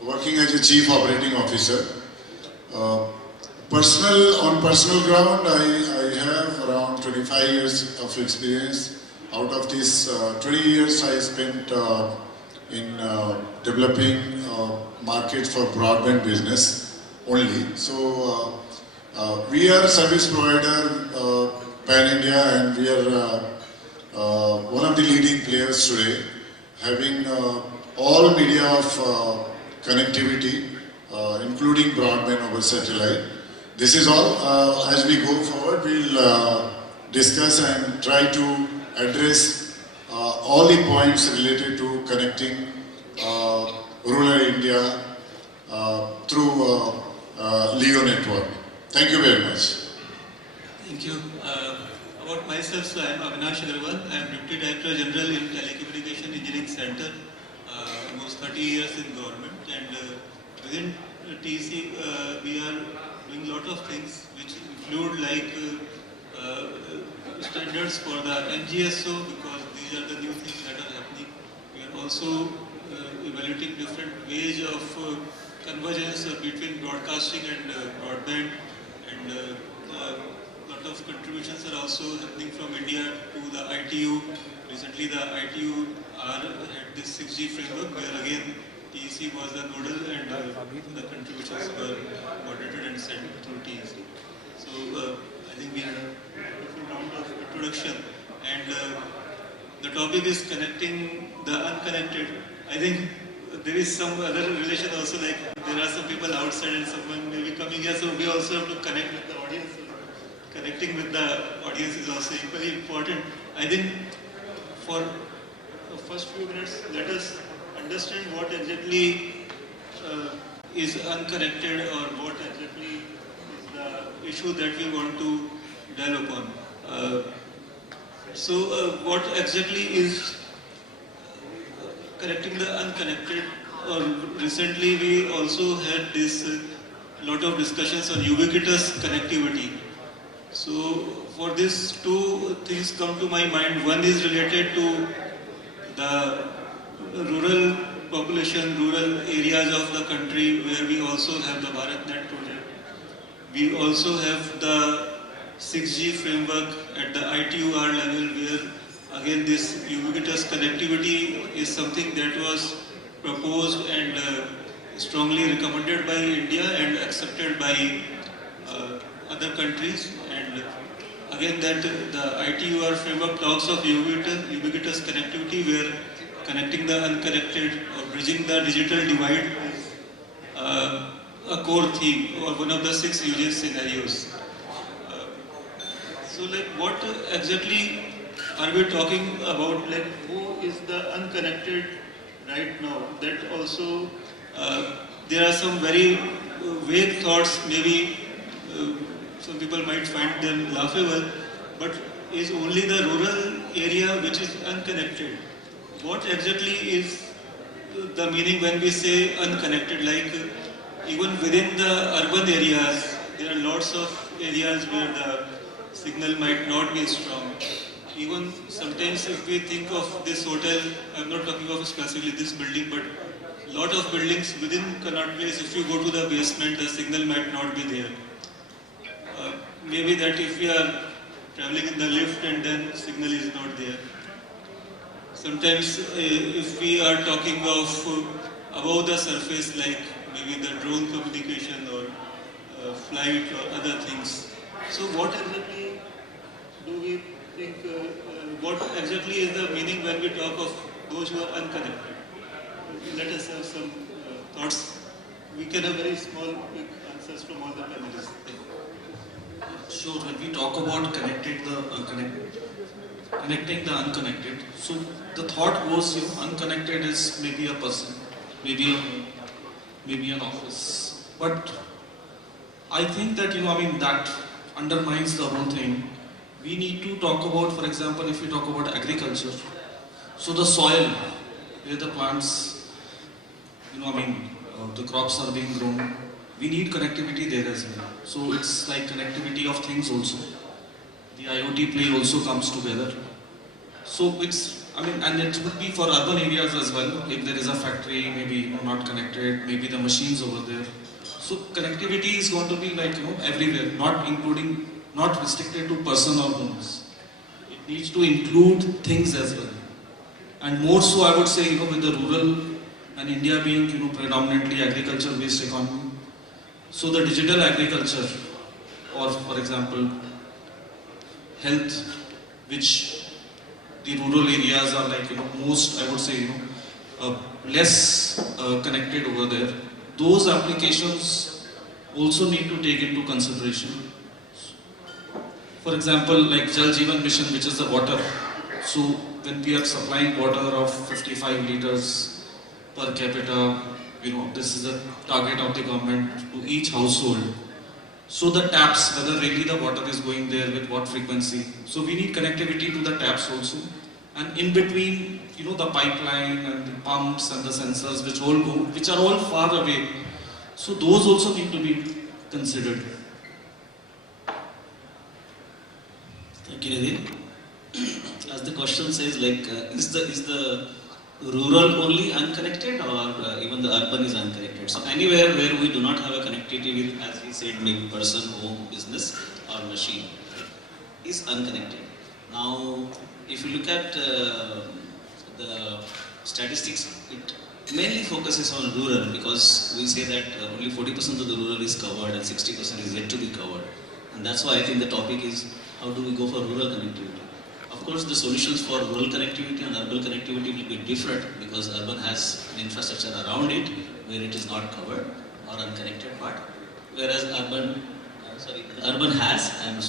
working as a Chief Operating Officer. On personal ground, I have around 25 years of experience. Out of this, 20 years I spent in developing markets for broadband business only. So we are service provider pan-India, and we are one of the leading players today, having all media of connectivity, including broadband over satellite. This is all. As we go forward, we'll discuss and try to address all the points related to connecting rural India through LEO network. Thank you very much. Thank you. About myself, so I am Avinash Agarwal. I am Deputy Director General in Telecommunication Engineering Center, almost 30 years in government, and within TEC we are doing a lot of things which include like standards for the NGSO, because these are the new things that are happening. We are also evaluating different ways of convergence between broadcasting and broadband, and lot of contributions are also happening from India to the ITU. Recently the ITU had this 6G framework where again TEC was the nodal, and the contributions were moderated and sent through TEC. So I think we had a different round of introduction, and the topic is connecting the unconnected. I think there is some other relation also, like there are some people outside and someone may be coming here, so we also have to connect with the audience. Connecting with the audience is also equally important. I think for the first few minutes, let us understand what exactly is unconnected or what exactly is the issue that we want to dwell upon. What exactly is connecting the unconnected? Or recently we also had this lot of discussions on ubiquitous connectivity. So for this, two things come to my mind. One is related to the rural population, rural areas of the country where we also have the BharatNet project. We also have the 6G framework at the ITUR level where again this ubiquitous connectivity is something that was proposed and strongly recommended by India and accepted by other countries. And again that the ITUR framework talks of ubiquitous connectivity where connecting the unconnected or bridging the digital divide is a core theme or one of the 6 use scenarios. So like what exactly are we talking about? Like who is the unconnected right now? That also there are some very vague thoughts, maybe some people might find them laughable, but is only the rural area which is unconnected? What exactly is the meaning when we say unconnected? Like even within the urban areas, there are lots of areas where the signal might not be strong. Even sometimes if we think of this hotel, I'm not talking of specifically this building, but lot of buildings within Connaught Place, if you go to the basement, the signal might not be there. Maybe that if we are traveling in the lift and then signal is not there. Sometimes if we are talking of above the surface, like maybe the drone communication or flight or other things. So what exactly do we think, what exactly is the meaning when we talk of those who are unconnected? Let us have some thoughts. We can have very small quick answers from all the panelists. Sure, when we talk about connecting the unconnected, so the thought goes, unconnected is maybe a person, maybe a home, maybe an office. But I think that, that undermines the whole thing. We need to talk about, for example, if we talk about agriculture, so the soil where the plants, the crops are being grown, we need connectivity there as well. So it's like connectivity of things also. The IoT play also comes together. So it's, and it would be for urban areas as well. If there is a factory, maybe not connected, maybe the machines over there. So connectivity is going to be like, everywhere, not restricted to person or homes. It needs to include things as well. And more so, I would say, with the rural and India being, predominantly agriculture-based economy. So the digital agriculture, or for example, health, which the rural areas are like, most, I would say, less connected over there. Those applications also need to take into consideration. For example, like Jal Jeevan Mission, which is the water. So when we are supplying water of 55 liters per capita, this is the target of the government to each household. So the taps, whether really the water is going there with what frequency. So we need connectivity to the taps also. And in between, the pipeline and the pumps and the sensors which are all far away. So those also need to be considered. Thank you, Nidhi. As the question says, like, is the rural only unconnected, or even the urban is unconnected? So anywhere where we do not have a connectivity with, as he said, maybe person, home, business, or machine, is unconnected. Now, if you look at the statistics, it mainly focuses on rural, because we say that only 40% of the rural is covered and 60% is yet to be covered. And that's why I think the topic is, how do we go for rural connectivity? Of course, the solutions for rural connectivity and urban connectivity will be different, because urban has an infrastructure around it where it is not covered or unconnected part, whereas urban has, and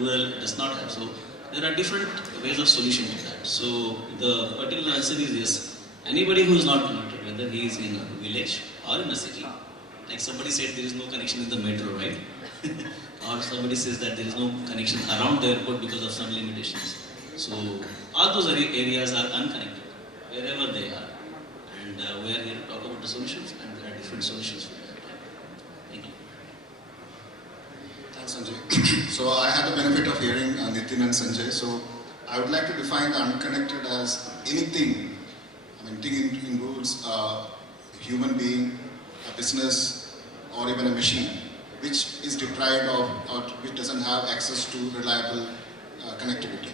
rural does not have. So there are different ways of solution to that. So the particular answer is yes. Anybody who is not connected, whether he is in a village or in a city, like somebody said there is no connection in the metro, right? Or somebody says that there is no connection around the airport because of some limitations. So all those areas are unconnected, wherever they are. And we are here to talk about the solutions, and there are different solutions for that. Thank you. Thanks, Sanjay. So I had the benefit of hearing Nitin and Sanjay. So I would like to define the unconnected as anything. I mean, thing includes a human being, a business, or even a machine, which is deprived of or which doesn't have access to reliable connectivity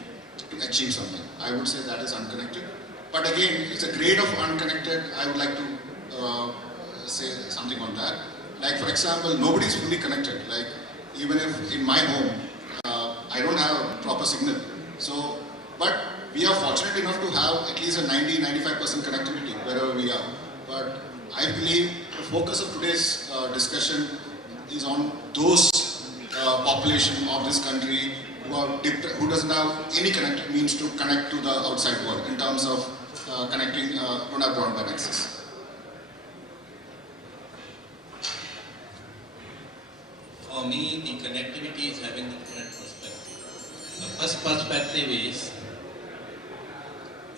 to achieve something. I would say that is unconnected. But again, it's a grade of unconnected. I would like to say something on that. Like for example, nobody is fully connected. Like even if in my home, I don't have a proper signal. So, but we are fortunate enough to have at least a 90-95% connectivity wherever we are. But I believe the focus of today's discussion is on those population of this country who doesn't have any means to connect to the outside world in terms of connecting, don't have broadband access. For me, the connectivity is having a different perspective. The first perspective is,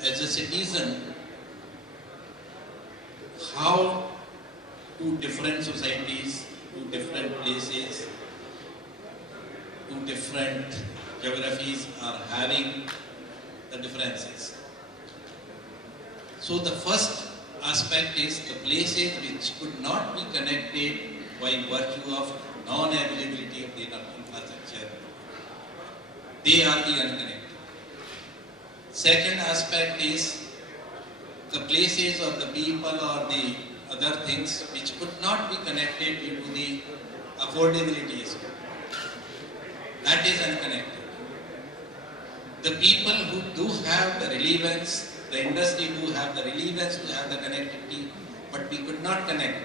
as a citizen, how two different societies, two different places, two different geographies are having the differences. So the first aspect is the places which could not be connected by virtue of non-availability of the infrastructure, they are the unconnected. Second aspect is the places or the people or the other things which could not be connected due to the affordability issue. That is unconnected. The people who do have the relevance, the industry do have the relevance to have the connectivity, but we could not connect.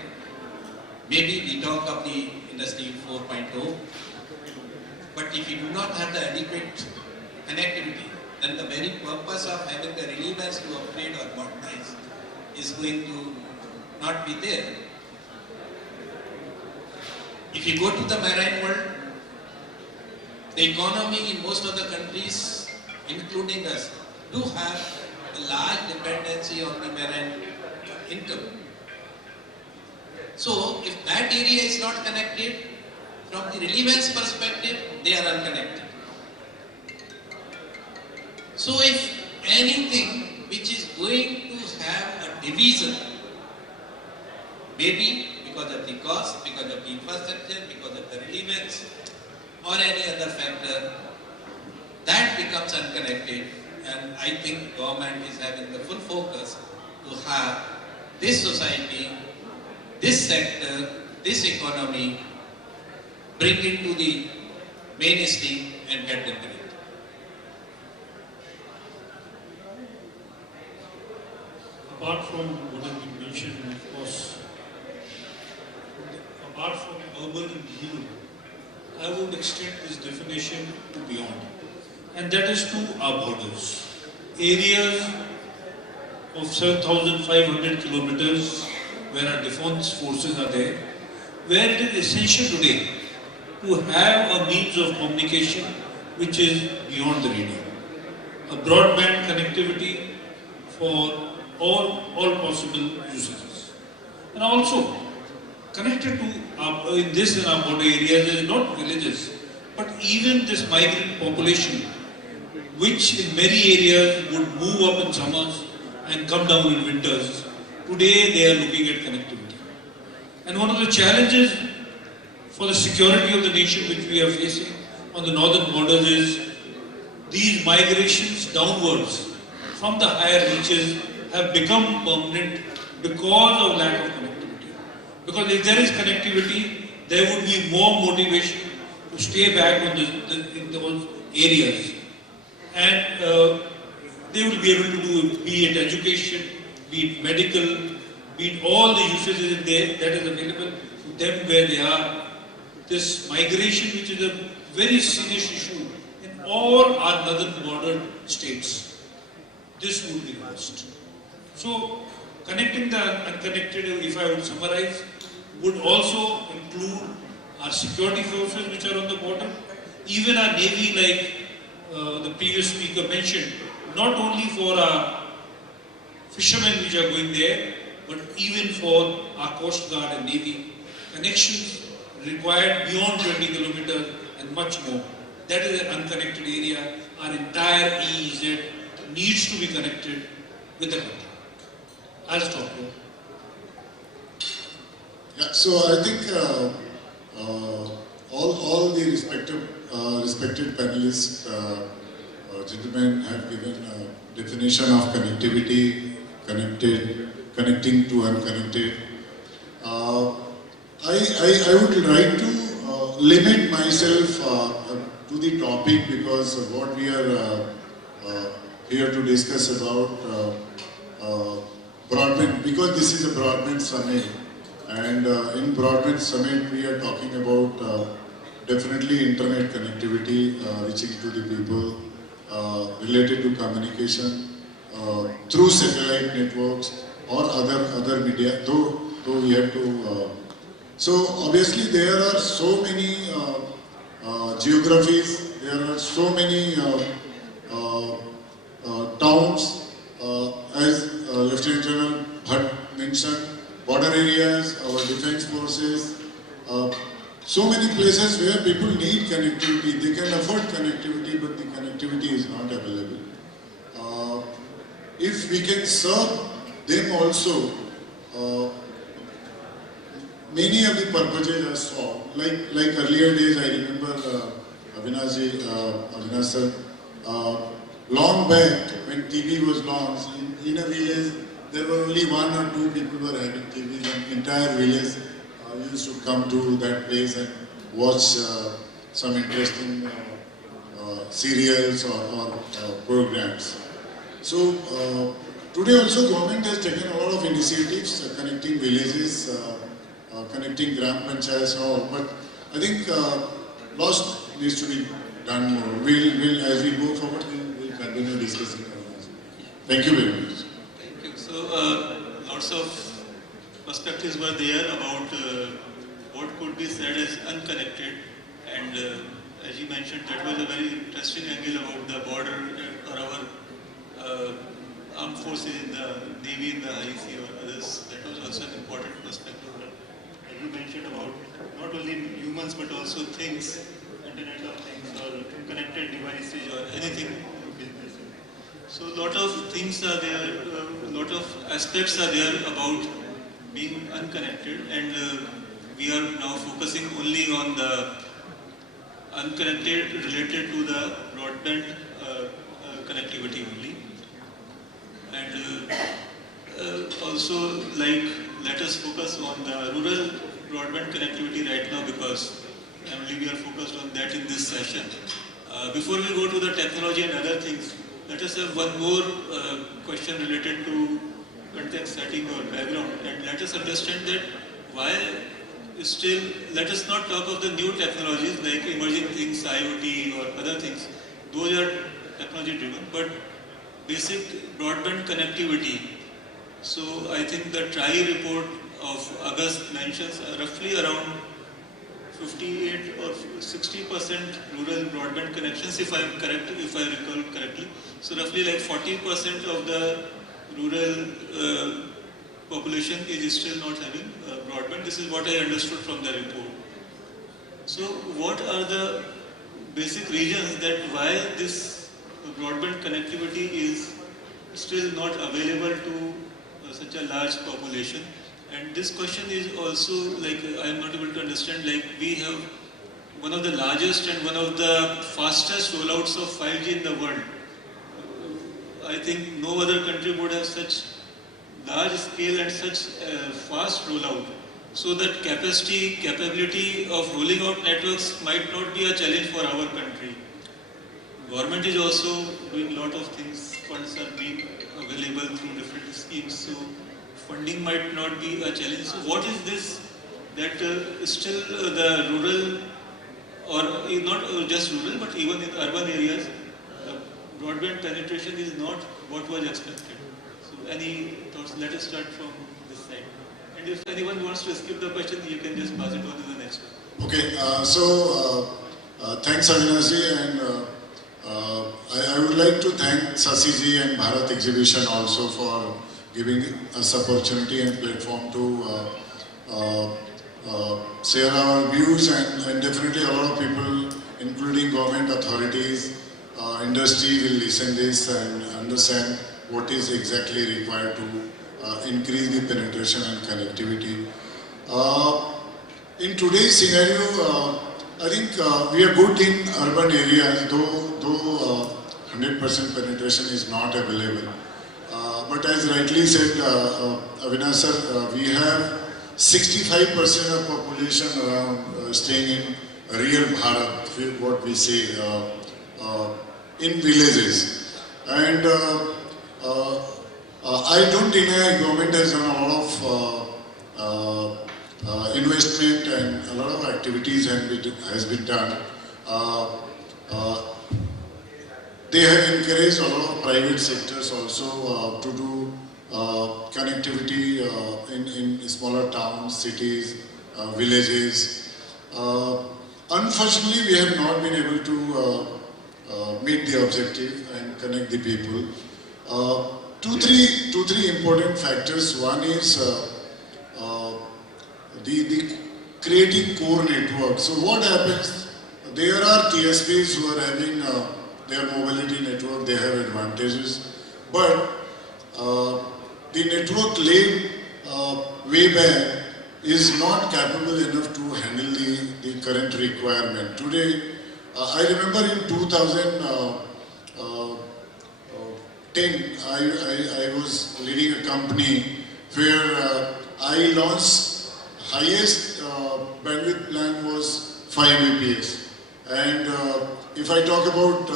Maybe we talk of the industry 4.0, but if you do not have the adequate connectivity, then the very purpose of having the relevance to upgrade or modernize is going to not be there. If you go to the marine world, the economy in most of the countries, including us, do have a large dependency on the marine income. So, if that area is not connected, from the relevance perspective, they are unconnected. So, if anything which is going to have a division, maybe because of the cost, because of the infrastructure, because of the relevance, or any other factor, that becomes unconnected, and I think government is having the full focus to have this society, this sector, this economy bring into the mainstream and get them connected. Apart from what has been mentioned, of course, apart from urban and rural, I would extend this definition to beyond, and that is to our borders. Areas of 7,500 kilometers where our defense forces are there, where it is essential today to have a means of communication which is beyond the radio. A broadband connectivity for all possible usages. And also, connected to in our border areas is not villages, but even this migrant population, which in many areas would move up in summers and come down in winters. Today they are looking at connectivity. And one of the challenges for the security of the nation which we are facing on the northern borders is these migrations downwards from the higher reaches have become permanent because of lack of connectivity. Because if there is connectivity, there would be more motivation to stay back in those areas. And they will be able to do, be it education, be it medical, be it all the usages that is available to them where they are. This migration, which is a very serious issue in or our northern border states. This would be lost. So, connecting the unconnected, if I would summarize, would also include our security forces which are on the border, even our navy, like the previous speaker mentioned, not only for our fishermen which are going there, but even for our Coast Guard and Navy. Connections required beyond 20 kilometers and much more. That is an unconnected area. Our entire EEZ needs to be connected with the country. I'll stop here. Yeah, so I think all the respected panelists, gentlemen, have given a definition of connectivity, connecting to unconnected. I would like to limit myself to the topic, because what we are here to discuss about broadband, because this is a broadband summit, and in broadband summit we are talking about definitely internet connectivity reaching to the people, related to communication through satellite networks or other media, though we have to so obviously there are so many geographies, there are so many towns, as Lieutenant General Bhatt mentioned, border areas, our defense forces, so many places where people need connectivity. They can afford connectivity, but the connectivity is not available. If we can serve them also, many of the purposes are solved. Like earlier days, I remember Avinash sir, long back when TV was launched, in a village there were only one or two people who were having TV, and entire village used to come to that place and watch some interesting serials or programs. So today also government has taken a lot of initiatives connecting villages, connecting Gram Panchayats and all, but I think lots needs to be done more. We'll as we go forward, we'll continue discussing. Thank you very much. Thank you. So lots of perspectives were there about what could be said as unconnected, and as you mentioned, that was a very interesting angle about the border or our armed forces in the Navy, in the High Sea or others. That was also an important perspective. As you mentioned about not only humans but also things, Internet of Things or connected devices or anything. So a lot of things are there, a lot of aspects are there about being unconnected, and we are now focusing only on the unconnected related to the broadband connectivity only. And also, like, let us focus on the rural broadband connectivity right now, because only we are focused on that in this session. Before we go to the technology and other things, let us have one more question related to context setting or background, and let us understand that why still, let us not talk of the new technologies like emerging things, IoT or other things. Those are technology driven, but basic broadband connectivity. So I think the TRI report of August mentions roughly around 58 or 60% rural broadband connections, if I am correct, if I recall correctly. So roughly like 40% of the rural population is still not having broadband. This is what I understood from the report. So what are the basic reasons that why this broadband connectivity is still not available to such a large population? And this question is also like, I am not able to understand, like we have one of the largest and one of the fastest rollouts of 5G in the world. I think no other country would have such large scale and such fast rollout. So that capability of rolling out networks might not be a challenge for our country. Government is also doing a lot of things, funds are being available through different schemes, so funding might not be a challenge. So what is this that still the rural or not just rural, but even in urban areas, the broadband penetration is not what was expected. So any thoughts? Let us start from this side. And if anyone wants to skip the question, you can just pass it on to the next one. Okay, thanks Avinashji, and I would like to thank Sasiji and Bharat Exhibition also for giving us opportunity and platform to share our views, and definitely a lot of people, including government authorities, industry will listen this and understand what is exactly required to increase the penetration and connectivity. In today's scenario, I think we are good in urban areas, though 100% penetration is not available. But as rightly said, Avinash sir, we have 65% of population around staying in real Bharat, what we say, in villages. And I don't deny government has done a lot of investment and a lot of activities has been done. They have encouraged a lot of private sectors also to do connectivity in smaller towns, cities, villages. Unfortunately, we have not been able to meet the objective and connect the people. Two, three important factors. One is the creating core network. So what happens? There are TSPs who are having their mobility network, they have advantages, but the network laid way back is not capable enough to handle the current requirement. Today, I remember in 2010, I was leading a company where I launched highest bandwidth plan was 5 Mbps. And if I talk about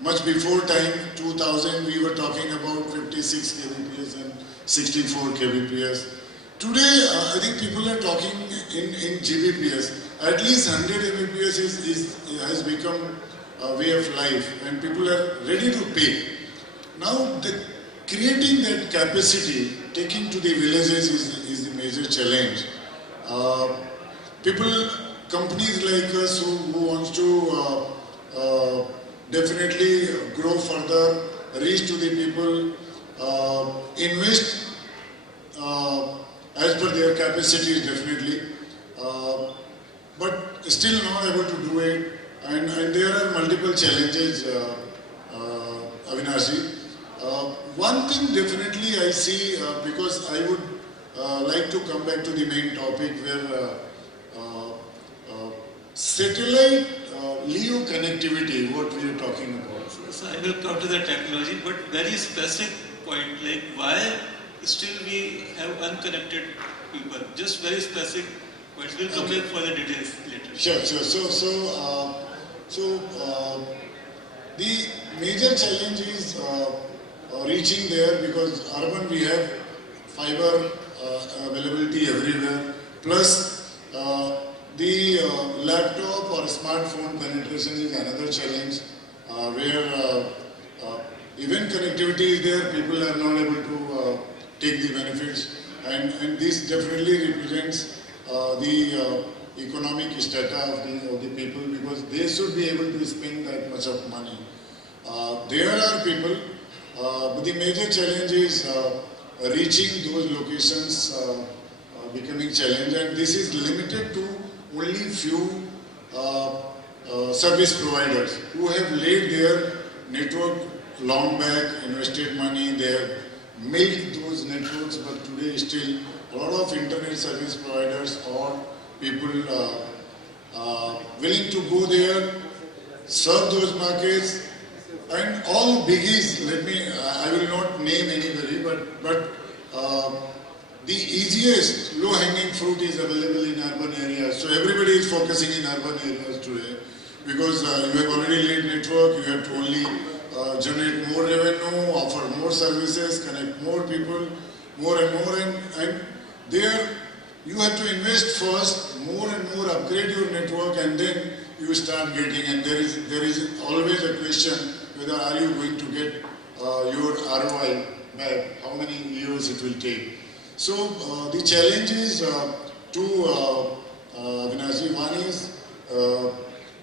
much before time, 2000, we were talking about 56 kbps and 64 kbps. Today, I think people are talking in Gbps. At least 100 Mbps has become a way of life, and people are ready to pay. Now, creating that capacity, taking to the villages is the major challenge. Companies like us who wants to definitely grow further, reach to the people, invest as per their capacities definitely, but still not able to do it, and there are multiple challenges, Avinashji. One thing definitely I see, because I would like to come back to the main topic where satellite LEO connectivity, what we are talking about. So I will come to the technology, but very specific point, like why still we have unconnected people? Just very specific points. We'll come back for the details later. Sure. So the major challenge is reaching there, because urban we have fiber availability everywhere, plus the laptop or smartphone penetration is another challenge, where even connectivity is there, people are not able to take the benefits, and this definitely represents the economic strata of the people, because they should be able to spend that much of money. There are people, but the major challenge is reaching those locations becoming challenge, and this is limited to only few service providers who have laid their network long back, invested money, they have milked those networks, but today still a lot of internet service providers or people willing to go there, serve those markets, and all biggies, I will not name anybody, but the easiest low-hanging fruit is available in urban areas. So everybody is focusing in urban areas today, because you have already laid network, you have to only generate more revenue, offer more services, connect more people, more and more, and there You have to invest first, more and more upgrade your network, and then you start getting. And there is always a question whether are you going to get your ROI back, how many years it will take. So the challenge is to Avinashi. One is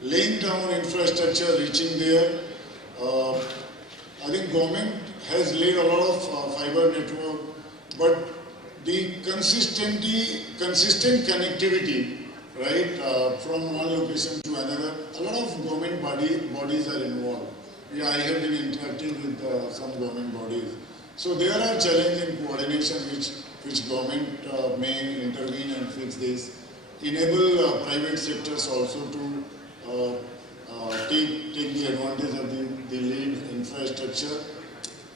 laying down infrastructure, reaching there. I think government has laid a lot of fiber network, but the consistent connectivity, right, from one location to another, a lot of government bodies are involved. I have been interacting with some government bodies. So there are challenges in coordination which government may intervene and fix this. Enable private sectors also to take the advantage of the laid infrastructure.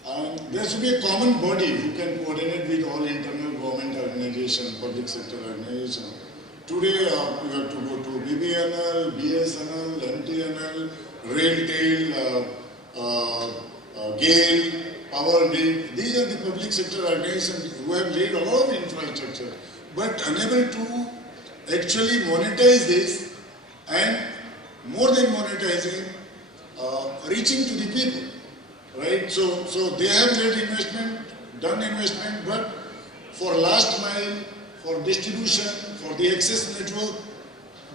And there should be a common body who can coordinate with all internal government organizations, public sector organizations. Today you have to go to BBNL, BSNL, MTNL, RailTel, GAIL, Power Grid. These are the public sector organizations who have laid a lot of infrastructure, but unable to actually monetize this, and more than monetizing, reaching to the people. Right, so they have made investment, done investment, but for last mile, for distribution, for the access network,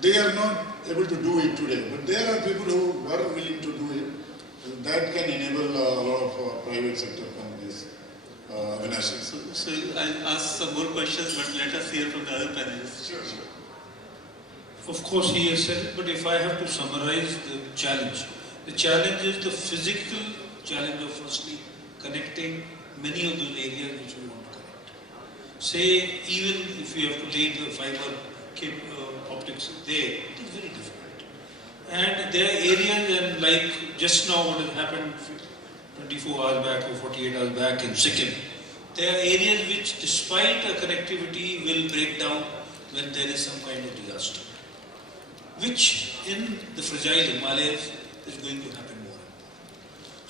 they are not able to do it today. But there are people who are willing to do it. That can enable a lot of private sector companies. Avinash. So I'll ask some more questions, but let us hear from the other panelists. Sure. Of course, he has said it, but if I have to summarize the challenge is the physical challenge of firstly connecting many of those areas which we want to connect. Say, even if we have to lay the fiber optics there, it is very difficult. And there are areas, and like just now what has happened 24 hours back or 48 hours back in Sikkim, there are areas which despite a connectivity will break down when there is some kind of disaster, which in the fragile Himalayas is going to happen.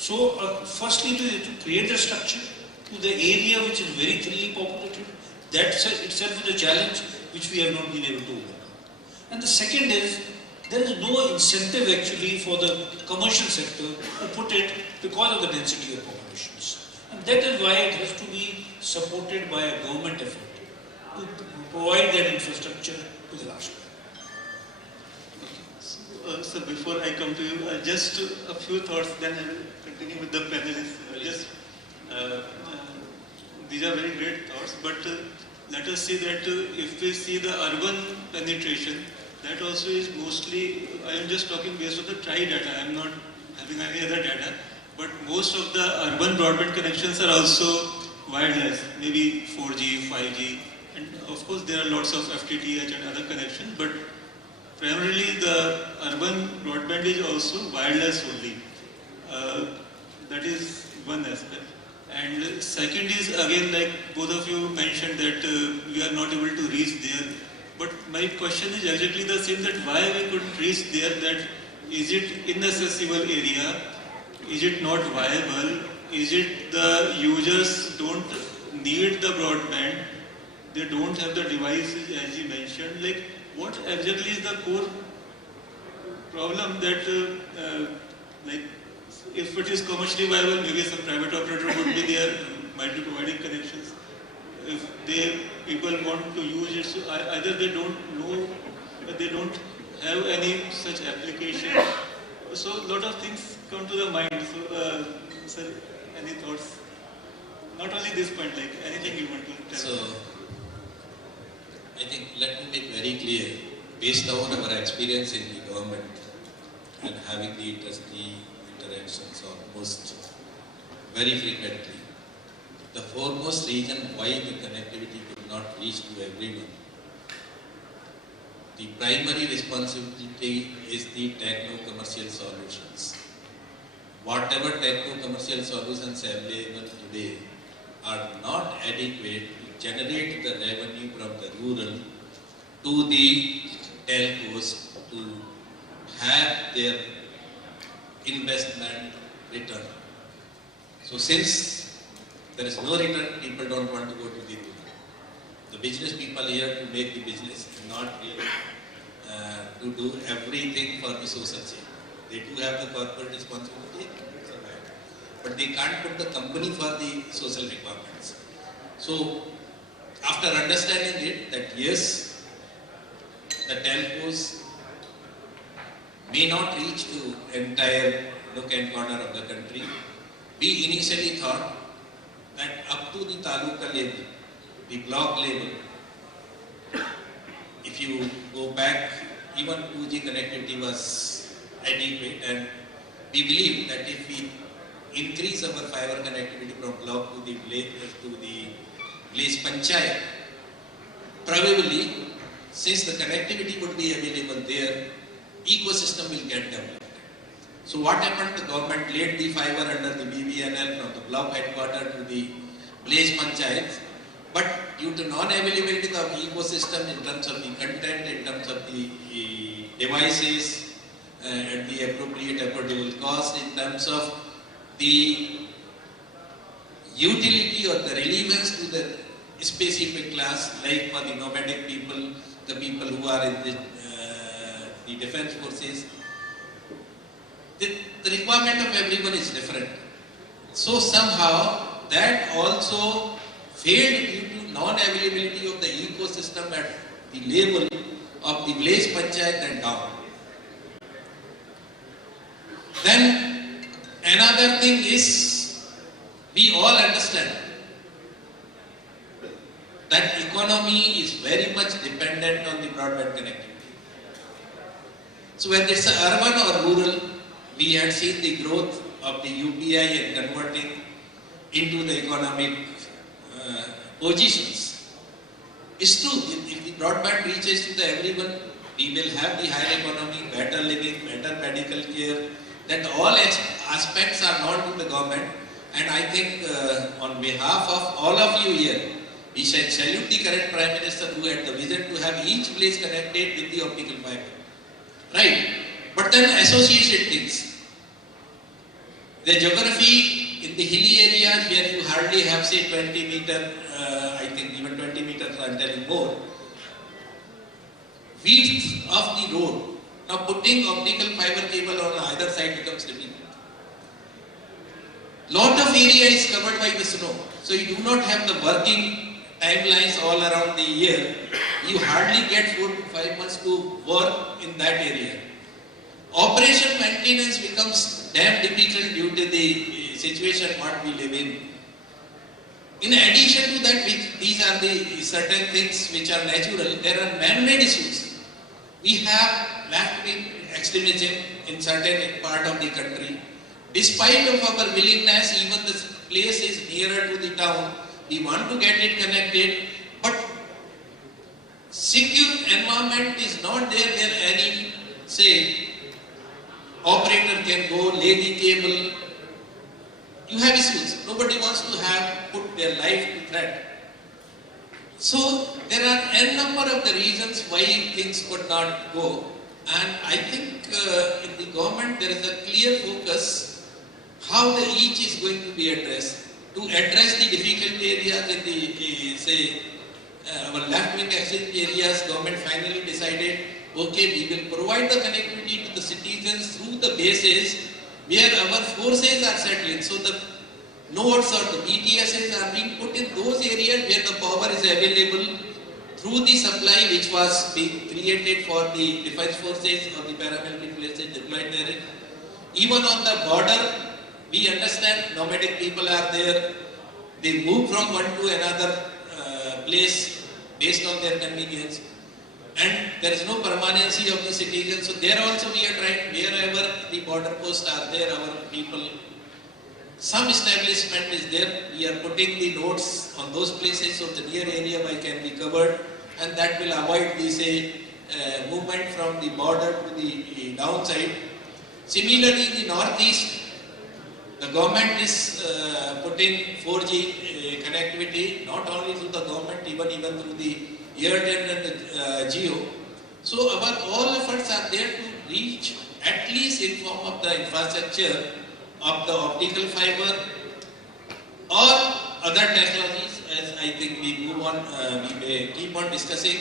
So, firstly, to create the structure to the area which is very thinly populated, that itself is a challenge which we have not been able to overcome. And the second is, there is no incentive actually for the commercial sector to put it because of the density of populations. And that is why it has to be supported by a government effort to provide that infrastructure to the last one. So before I come to you, just a few thoughts, then I will continue with the panelists. These are very great thoughts, but let us see that if we see the urban penetration, that also is mostly, I am just talking based on the TRI data, I am not having any other data, but most of the urban broadband connections are also wireless, maybe 4G, 5G, and of course there are lots of FTTH and other connections, but primarily the urban broadband is also wireless only. That is one aspect. And second is, again, like both of you mentioned that we are not able to reach there. But my question is exactly the same, that why we couldn't reach there, that is it inaccessible area? Is it not viable? Is it the users don't need the broadband? They don't have the devices as you mentioned. Like, what exactly is the core problem that, like, if it is commercially viable, maybe some private operator would be there, might be providing connections. If people want to use it, so either they don't know, they don't have any such application. So a lot of things come to the mind. So, sir, any thoughts? Not only this point, like anything you want to tell. So, I think let me make very clear, based on our experience in the government and having the industry interactions almost very frequently, the foremost reason why the connectivity could not reach to everyone, the primary responsibility is the techno-commercial solutions. Whatever techno-commercial solutions available today are not adequate to generate the revenue from the rural to the telcos to have their investment return. So since there is no return, people don't want to go to the rural. the business people here to make the business, not really to do everything for the social change. They do have the corporate responsibility, but they can't put the company for the social requirements. So, after understanding it, that yes, the telcos may not reach to entire nook and corner of the country, we initially thought that up to the taluka level, the block level, if you go back, even 2G connectivity was adequate, and we believe that if we increase our fiber connectivity from block to the village panchayat, probably since the connectivity would be available there, ecosystem will get developed. So what happened? The government laid the fiber under the BBNL from the block headquarters to the village panchayats, but due to non-availability of the ecosystem in terms of the content, in terms of the devices, at the appropriate affordable cost, in terms of the utility or the relevance to the specific class, like for the nomadic people, the people who are in the defense forces, the requirement of everyone is different. So somehow that also failed due to non-availability of the ecosystem at the level of the village panchayat and down. Then another thing is, we all understand that economy is very much dependent on the broadband connectivity. So whether it's urban or rural, we had seen the growth of the UPI and converting into the economic positions. It's true, if the broadband reaches to everyone, we will have the higher economy, better living, better medical care, that all aspects are known to the government, and I think on behalf of all of you here, we should salute the current Prime Minister who had the vision to have each place connected with the optical fiber. Right? But then associated things. The geography in the hilly areas where you hardly have say 20 meter, I think even 20 meters I'm telling more, width of the road. Now putting optical fiber cable on either side becomes difficult. Lot of area is covered by the snow, so you do not have the working timelines all around the year. You hardly get 4 to 5 months to work in that area. Operation maintenance becomes damn difficult due to the situation what we live in. In addition to that, these are the certain things which are natural. There are man-made issues. We have left-wing extremism in certain part of the country. Despite of our willingness, even the place is nearer to the town, we want to get it connected, but secure environment is not there where any, say, operator can go, lay the cable. You have issues. Nobody wants to have put their life to threat. So there are n number of the reasons why things could not go, and I think in the government there is a clear focus how the each is going to be addressed. To address the difficult areas in the say our left-wing exchange areas, government finally decided, okay, we will provide the connectivity to the citizens through the bases where our forces are settling. So the nodes or the BTSs are being put in those areas where the power is available through the supply which was being created for the defense forces or the paramilitary forces deployed there. Even on the border, we understand nomadic people are there. They move from one to another place based on their convenience. And there is no permanency of the citizens. So there also we are trying, wherever the border posts are there, our people, some establishment is there. We are putting the nodes on those places so the near area can be covered, and that will avoid the say movement from the border to the downside. Similarly, in the northeast, the government is putting 4G connectivity, not only through the government, even through the Airtel and the Geo. So our all efforts are there to reach at least in form of the infrastructure of the optical fiber or other technologies, as I think we move on, we may keep on discussing.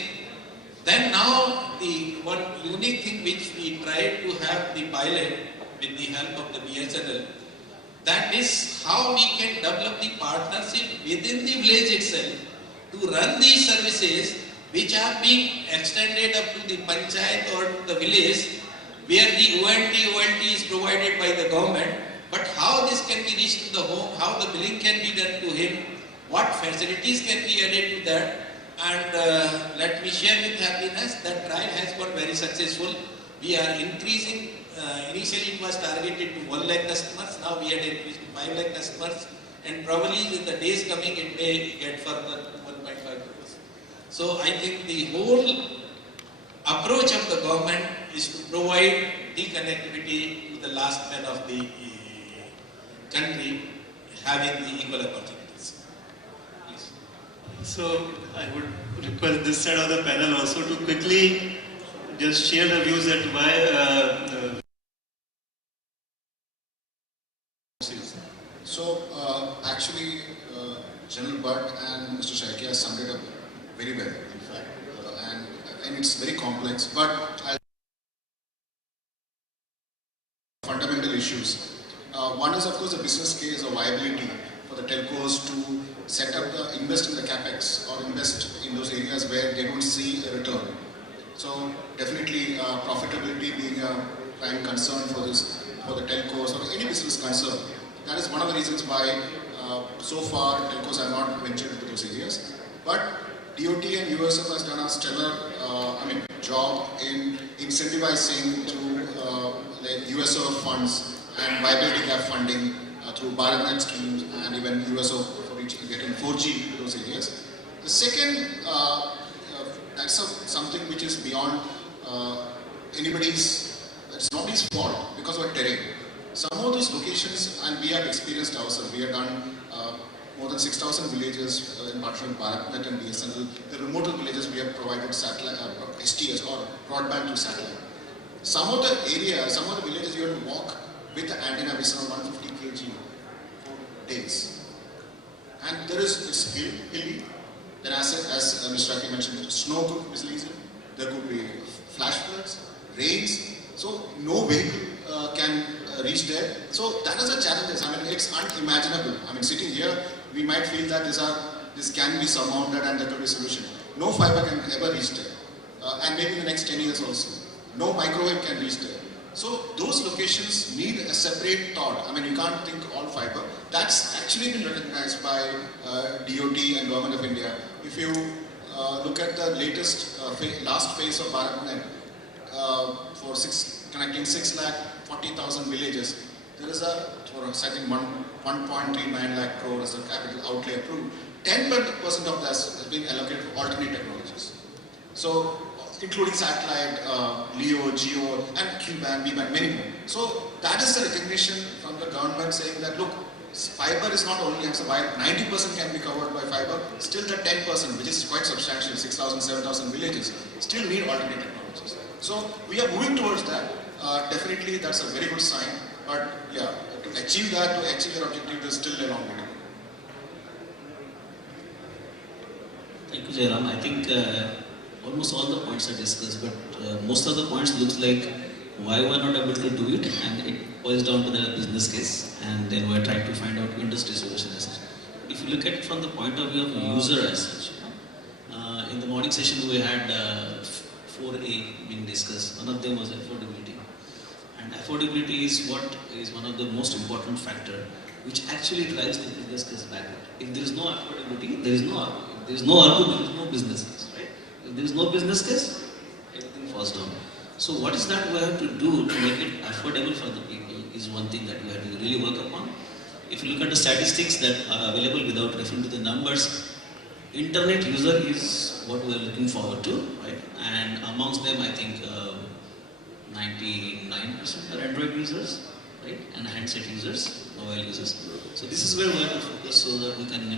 Then now the one unique thing which we tried to have the pilot with the help of the BSNL, that is how we can develop the partnership within the village itself to run these services which are being extended up to the panchayat or the village where the ONT is provided by the government, but how this can be reached to the home, how the billing can be done to him, what facilities can be added to that. And let me share with happiness that trial has gone very successful. We are increasing, initially it was targeted to 1 lakh customers, now we had increased to 5 lakh customers, and probably in the days coming it may get further to 1.5 crores. So I think the whole approach of the government is to provide the connectivity to the last man of the country having the equal opportunities. Please. So I would request this side of the panel also to quickly just share the views that why So actually, General Butt and Mr. Shaikya have summed it up very well, in fact, and it's very complex. But fundamental issues. One is, of course, the business case or viability for the telcos to set up invest in the capex or invest in those areas where they don't see a return. So definitely, profitability being a prime concern for the telcos or any business concern. That is one of the reasons why so far telcos have not ventured into those areas. But DOT and USF has done a stellar job in incentivizing through the USO funds and viability gap funding through BharatNet schemes and even USO for getting 4G to those areas. The second, that's something which is beyond it's nobody's fault because of terrain. Some of those locations, and we have experienced ourselves, we have done more than 6,000 villages in partnership with BharatNet and BSNL. The remote villages we have provided satellite, STS or broadband through satellite. Some of the areas, some of the villages you have to walk with the antenna which is around 150 kg for days. And it's hilly. Then as Mr. Aki mentioned, snow could be released. There could be flash floods, rains. So no vehicle can reach there. So that is a challenge. It's unimaginable. Sitting here, we might feel that this can be surmounted and there could be a solution. No fiber can ever reach there. And maybe in the next 10 years also. No microwave can reach there. So those locations need a separate thought. You can't think all fiber. That's actually been recognized by DOT and Government of India. If you look at the latest, last phase of BharatNet for connecting 6,40,000 villages, there is I think 1.39 lakh crore as a capital outlay approved. 10% of that has been allocated to alternate technologies. So, including satellite, LEO, GEO, and Q-band, B-band, many more. So, that is the recognition from the government saying that, look, fiber is not only 90% can be covered by fiber, still the 10%, which is quite substantial, 6,000, 7,000 villages, still need alternate technologies. So, we are moving towards that. Definitely, that's a very good sign. But, yeah, to achieve that, to achieve their objective, there's still a long way to go. Thank you, Jairam. I think almost all the points are discussed, but most of the points looks like why we're not able to do it, and it boils down to the business case, and then we're trying to find out industry solution as such. If you look at it from the point of view of user as such, in the morning session we had 4A being discussed. One of them was affordability, and affordability is one of the most important factor which actually drives the business case backward. If there is no affordability, there is no ARPU. If there is no ARPU, there is no business case, right? If there is no business case, everything falls down. So what is that we have to do to make it affordable for the people is one thing that we have to really work upon. If you look at the statistics that are available without referring to the numbers, internet user is what we are looking forward to, right? And amongst them, I think 99% are Android users, right? And handset users, mobile users. So this is where we have to focus so that we can,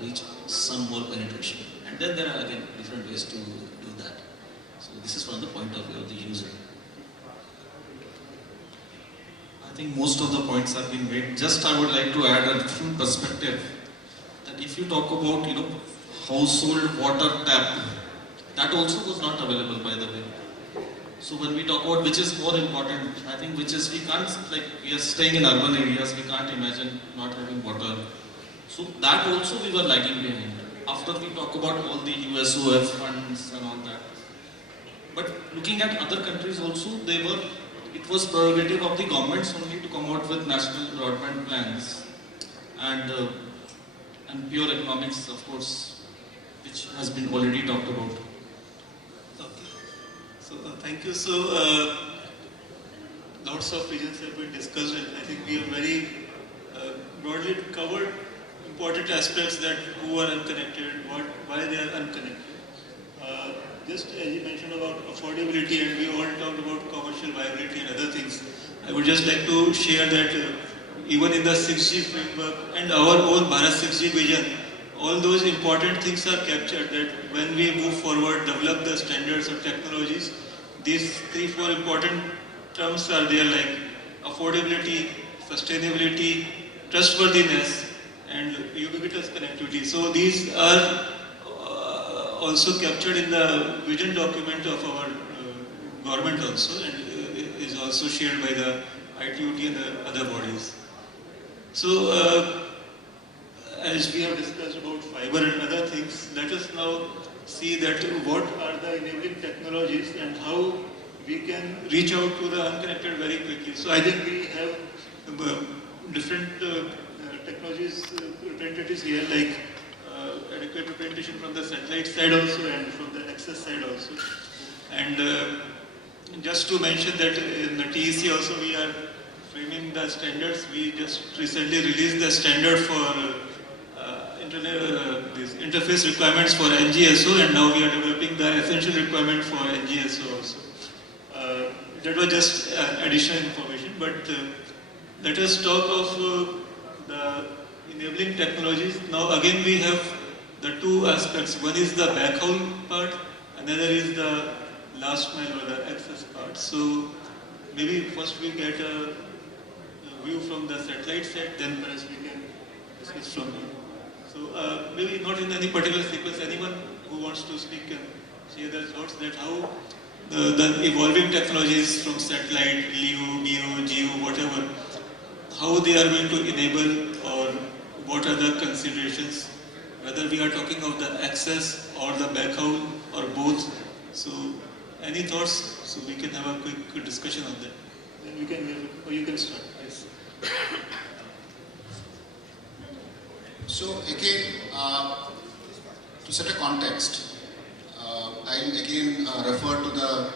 reach some more penetration. And then there are again different ways to do that. So this is from the point of view of the user. I think most of the points have been made. Just I would like to add a different perspective. That if you talk about, household water tap, that also was not available, by the way. So when we talk about which is more important, I think we can't, we are staying in urban areas, we can't imagine not having water. So that also we were lagging behind. After we talk about all the USOF funds and all that. But looking at other countries also, it was prerogative of the governments only to come out with national broadband plans. And pure economics, of course, which has been already talked about. So thank you. So lots of regions have been discussed, and I think we have very broadly covered important aspects that who are unconnected, why they are unconnected. Just as you mentioned about affordability, and we all talked about commercial viability and other things, I would just like to share that even in the 6G framework and our own Bharat 6G vision, all those important things are captured, that when we move forward, develop the standards of technologies, these 3-4 important terms are there, like affordability, sustainability, trustworthiness, and ubiquitous connectivity. So these are also captured in the vision document of our government also, and is also shared by the ITUT and the other bodies. So as we have discussed about fiber and other things, let us now see that what are the enabling technologies and how we can reach out to the unconnected very quickly. So I think we have different technologies representatives here, like adequate representation from the satellite side also and from the access side also. And just to mention that in the TEC also we are framing the standards. We just recently released the standard for these interface requirements for NGSO, and now we are developing the essential requirement for NGSO also. That was just additional information, but let us talk of the enabling technologies. Now again we have the two aspects. One is the backhaul part, another is the last mile or the access part. So maybe first we get a view from the satellite side, then perhaps we can discuss from here. So maybe not in any particular sequence, anyone who wants to speak can share their thoughts that how the evolving technologies from satellite, LEO, MEO, GEO, whatever, how they are going to enable, or what are the considerations, whether we are talking of the access or the backhaul or both. So any thoughts? So we can have a quick discussion on that. Then we can, or you can start. Yes. So again, to set a context, I'll again refer to the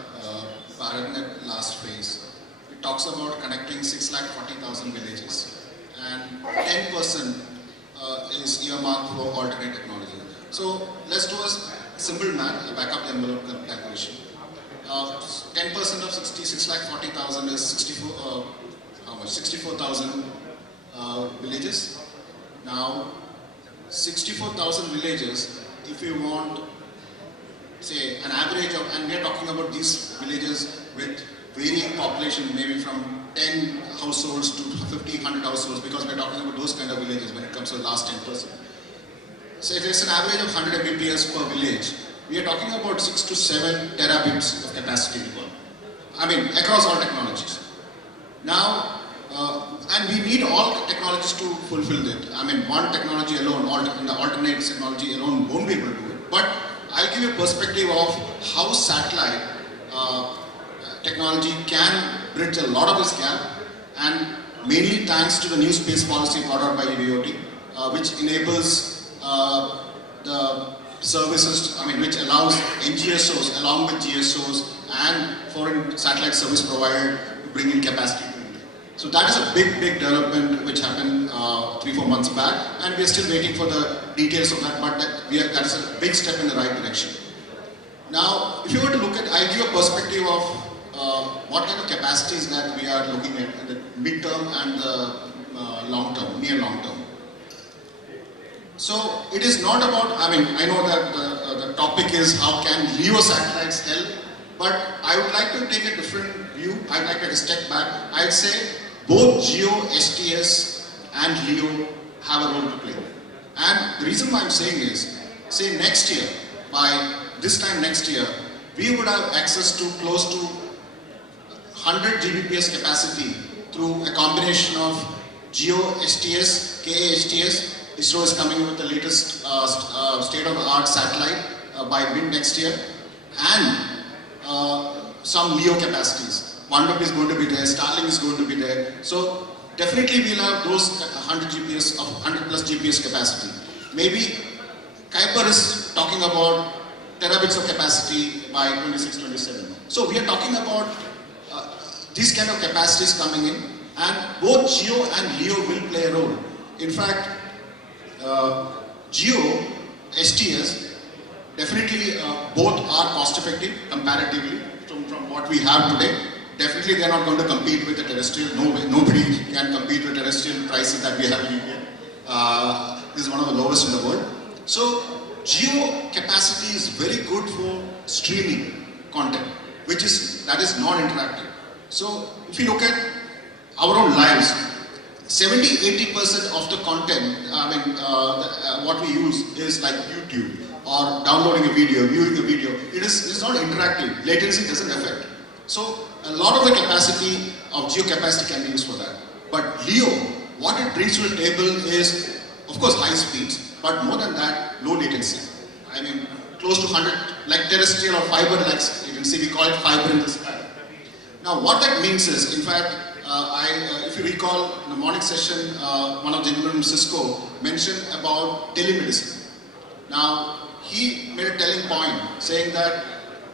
BharatNet last phase. It talks about connecting 640,000 villages, and 10% is earmarked for alternate technology. So let's do a simple math, a back up the envelope calculation. 10% of 640,000 is 64,000 villages. Now 64,000 villages, if you want, say, an average of, and we are talking about these villages with varying population, maybe from 10 households to 50, 100 households, because we are talking about those kind of villages when it comes to the last 10%. So if it's an average of 100 Mbps per village, we are talking about 6 to 7 terabits of capacity required. I mean, across all technologies. Now, and we need all technologies to fulfill it. I mean, one technology alone, the alternate technology alone won't be able to do it. But I'll give you a perspective of how satellite technology can bridge a lot of this gap, and mainly thanks to the new space policy brought out by DOT, which enables the services, which allows NGSOs along with GSOs and foreign satellite service provider to bring in capacity. So that is a big development which happened 3-4 months back, and we are still waiting for the details of that, but that is a big step in the right direction. Now, if you were to look at, I'll give you a perspective of what kind of capacities that we are looking at in the mid-term and the long-term, near-long-term. So it is not about, I know that the topic is how can LEO satellites help, but I would like to take a different view. I'd like to take a step back. I'd say both GEO, STS and LEO have a role to play. And the reason why I'm saying is, say next year, by this time next year, we would have access to close to 100 Gbps capacity through a combination of Geo STS, KA STS. ISRO is coming with the latest state-of-the-art satellite by mid next year, and some LEO capacities. OneWeb is going to be there, Starlink is going to be there. So definitely we'll have those 100 GPS of 100 plus GPS capacity. Maybe Kuiper is talking about terabits of capacity by 26-27. So we are talking about these kind of capacities coming in, and both Geo and LEO will play a role. In fact, Geo, STS, definitely both are cost effective comparatively from what we have today. Definitely they are not going to compete with the terrestrial. Nobody can compete with terrestrial prices that we have in India. This is one of the lowest in the world. So Geo capacity is very good for streaming content, that is non-interactive. So if you look at our own lives, 70-80% of the content, what we use is like YouTube or downloading a video, viewing a video. It's not interactive. Latency doesn't affect. So a lot of the capacity of Geo capacity can be used for that. But LEO, what it brings to the table is, of course, high speeds, but more than that, low latency. I mean, close to 100, like terrestrial or fiber, like you can see, we call it fiber in the sky. Now, what that means is, in fact, if you recall in the morning session, one of the gentlemen from Cisco mentioned about telemedicine. Now, he made a telling point saying that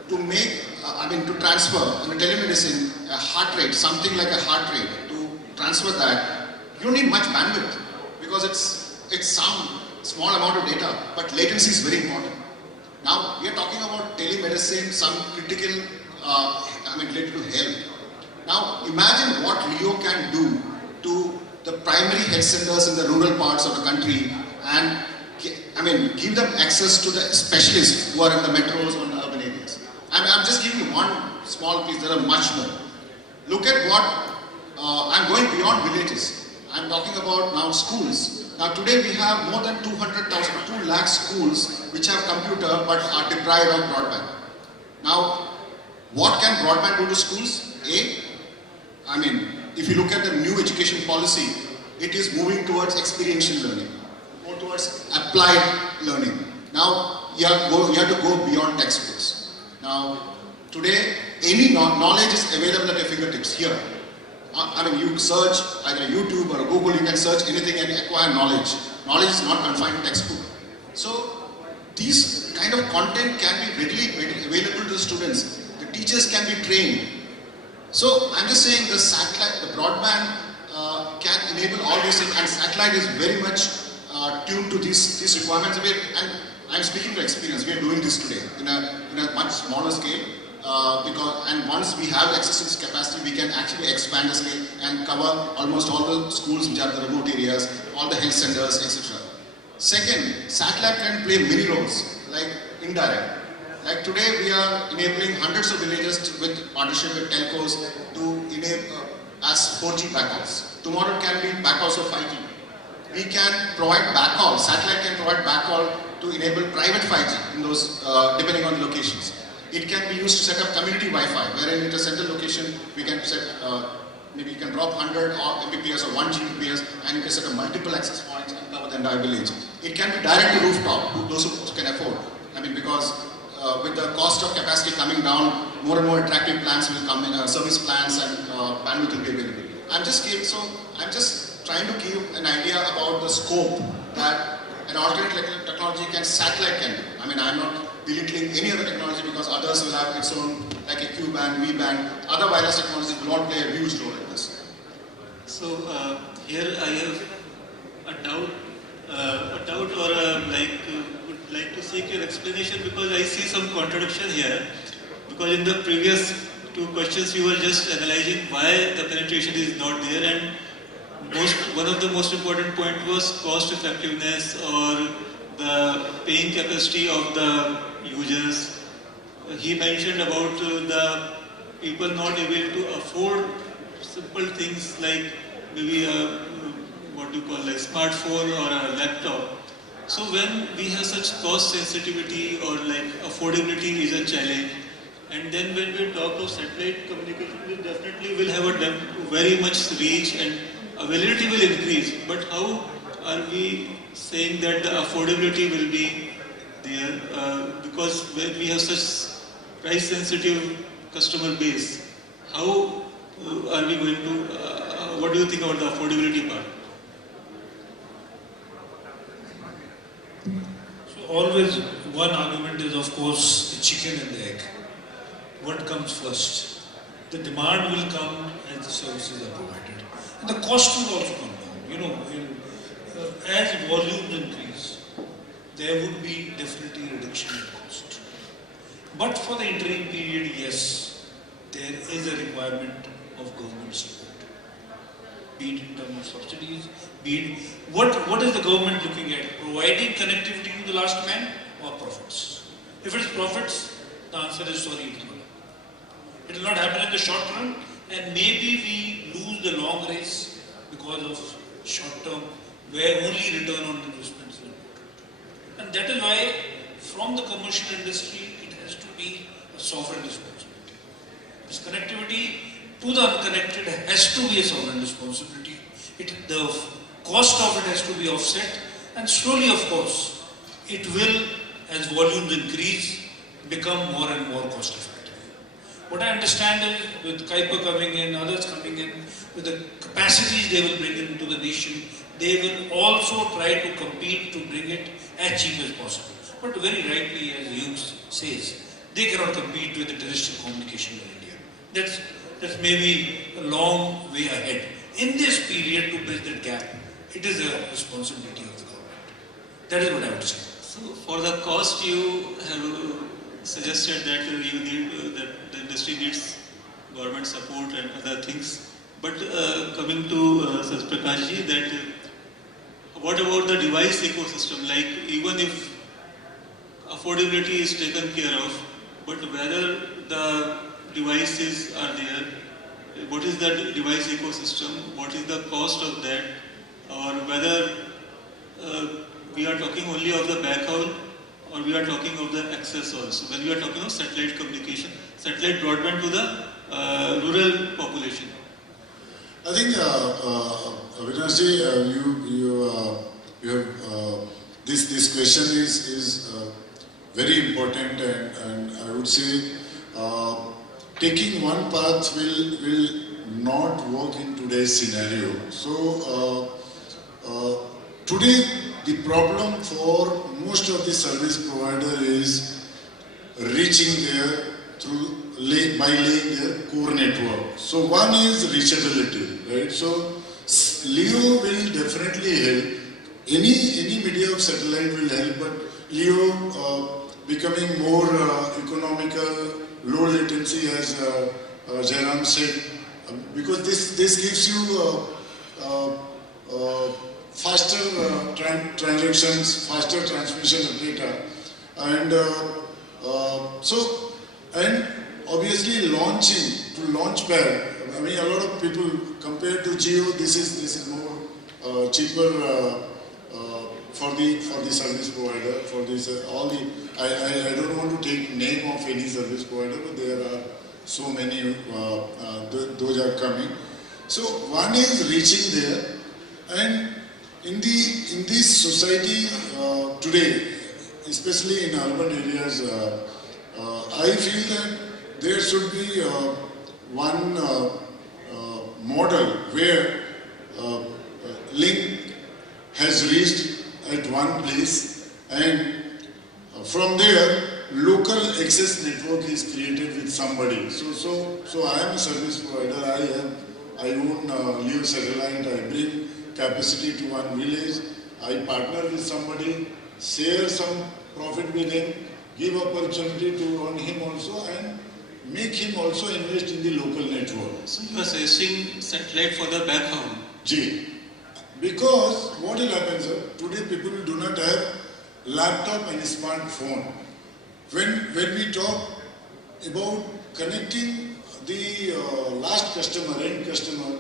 to make, to transfer in a telemedicine a heart rate, something like a heart rate, to transfer that, you don't need much bandwidth because it's some small amount of data, but latency is very important. Now, we are talking about telemedicine, some critical, related to health. Now, imagine what LEO can do to the primary health centers in the rural parts of the country and give them access to the specialists who are in the metros or in the urban areas. I'm just giving you one small piece, there are much more. Look at what, I'm going beyond villages. I'm talking about now schools. Now today we have more than 200,000, 2 lakh schools which have computer but are deprived of broadband. Now, what can broadband do to schools? If you look at the new education policy, it is moving towards experiential learning, more towards applied learning. Now, you have to go beyond textbooks. Now, today, any knowledge is available at your fingertips here. You search either YouTube or Google, you can search anything and acquire knowledge. Knowledge is not confined to textbook. So, these kind of content can be readily available to the students. The teachers can be trained. So, I'm just saying the satellite, the broadband can enable all these things, and satellite is very much tuned to these requirements. And I'm speaking from experience. We are doing this today in a much smaller scale. And once we have access to this capacity, we can actually expand the scale and cover almost all the schools which are the remote areas, all the health centers, etc. Second, satellite can play many roles, like indirect. Like today, we are enabling hundreds of villages with partnership with telcos to enable as 4G backhauls. Tomorrow it can be backhauls of 5G. We can provide backhaul. Satellite can provide backhaul to enable private 5G in those, depending on the locations. It can be used to set up community Wi-Fi, wherein at a central location we can set, maybe you can drop 100 Mbps or 1 Gbps, and you can set up multiple access points and cover the entire village. It can be direct to rooftop, those who can afford. Because with the cost of capacity coming down, more and more attractive plans will come in, service plans and bandwidth will be available. I'm just trying to give an idea about the scope that an alternate technology satellite can do. I'm not belittling any other technology because others will have its own, like a Q-band, V-band. Other wireless technologies will not play a huge role in this. So here I have a doubt or would like to seek your explanation because I see some contradiction here. Because in the previous 2 questions you were just analyzing why the penetration is not there, and one of the most important point was cost effectiveness or the paying capacity of the users. He mentioned about the people not able to afford simple things like maybe a smartphone or a laptop. So when we have such cost sensitivity or like affordability is a challenge, and then when we talk of satellite communication, we definitely will have a very much reach and availability will increase. But how are we saying that the affordability will be there? Because when we have such price sensitive customer base, how are we going to, what do you think about the affordability part? So always one argument is of course the chicken and the egg. What comes first? The demand will come as the services are provided. And the cost will also come down. You know, as volumes increase, there would be definitely a reduction in cost. But for the interim period, yes, there is a requirement of government support. Be it in terms of subsidies, be it what is the government looking at? Providing connectivity to the last man or profits? If it's profits, the answer is sorry, it will not happen in the short run, and maybe we lose the long race because of short term, where only return on investments is important. And that is why from the commercial industry, it has to be a sovereign responsibility. This connectivity to the unconnected has to be a sovereign responsibility. The cost of it has to be offset, and slowly, of course, it will, as volumes increase, become more and more cost effective. What I understand is, with Kuiper coming in, others coming in, with the capacities they will bring into the nation, they will also try to compete to bring it as cheap as possible. But very rightly, as Hughes says, they cannot compete with the terrestrial communication in India. That's maybe a long way ahead. In this period, to bridge that gap, it is a responsibility of the government. That is what I would say. So for the cost, you have suggested that you need that the industry needs government support and other things. But coming to Sir Prakashji, that what about the device ecosystem? Like even if affordability is taken care of, but whether the devices are there, what is the device ecosystem? What is the cost of that? Or whether we are talking only of the backhaul, or we are talking of the access also. When we are talking of satellite communication, satellite broadband to the rural population. I think, Avinash, you have this question is very important, and I would say taking one path will not work in today's scenario. So today the problem for most of the service provider is reaching there by laying their core network. So one is reachability, right? So LEO will definitely help. Any media of satellite will help, but LEO becoming more economical, low latency, as Jairam said, because this gives you faster transactions, faster transmission of data, and and obviously launch pad. I mean, a lot of people compared to Geo, this is more cheaper for the service provider. For this I don't want to take name of any service provider, but there are so many. Those are coming. So one is reaching there, and in this society today, especially in urban areas, I feel that there should be one model where link has reached at one place, and from there local access network is created with somebody. So I am a service provider. I own LEO satellite. I bring capacity to one village. I partner with somebody, share some profit with him, give opportunity to on him also, and make him also invest in the local network. So you are suggesting satellite for the backhaul? G. Because what will happen, sir? Today people do not have laptop and smartphone. When we talk about connecting the last customer, end customer,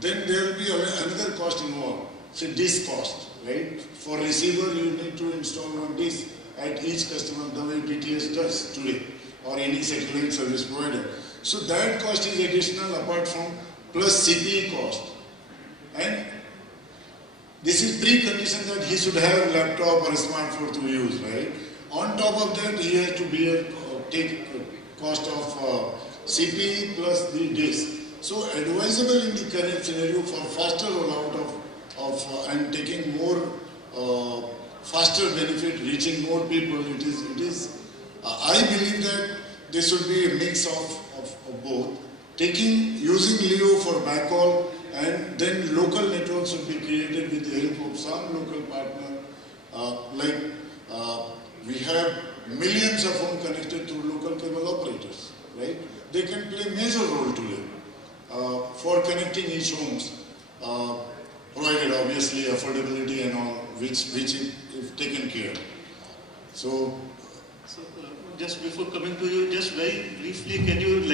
then there will be another cost involved. say disk cost, right? For receiver, you need to install one disk at each customer the way BTS does today, or any satellite service provider. So that cost is additional apart from plus CPE cost. And this is pre-condition that he should have a laptop or a smartphone to use, right? On top of that, he has to take cost of CPE plus the disk. So advisable in the current scenario for faster rollout and taking more faster benefit, reaching more people. It is. I believe that there should be a mix of both. Using Leo for backhaul, and then local networks should be created with the help of some local partner. We have millions of homes connected through local cable operators, right? They can play major role today for connecting each homes, provided obviously affordability and all, which if taken care. So just before coming to you, just very briefly, can you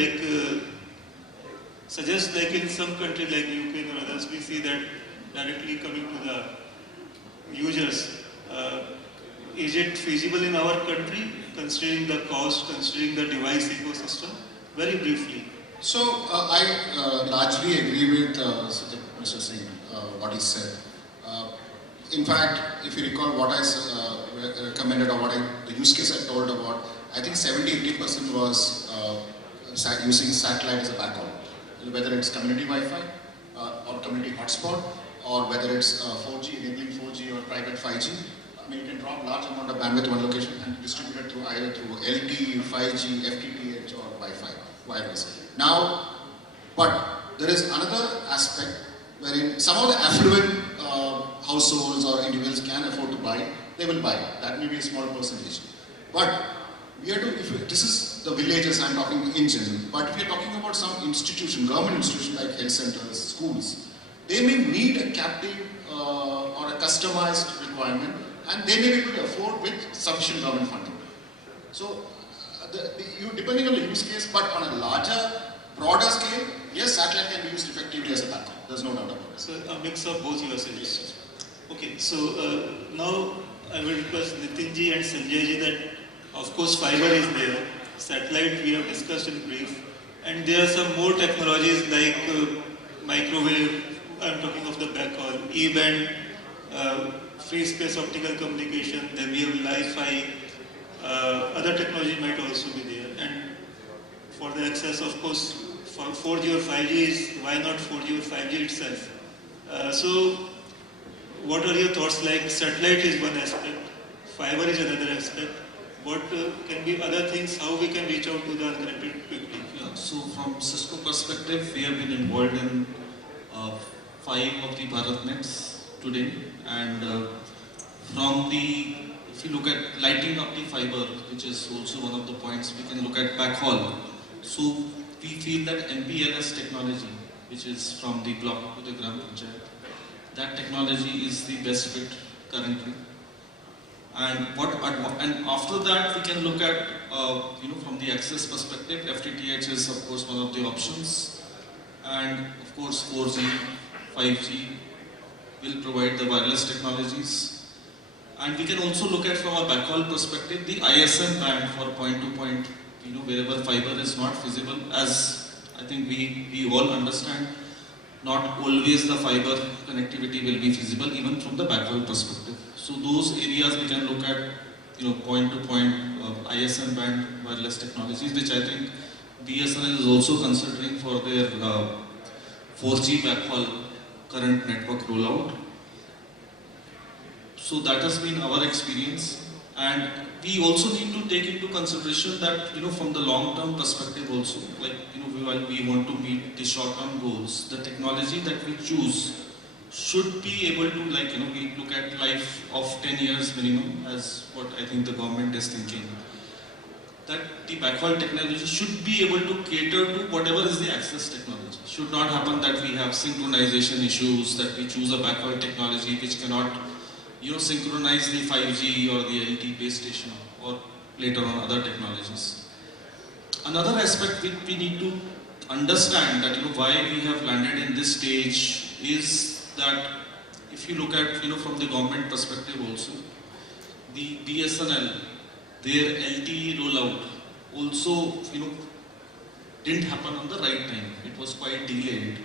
suggest in some country like UK or others, we see that directly coming to the users. Is it feasible in our country, considering the cost, considering the device ecosystem? Very briefly. So I largely agree with Mr. Singh, what he said. In fact, if you recall what I recommended or the use case I told about, I think 70-80% was using satellite as a backhaul. Whether it's community Wi-Fi or community hotspot, or whether it's 4G, enabling 4G or private 5G. I mean, you can drop large amount of bandwidth to one location and distribute it through either through LTE, 5G, FTTH or Wi-Fi, wireless. Now, but there is another aspect wherein some of the affluent households or individuals can afford to buy, they will buy. That may be a small percentage. But we have to, this is the villages I'm talking in general, but if you're talking about some institution, government institution like health centers, schools, they may need a captive or a customized requirement, and they may be able to afford with sufficient government funding. So, depending on the use case, but on a larger, broader scale, yes, satellite can be used effectively as a backup. There's no doubt about it. So, a mix of both your suggestions. Okay, so now I will request Nitinji and Sanjayji that, of course, fiber is there, satellite we have discussed in brief, and there are some more technologies like microwave, I'm talking of the backhaul, E-band, free space optical communication, then we have Wi-Fi, other technology might also be there, and for the access, of course, for 4G or 5G is, why not 4G or 5G itself? So, what are your thoughts? Like satellite is one aspect, fiber is another aspect. What can be other things, how we can reach out to the unconnected quickly? Yeah, so from Cisco perspective, we have been involved in 5 of the BharatNets today, and if you look at lighting up the fiber, which is also one of the points, we can look at backhaul. So we feel that MPLS technology, which is from the block to the Gram Panchayat, that technology is the best fit currently. And after that, we can look at, from the access perspective, FTTH is of course one of the options, and of course 4G, 5G will provide the wireless technologies. And we can also look at, from a backhaul perspective, the ISM band for point-to-point, wherever fiber is not feasible. As I think we all understand, not always the fiber connectivity will be feasible, even from the backhaul perspective. So those areas we can look at, point-to-point ISM band wireless technologies, which I think BSNL is also considering for their 4G backhaul current network rollout. So that has been our experience, and we also need to take into consideration that, from the long-term perspective also, like, while we want to meet the short-term goals, the technology that we choose should be able to, we look at life of 10 years minimum as what I think the government is thinking. That the backhaul technology should be able to cater to whatever is the access technology. Should not happen that we have synchronization issues, that we choose a backhaul technology which cannot, synchronize the 5G or the LTE base station, or later on other technologies. Another aspect we need to understand that, why we have landed in this stage is that if you look at, from the government perspective also, the BSNL, their LTE rollout also, didn't happen on the right time. It was quite delayed.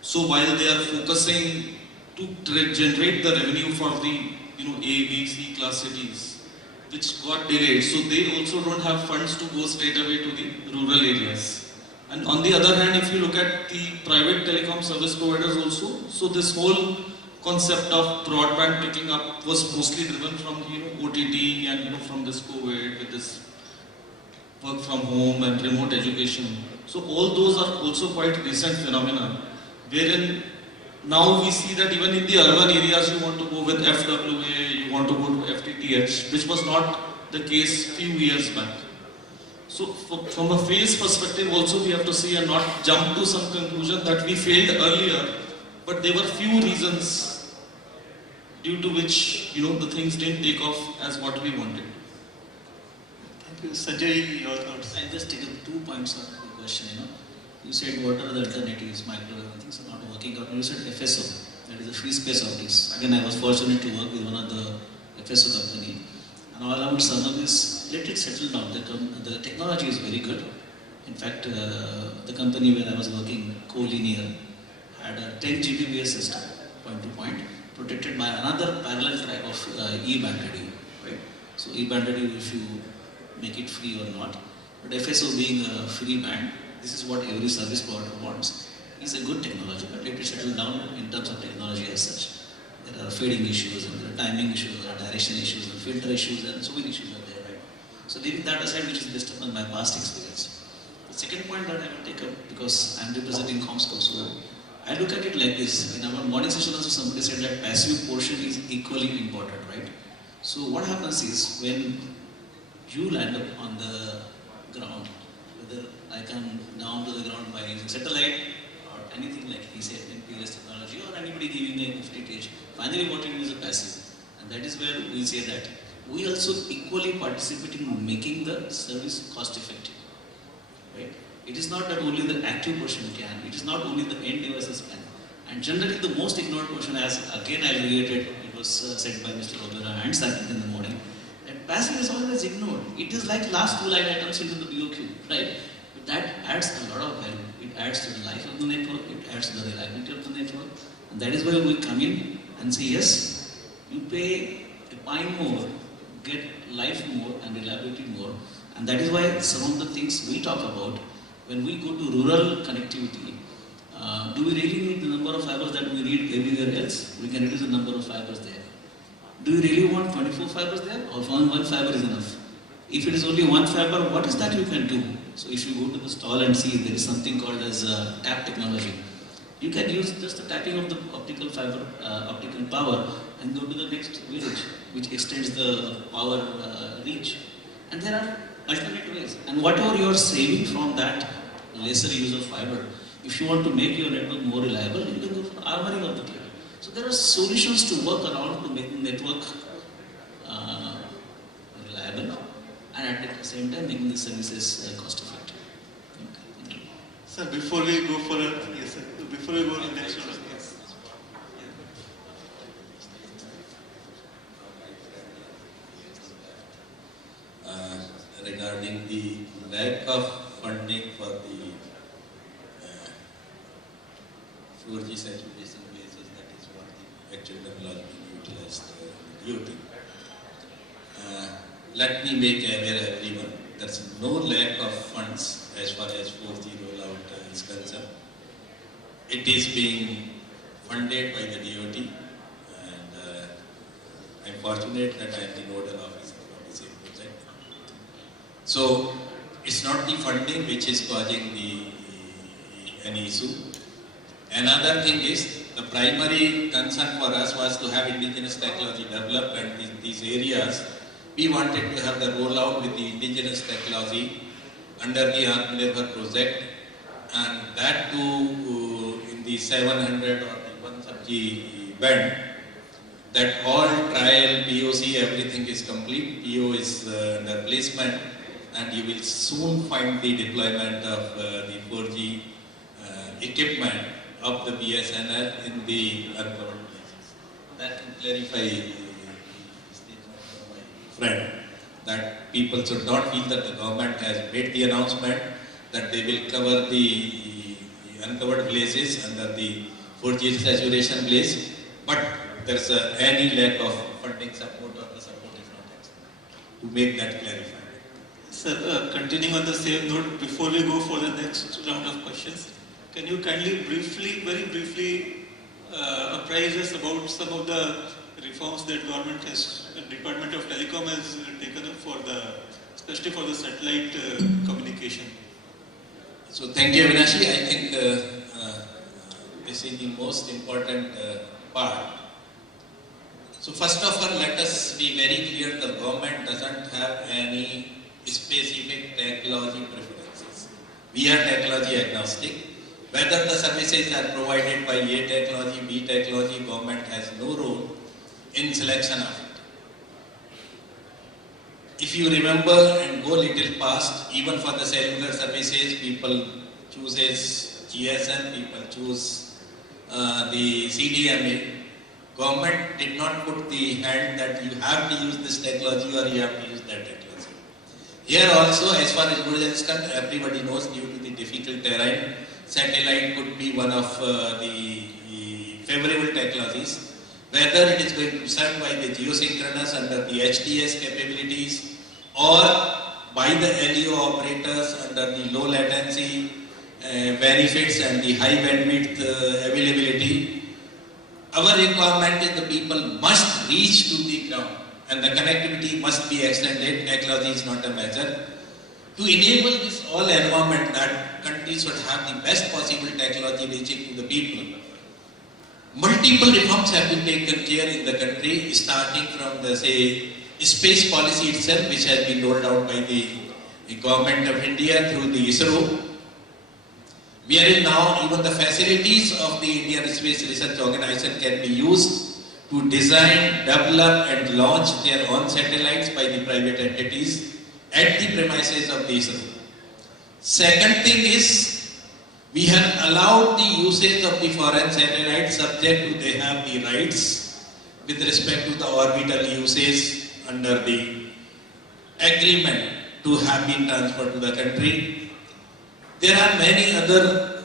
So while they are focusing to generate the revenue for the, A, B, C class cities, which got delayed, so they also don't have funds to go straight away to the rural areas. And on the other hand, if you look at the private telecom service providers also, so this whole concept of broadband picking up was mostly driven from OTT and from this COVID with this work from home and remote education. So all those are also quite recent phenomena, wherein now we see that even in the urban areas you want to go with FWA, you want to go to FTTH, which was not the case few years back. So from a phase perspective also we have to see and not jump to some conclusion that we failed earlier, but there were few reasons due to which the things didn't take off as what we wanted. Thank you. Sanjay, your thoughts? I'll just take up 2 points on the question. You said what are the alternatives, microwave and things are not working out. You said FSO, that is the free space optics. Again, I was fortunate to work with one of the FSO company. And all I would sum up is, let it settle down. The technology is very good. In fact, the company where I was working, co-linear, had a 10 Gbps system, point to point, protected by another parallel track of E-band radio. Right? So E-band radio, if you make it free or not. But FSO being a free band, this is what every service provider wants. It's a good technology, but let it settle down in terms of technology as such. There are fading issues, and there are timing issues, there are direction issues, and filter issues, and so many issues are there, right? So leaving that aside, which is based upon my past experience. The second point that I will take up, because I am representing Comscore, so I look at it like this. In our morning session also somebody said that passive portion is equally important, right? So what happens is, when you land up on the ground, whether I come down to the ground by using satellite or anything like he said, NPS technology, or anybody giving a FTTH, finally what it is a passive. And that is where we say that we also equally participate in making the service cost effective. Right? It is not that only the active portion can, it is not only the end devices can. And generally the most ignored portion, as again I reiterated, it was said by Mr. Obera and Saket in the morning, that passive is always ignored. It is like last 2 line items into the BOQ, right? But that adds a lot of value. It adds to the life of the network, it adds to the reliability of the network. And that is why we come in and say, yes, you pay a pine more, get life more and reliability more. And that is why some of the things we talk about, when we go to rural connectivity, do we really need the number of fibers that we need everywhere else? We can reduce the number of fibers there. Do you really want 24 fibers there, or one fiber is enough? If it is only one fiber, what is that you can do? So if you go to the stall and see, there is something called as tap technology. You can use just the tapping of the optical fiber, optical power, and go to the next village, which extends the power reach. And there are alternate ways. And whatever you are saving from that lesser use of fiber, if you want to make your network more reliable, you can go for armoring of the cable. So there are solutions to work around to make the network reliable, and at the same time making the services cost effective. Okay. Sir, before we go for yes, sir. Before we go to the next one, yes. Regarding the lack of funding for the 4G saturation basis, that is what the actual technology being utilized in DOT. Let me make aware everyone, there is no lack of funds as far as 4G rollout is concerned. It is being funded by the DOT, and I am fortunate that I am the nodal officer for the same project. So it's not the funding which is causing any issue. Another thing is, the primary concern for us was to have indigenous technology developed, and these areas we wanted to have the rollout with the indigenous technology under the Atmanirbhar project, and that too in the 700 or the 1 sub-G band. That all trial, POC, everything is complete. PO is under placement, and you will soon find the deployment of the 4G equipment of the BSNL in the uncovered places. clarify statement from my friend that people should not feel that the government has made the announcement that they will cover the uncovered places under the 4G saturation place, but there's any lack of funding support or the support is not excellent. To make that clarified. Sir, continuing on the same note, before we go for the next round of questions, can you kindly very briefly apprise us about some of the reforms that government has, Department of Telecom has taken up for especially for the satellite communication? So thank you, Avinashi. I think this is the most important part. So first of all, let us be very clear, the government doesn't have any specific technology preferences. We are technology agnostic. Whether the services are provided by A technology, B technology, government has no role in selection of it. If you remember and go little past, even for the cellular services, people chooses GSM, people choose the CDMA. Government did not put the hand that you have to use this technology or you have to use that technology. Here also, as far as rural is concerned, everybody knows due to the difficult terrain, satellite could be one of the favorable technologies. Whether it is going to be served by the geosynchronous under the HTS capabilities or by the LEO operators under the low latency benefits and the high bandwidth availability, our requirement is the people must reach to the ground and the connectivity must be extended. Technology is not a measure. To enable this all environment that countries should have the best possible technology reaching to the people, multiple reforms have been taken care in the country, starting from the space policy itself, which has been rolled out by the government of India through the ISRO. Wherein now even the facilities of the Indian Space Research Organization can be used to design, develop and launch their own satellites by the private entities at the premises of the ISRO. Second thing is, we have allowed the usage of the foreign satellites subject to they have the rights with respect to the orbital usage under the agreement to have been transferred to the country. There are many other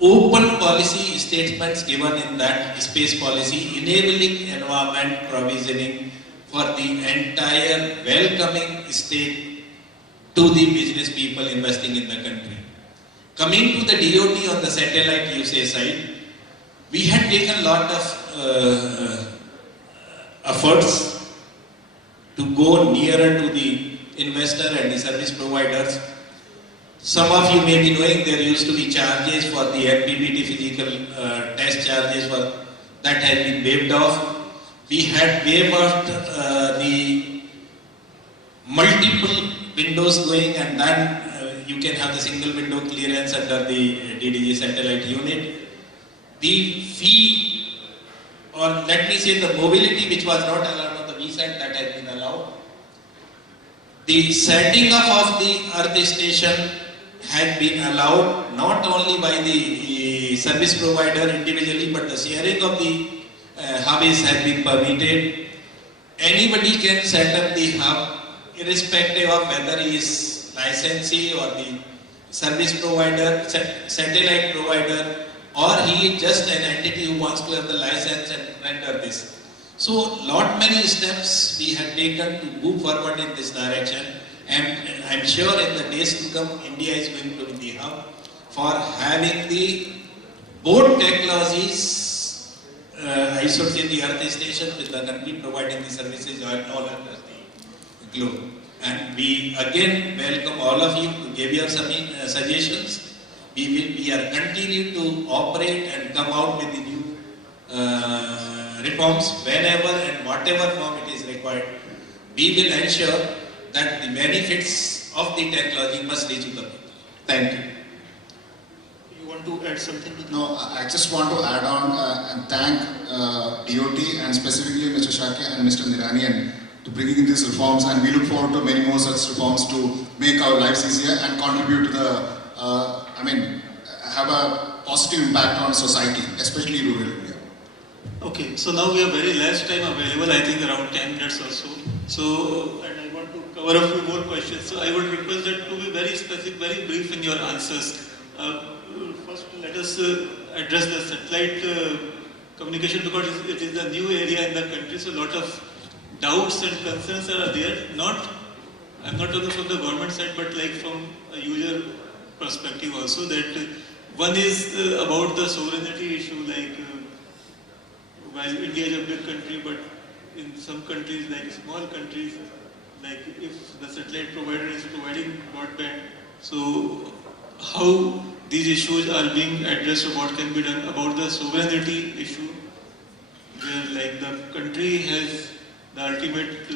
open policy statements given in that space policy enabling environment provisioning for the entire welcoming state to the business people investing in the country. Coming to the DOT on the satellite usage side, we had taken a lot of efforts to go nearer to the investor and the service providers. Some of you may be knowing there used to be charges for the MPBT physical test charges for that had been waived off. We had waived off the multiple windows going and then you can have the single window clearance under the DDG satellite unit. The fee, or let me say the mobility which was not allowed on the VSAT, that has been allowed. The setting up of the Earth station had been allowed not only by the service provider individually, but the sharing of the hubs had been permitted. Anybody can set up the hub irrespective of whether he is licensee or the service provider, satellite provider, or he is just an entity who wants to have the license and render this. So many steps we have taken to move forward in this direction, and I'm sure in the days to come India is going to be the hub for having the both technologies, I should say the Earth station with the country providing the services all across the globe. And we again welcome all of you to give your suggestions. We are continuing to operate and come out with the new reforms whenever and whatever form it is required. We will ensure that the benefits of the technology must reach to the people. Thank you. You want to add something to that? No, I just want to add on and thank DOT and specifically Mr. Shakya and Mr. Niranian to bringing these reforms, and we look forward to many more such reforms to make our lives easier and contribute to the, have a positive impact on society, especially rural India. Okay, so now we have very less time available, I think around 10 minutes or so. So, and I want to cover a few more questions. So I would request that to be very specific, very brief in your answers. First, let us address the satellite communication because it is a new area in the country, so a lot of doubts and concerns are there. I'm not talking from the government side, but like from a user perspective also, that one is about the sovereignty issue, like while India is a big country, but in some countries, like small countries, like if the satellite provider is providing broadband, so how these issues are being addressed or what can be done about the sovereignty issue, where like the country has the ultimate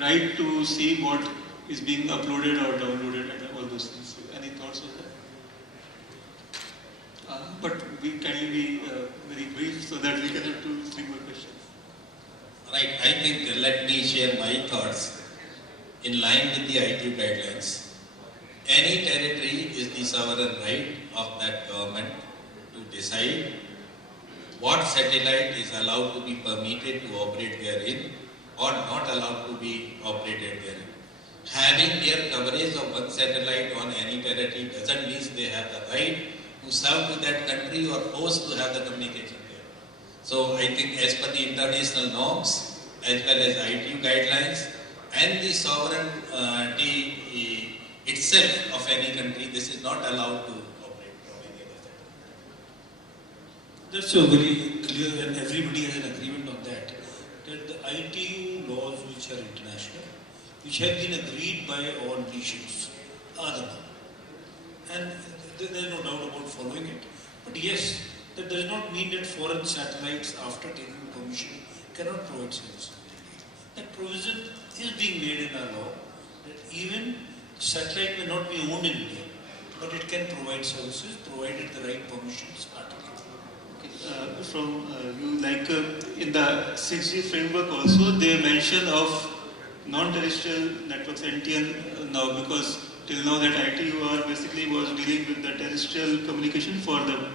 right to see what is being uploaded or downloaded and all those things. So any thoughts on that? But we kindly be very brief so that we can have 2-3 more questions. Right, I think let me share my thoughts in line with the ITU guidelines. Any territory is the sovereign right of that government to decide what satellite is allowed to be permitted to operate therein or not allowed to be operated therein. Having their coverage of one satellite on any territory doesn't mean they have the right to serve to that country or forced to have the communication there. So I think as per the international norms, as well as ITU guidelines and the sovereignty itself of any country, this is not allowed to operate from any other side. That's a very clear, and everybody has an agreement on that, that the ITU laws which are international, which have been agreed by all nations, are the norm. And there is no doubt about following it. But yes, that does not mean that foreign satellites, after taking permission, cannot provide service. That provision is being made in our law, that even satellite may not be owned in India, but it can provide services provided the right permissions are taken. From you, like in the 6G framework also, they mention of non-terrestrial networks, NTN now, because till now that ITUR basically was dealing with the terrestrial communication for the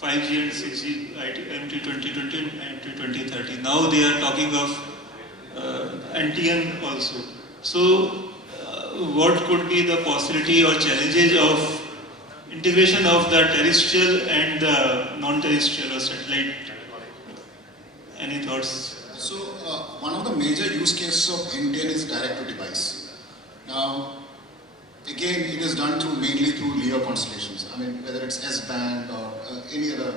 5G and 6G MT 2020 and MT 2030. Now they are talking of NTN also. So what could be the possibility or challenges of integration of the terrestrial and the non-terrestrial or satellite? Any thoughts? So one of the major use cases of NTN is direct to device. Now, again, it is done mainly through LEO constellations. I mean, whether it's S-band or any other.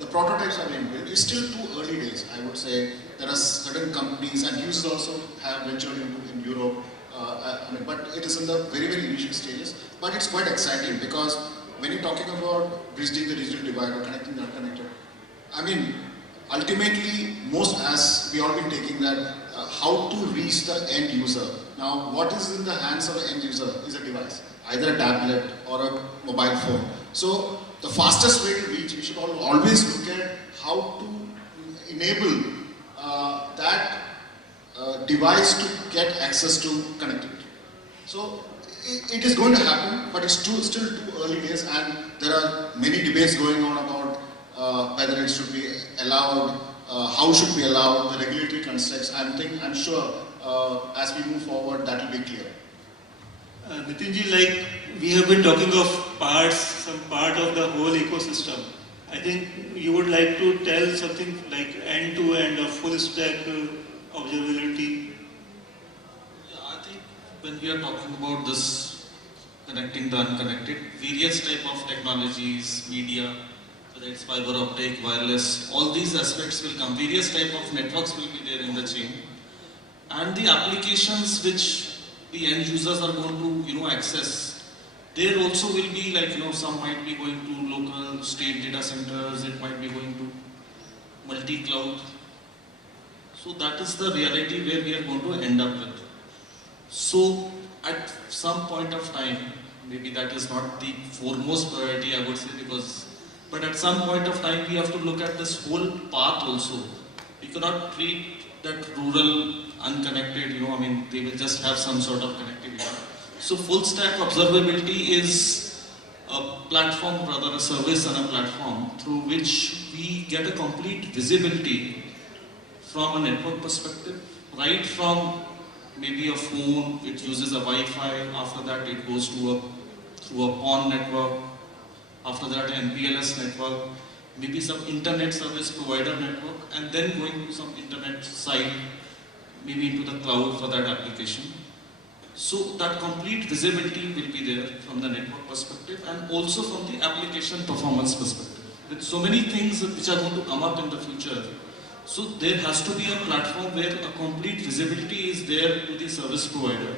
The prototypes are being built. It's still too early days, I would say. There are certain companies, and users also have ventured into in Europe. But it is in the very, very initial stages. But it's quite exciting because when you're talking about bridging the digital divide or connecting the unconnected, I mean, ultimately, as we all been taking that, how to reach the end user. Now, what is in the hands of the end user is a device, either a tablet or a mobile phone. So, the fastest way to reach, we should always look at how to enable that device to get access to connectivity. So, it is going to happen, but it's still too early days, and there are many debates going on about whether it should be allowed, how should be allowed, the regulatory constructs. I'm sure as we move forward, that will be clear. Nitinji, like we have been talking of some part of the whole ecosystem. I think you would like to tell something like end-to-end or full stack observability. Yeah, I think when we are talking about this connecting the unconnected, various type of technologies, media, whether it's fiber optic, wireless, all these aspects will come. Various type of networks will be there in the chain, and the applications which the end users are going to access. There also will be like some might be going to local state data centers. It might be going to multi-cloud. So that is the reality where we are going to end up with. So at some point of time, maybe that is not the foremost priority, I would say, but at some point of time we have to look at this whole path also. We cannot treat that rural unconnected, they will just have some sort of connectivity. So full stack observability is a platform, rather a service and a platform through which we get a complete visibility from a network perspective, right from maybe a phone, it uses a Wi-Fi, after that it goes to through a PON network, after that an MPLS network, maybe some internet service provider network, and then going to some internet site, maybe into the cloud for that application. So that complete visibility will be there from the network perspective and also from the application performance perspective. With so many things which are going to come up in the future, so there has to be a platform where a complete visibility is there to the service provider.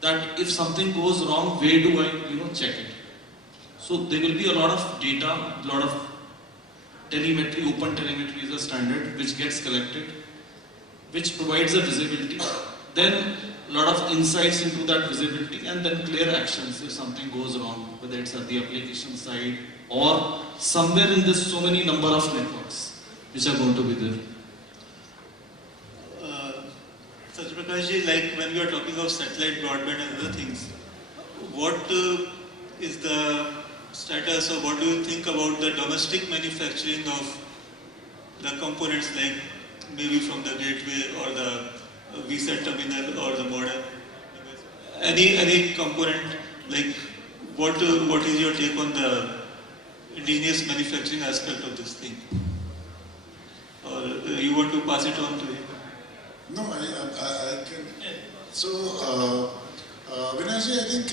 That if something goes wrong, where do I check it? So there will be a lot of data, a lot of telemetry, open telemetry is a standard which gets collected, which provides a visibility. Then a lot of insights into that visibility and then clear actions if something goes wrong, whether it's at the application side or somewhere in this so many number of networks which are going to be there. Sajprakash, like when we are talking of satellite broadband and other things, what is the status or what do you think about the domestic manufacturing of the components, like maybe from the gateway or the VSAT terminal or the modem? Any component, like what is your take on the indigenous manufacturing aspect of this thing? Or you want to pass it on to him? No, I can. So, Vinashji, I think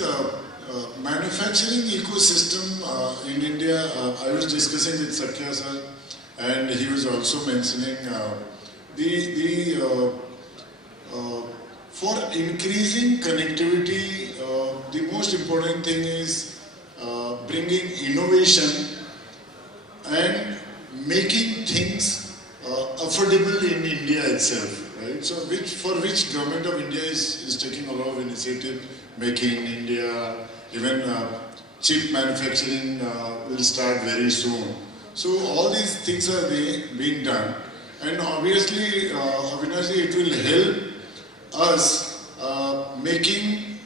manufacturing ecosystem in India, I was discussing with Sakya sir, and he was also mentioning for increasing connectivity, the most important thing is bringing innovation and making things affordable in India itself. Right? So for which government of India is taking a lot of initiative, making in India, even chip manufacturing will start very soon. So all these things are being done, and obviously, Avinashi, it will help us making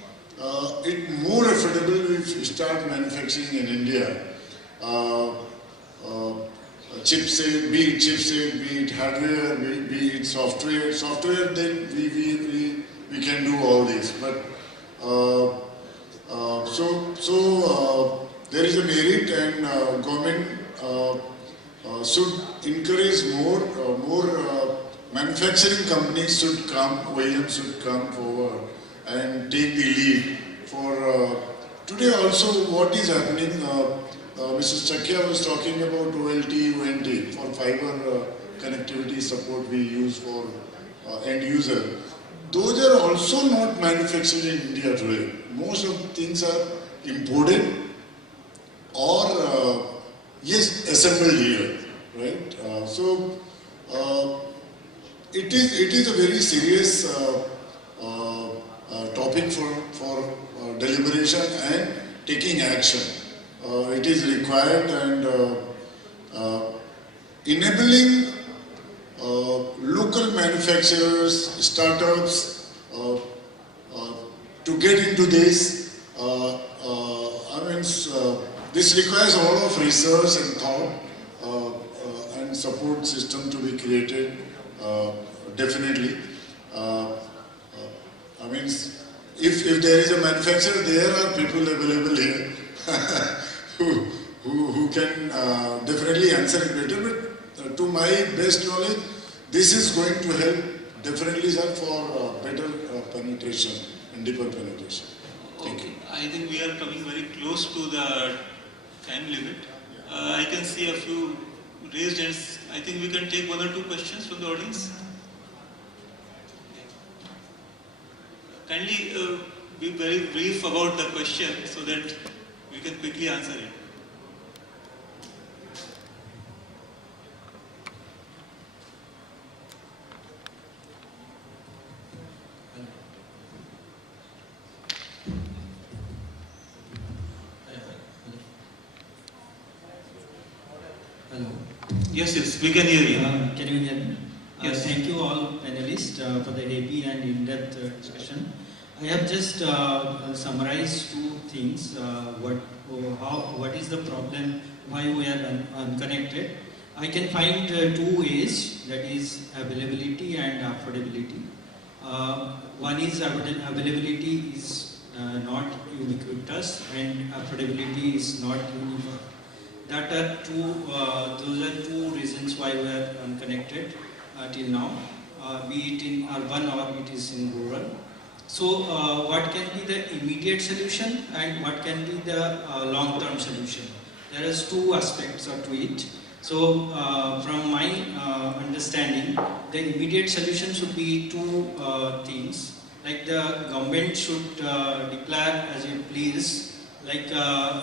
it more affordable if we start manufacturing in India. Chipset, be it chipset, be it hardware, be it software. Software, then we can do all this. But there is a merit, and government should encourage more manufacturing companies should come, OEMs should come forward and take the lead. For today also, what is happening? Mrs. Chakya was talking about OLT, ONT for fiber connectivity support we use for end user. Those are also not manufactured in India today. Most of things are imported or assembled here, right? It is a very serious topic for deliberation and taking action. It is required, and enabling local manufacturers, startups to get into this. This requires a lot of research and thought and support system to be created. Definitely. If there is a manufacturer, there are people available here who can definitely answer it better. But to my best knowledge, this is going to help definitely, sir, for better penetration and deeper penetration. Thank you. I think we are coming very close to the time limit. I can see a few raised hands. I think we can take one or two questions from the audience. Kindly be very brief about the question so that we can quickly answer it. Hello. Yes, we can hear you. Can you hear me? Yes. Thank you all panelists for the heavy and in-depth discussion. I have just summarized two things. What is the problem, why we are unconnected, I can find two ways, that is availability and affordability. One is availability is not ubiquitous and affordability is not uniform. That are those are two reasons why we are unconnected till now, be it in urban or it is in rural. So what can be the immediate solution and what can be the long-term solution? There is two aspects to it. So from my understanding, the immediate solution should be two things. Like the government should declare as it please, like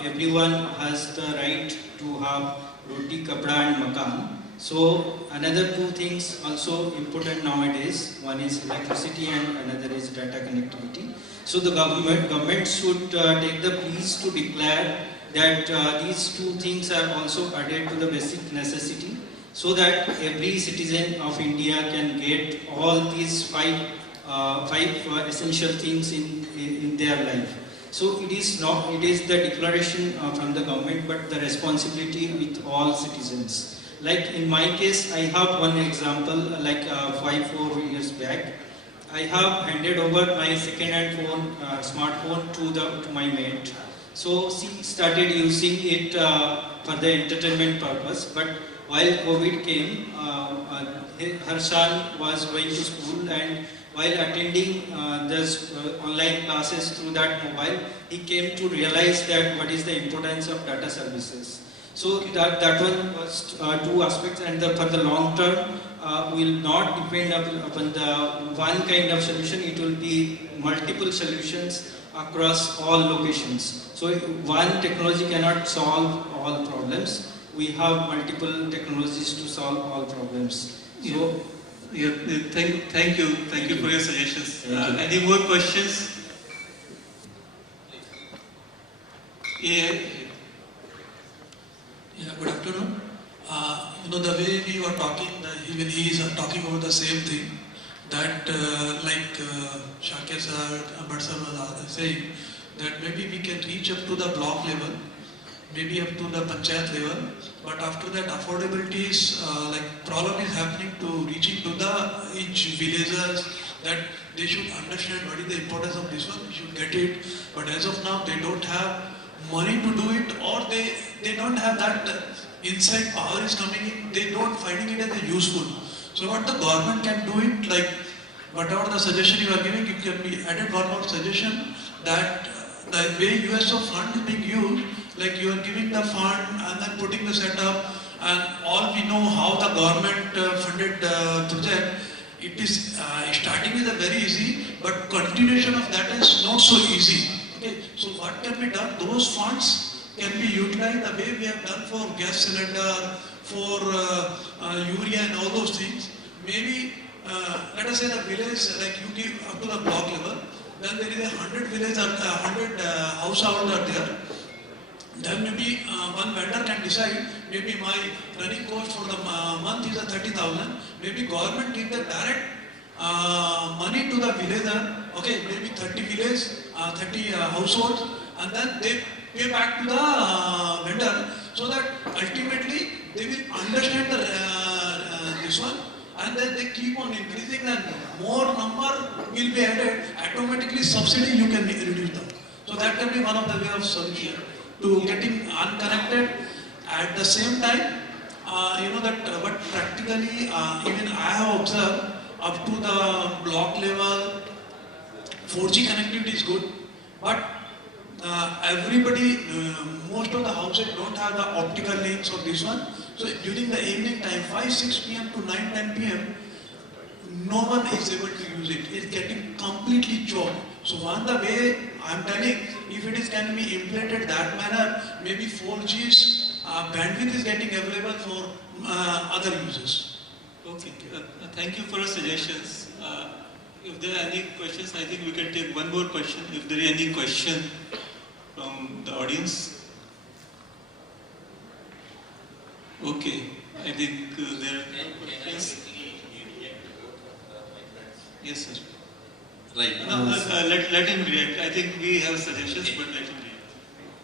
everyone has the right to have roti, kapda and makan. So another two things also important nowadays. One is electricity and another is data connectivity. So the government should take the please to declare that these two things are also added to the basic necessity, so that every citizen of India can get all these five essential things in their life. So it is the declaration from the government, but the responsibility with all citizens. Like in my case, I have one example, like 5-4 years back, I have handed over my second-hand phone, smartphone to my mate. So she started using it for the entertainment purpose, but while COVID came, her son was going to school, and while attending this online classes through that mobile, he came to realize that what is the importance of data services. So that one was two aspects, and for the long term, will not depend upon the one kind of solution. It will be multiple solutions across all locations. So one technology cannot solve all problems. We have multiple technologies to solve all problems. So, thank you for your suggestions. Any more questions? Yeah, good afternoon. The way we were talking, even he is talking about the same thing, that like Shakir sir, Bhatt sir was saying, that maybe we can reach up to the block level, maybe up to the panchayat level, but after that affordability is, like problem is happening to reaching to the each villagers, that they should understand what is the importance of this one, they should get it, but as of now they don't have money to do it, or they don't have that inside power is coming in, they don't finding it as useful. So what the government can do it, like whatever the suggestion you are giving, it can be added one more suggestion, that the way USO fund is being used, like you are giving the fund and then putting the setup, and all we know how the government funded project, it is starting is very easy, but continuation of that is not so easy. Okay, so what can be done? Those funds can be utilized the way we have done for gas cylinder, for urea and all those things. Maybe let us say the village, like you give up to the block level, then there is 100 village, 100 household are there. Then maybe one vendor can decide, maybe my running cost for the month is 30,000. Maybe government give the direct money to the villager, okay, maybe 30 village, 30 households, and then they pay back to the vendor, so that ultimately they will understand this one, and then they keep on increasing, and more number will be added, automatically subsidy you can reduce them. So that can be one of the way of solution to getting unconnected. At the same time, but practically even I have observed up to the block level 4G connectivity is good, but everybody, most of the houses don't have the optical links of this one. So during the evening time, 5-6 p.m. to 9-10 p.m., no one is able to use it. It's getting completely choked. So one the way I'm telling, if it is can be implemented that manner, maybe 4G's bandwidth is getting available for other users. Okay, thank you for your suggestions. If there are any questions, I think we can take one more question. If there is any question from the audience. Okay, I think there are questions. Yes, sir. Right. Let him react. I think we have suggestions, but let him react.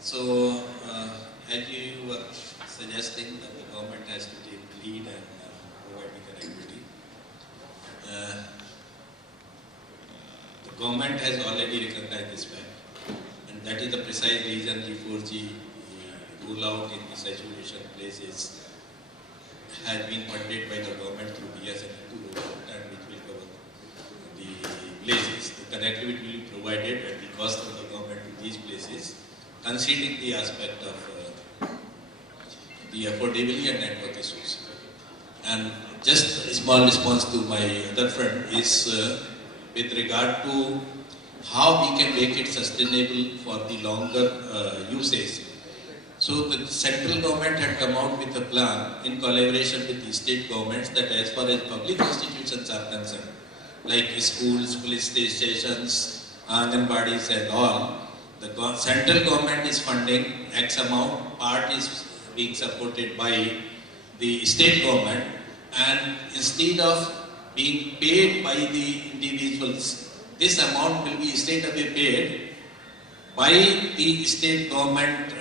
So, as you were suggesting that government has to take lead and provide the connectivity. The government has already recognized this fact, and that is the precise reason the 4G rollout in the saturation places has been funded by the government through BSNL to rollout, and which will cover the places. The connectivity will be provided at the cost of the government to these places, considering the aspect of the affordability and network issues. And just a small response to my other friend is with regard to how we can make it sustainable for the longer usage. So the central government had come out with a plan in collaboration with the state governments that as far as public institutions are concerned, like schools, police stations, Anganwadis and all, the central government is funding X amount, part is being supported by the state government, and instead of being paid by the individuals, this amount will be straight away paid by the state government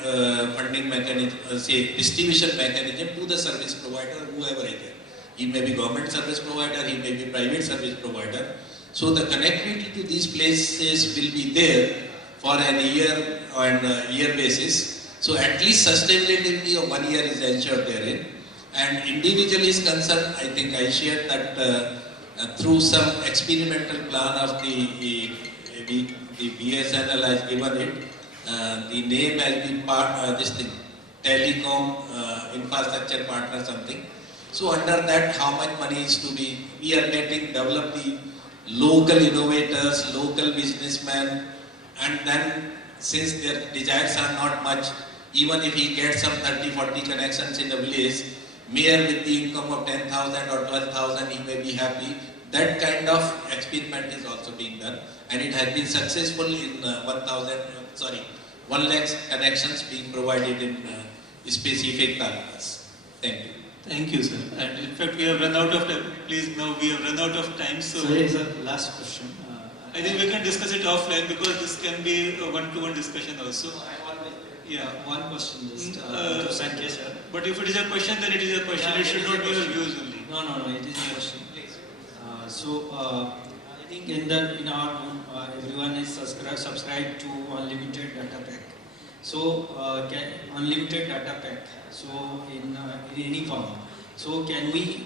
funding mechanism, say distribution mechanism to the service provider, whoever it is. He may be government service provider, he may be private service provider. So the connectivity to these places will be there for an year on a year basis. So at least sustainability of 1 year is ensured therein. And individual is concerned, I think I shared that through some experimental plan of the BSNL has given it, the name has been this thing, telecom infrastructure partner something. So under that, how much money is to be, we are getting, develop the local innovators, local businessmen, and then since their desires are not much, even if he gets some 30-40 connections in the village, mayor with the income of 10,000 or 12,000, he may be happy. That kind of experiment is also being done, and it has been successful in 1 lakh connections being provided in specific talukas. Thank you. Thank you, sir. And in fact, we have run out of time. Please, now we have run out of time. So, sorry, sir, last question. I think we can discuss it offline because this can be a one-to-one discussion also. Yeah, one question just Sanjay sir. But if it is a question, then it is a question. It should not be your views only. No, it is a question. I think in our everyone is subscribed to unlimited data pack. So unlimited data pack. So in any form. So can we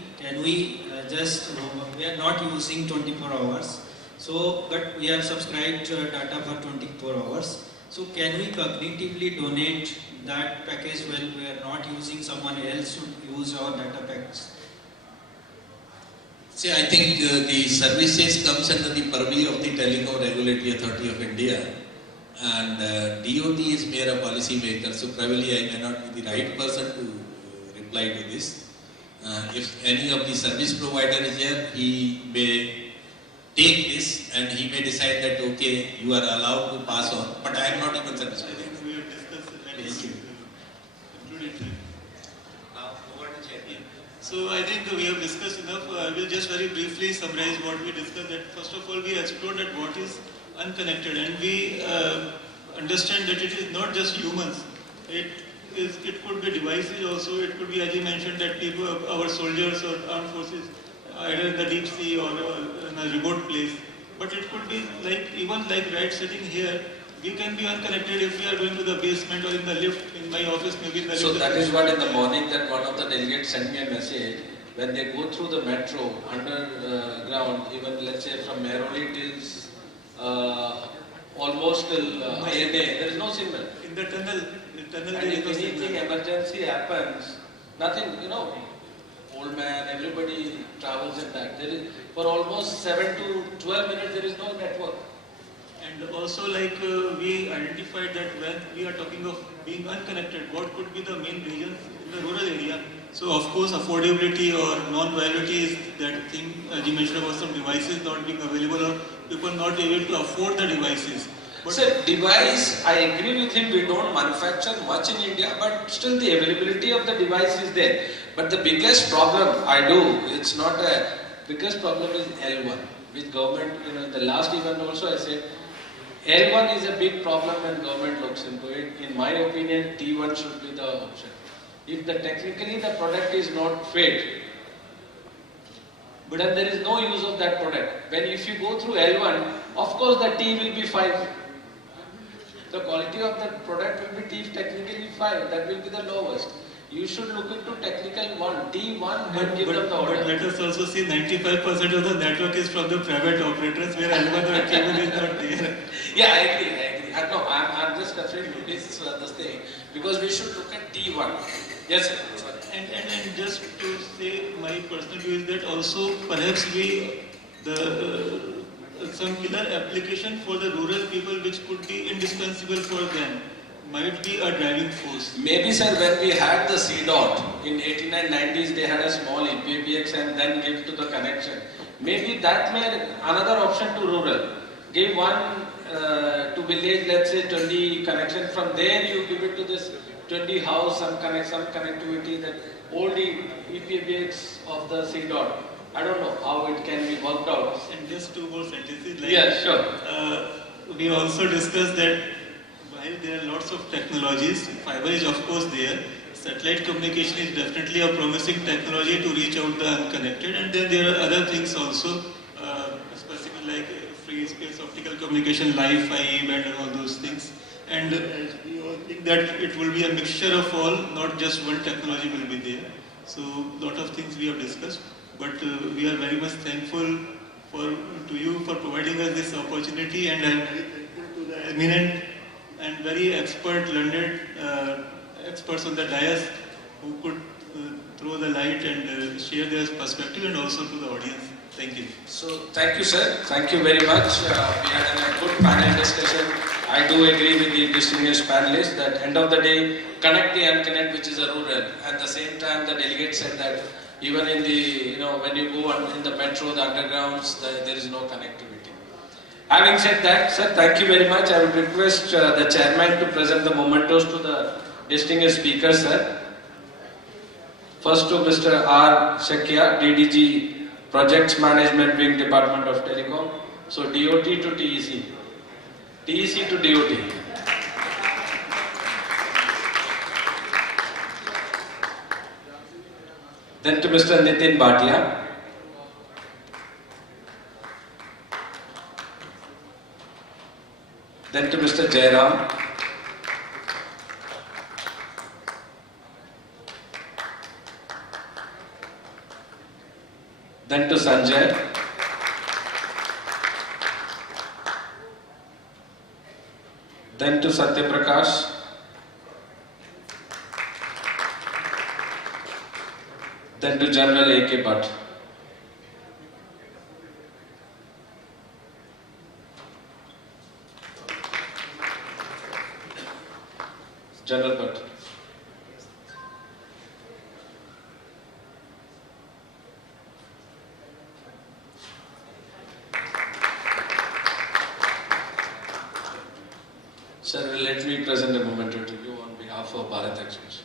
just we are not using 24 hours. So but we are subscribed data for 24 hours. So can we cognitively donate that package when we are not using, someone else should use our data packs? See, I think the services comes under the purview of the Telecom Regulatory Authority of India, and DOT is mere a policy maker, so probably I may not be the right person to reply to this. If any of the service provider is here, he may take this and he may decide that okay, you are allowed to pass on, but I am not even service provider. We have discussed that. Thank you. Now, over to Chairman. So I think we have discussed enough. I will just very briefly summarize what we discussed. That first of all, we explored that what is unconnected, and we understand that it is not just humans. It could be devices also. It could be, as you mentioned, that people, our soldiers or armed forces, either in the deep sea or in a remote place. But it could be like, even like right sitting here, we can be unconnected if we are going to the basement or in the lift. In my office, maybe in the so lift. So that is what in the morning that one of the delegates sent me a message. When they go through the metro underground, even let's say from Mehroli till almost till INA, there is no signal. In the tunnel and if anything emergency happens, nothing, old man, everybody travels in that. There is, for almost 7 to 12 minutes, there is no network. And also, like we identified that when we are talking of being unconnected, what could be the main reasons in the rural area? So, of course, affordability or non-viability is that thing, as you mentioned about some devices not being available or people not able to afford the devices. But sir, device, I agree with him, we don't manufacture much in India, but still the availability of the device is there. But the biggest problem it's not a, biggest problem is L1, which government, in the last event also I said, L1 is a big problem when government looks into it. In my opinion, T1 should be the option. If technically the product is not fit, but then there is no use of that product. If you go through L1, of course the T will be 5. The quality of the product will be T technically 5. That will be the lowest. You should look into technical 1, T1, and give them the order. But let us also see 95% of the network is from the private operators, where L1 or cable is not there. Yeah, I agree. No, I'm just referring to this thing, because we should look at T1. Yes, sir. And just to say, my personal view is that also perhaps some killer application for the rural people which could be indispensable for them might be a driving force. Maybe, sir, when we had the C dot in 89, 90s, they had a small EPBX and then give to the connection. Maybe that made another option to rural. Give one to village, let's say 20 connection. From there, you give it to this 20 house, some connectivity, that old EPBX of the C dot. I don't know how it can be worked out. And just two more sentences. Yeah, sure. We also discussed that while there are lots of technologies, fiber is of course there. Satellite communication is definitely a promising technology to reach out the unconnected, and then there are other things also, specifically like free space optical communication, Wi-Fi, band, and all those things. And we all think that it will be a mixture of all, not just one technology will be there. So a lot of things we have discussed, but we are very much thankful to you for providing us this opportunity, and I am very thankful to the eminent and very expert, learned experts on the dais who could throw the light and share their perspective, and also to the audience. Thank you. So, thank you, sir. Thank you very much. We had a good panel discussion. I do agree with the distinguished panelists that end of the day, connect the unconnect, which is a rural. At the same time, the delegate said that even in the, when you go in the metro, the undergrounds, there is no connectivity. Having said that, sir, thank you very much. I would request the chairman to present the mementos to the distinguished speakers, sir. First to Mr. R. Shakya, DDG, Projects Management Wing, Department of Telecom. So DOT to TEC. TEC to DOT. Then to Mr. Nitin Bhatia. Then to Mr. Jairam. Then to Sanjay. Then to Satyaprakash. Then to General A.K. Bhatt. General Bhatt. Sir, let me present a memento to you on behalf of Bharat Exhibitions.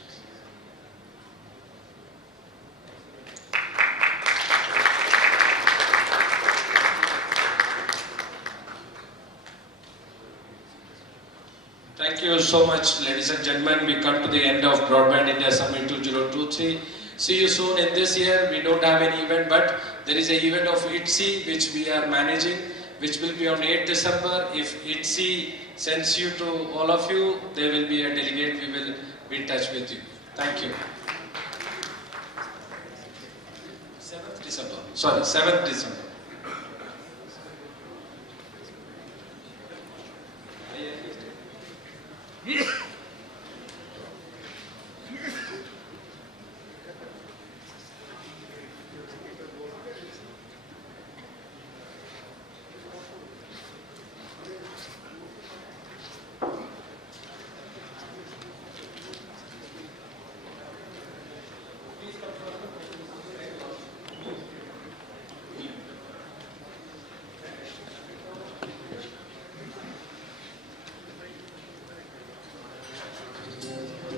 Thank you so much, ladies and gentlemen. We come to the end of Broadband India Summit 2023. See you soon. In this year, we don't have any event, but there is an event of ITSI which we are managing, which will be on 8th December. If ITSI sends you to all of you, there will be a delegate. We will be in touch with you. Thank you. 7th December. Sorry, 7th December.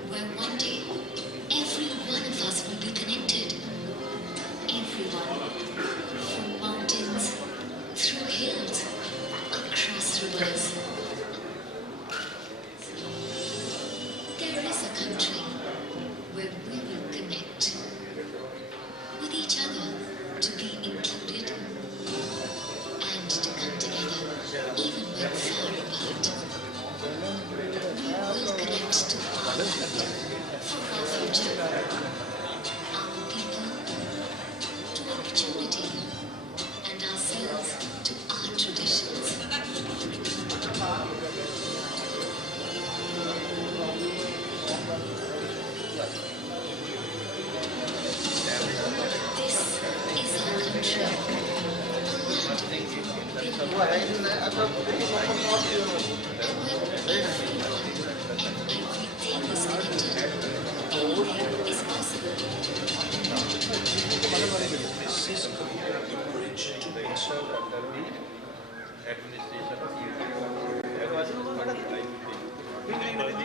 Where one day, every one of us will be connected. Everyone. From mountains, through hills, across rivers. There is a country where we Cisco, the bridge to possible.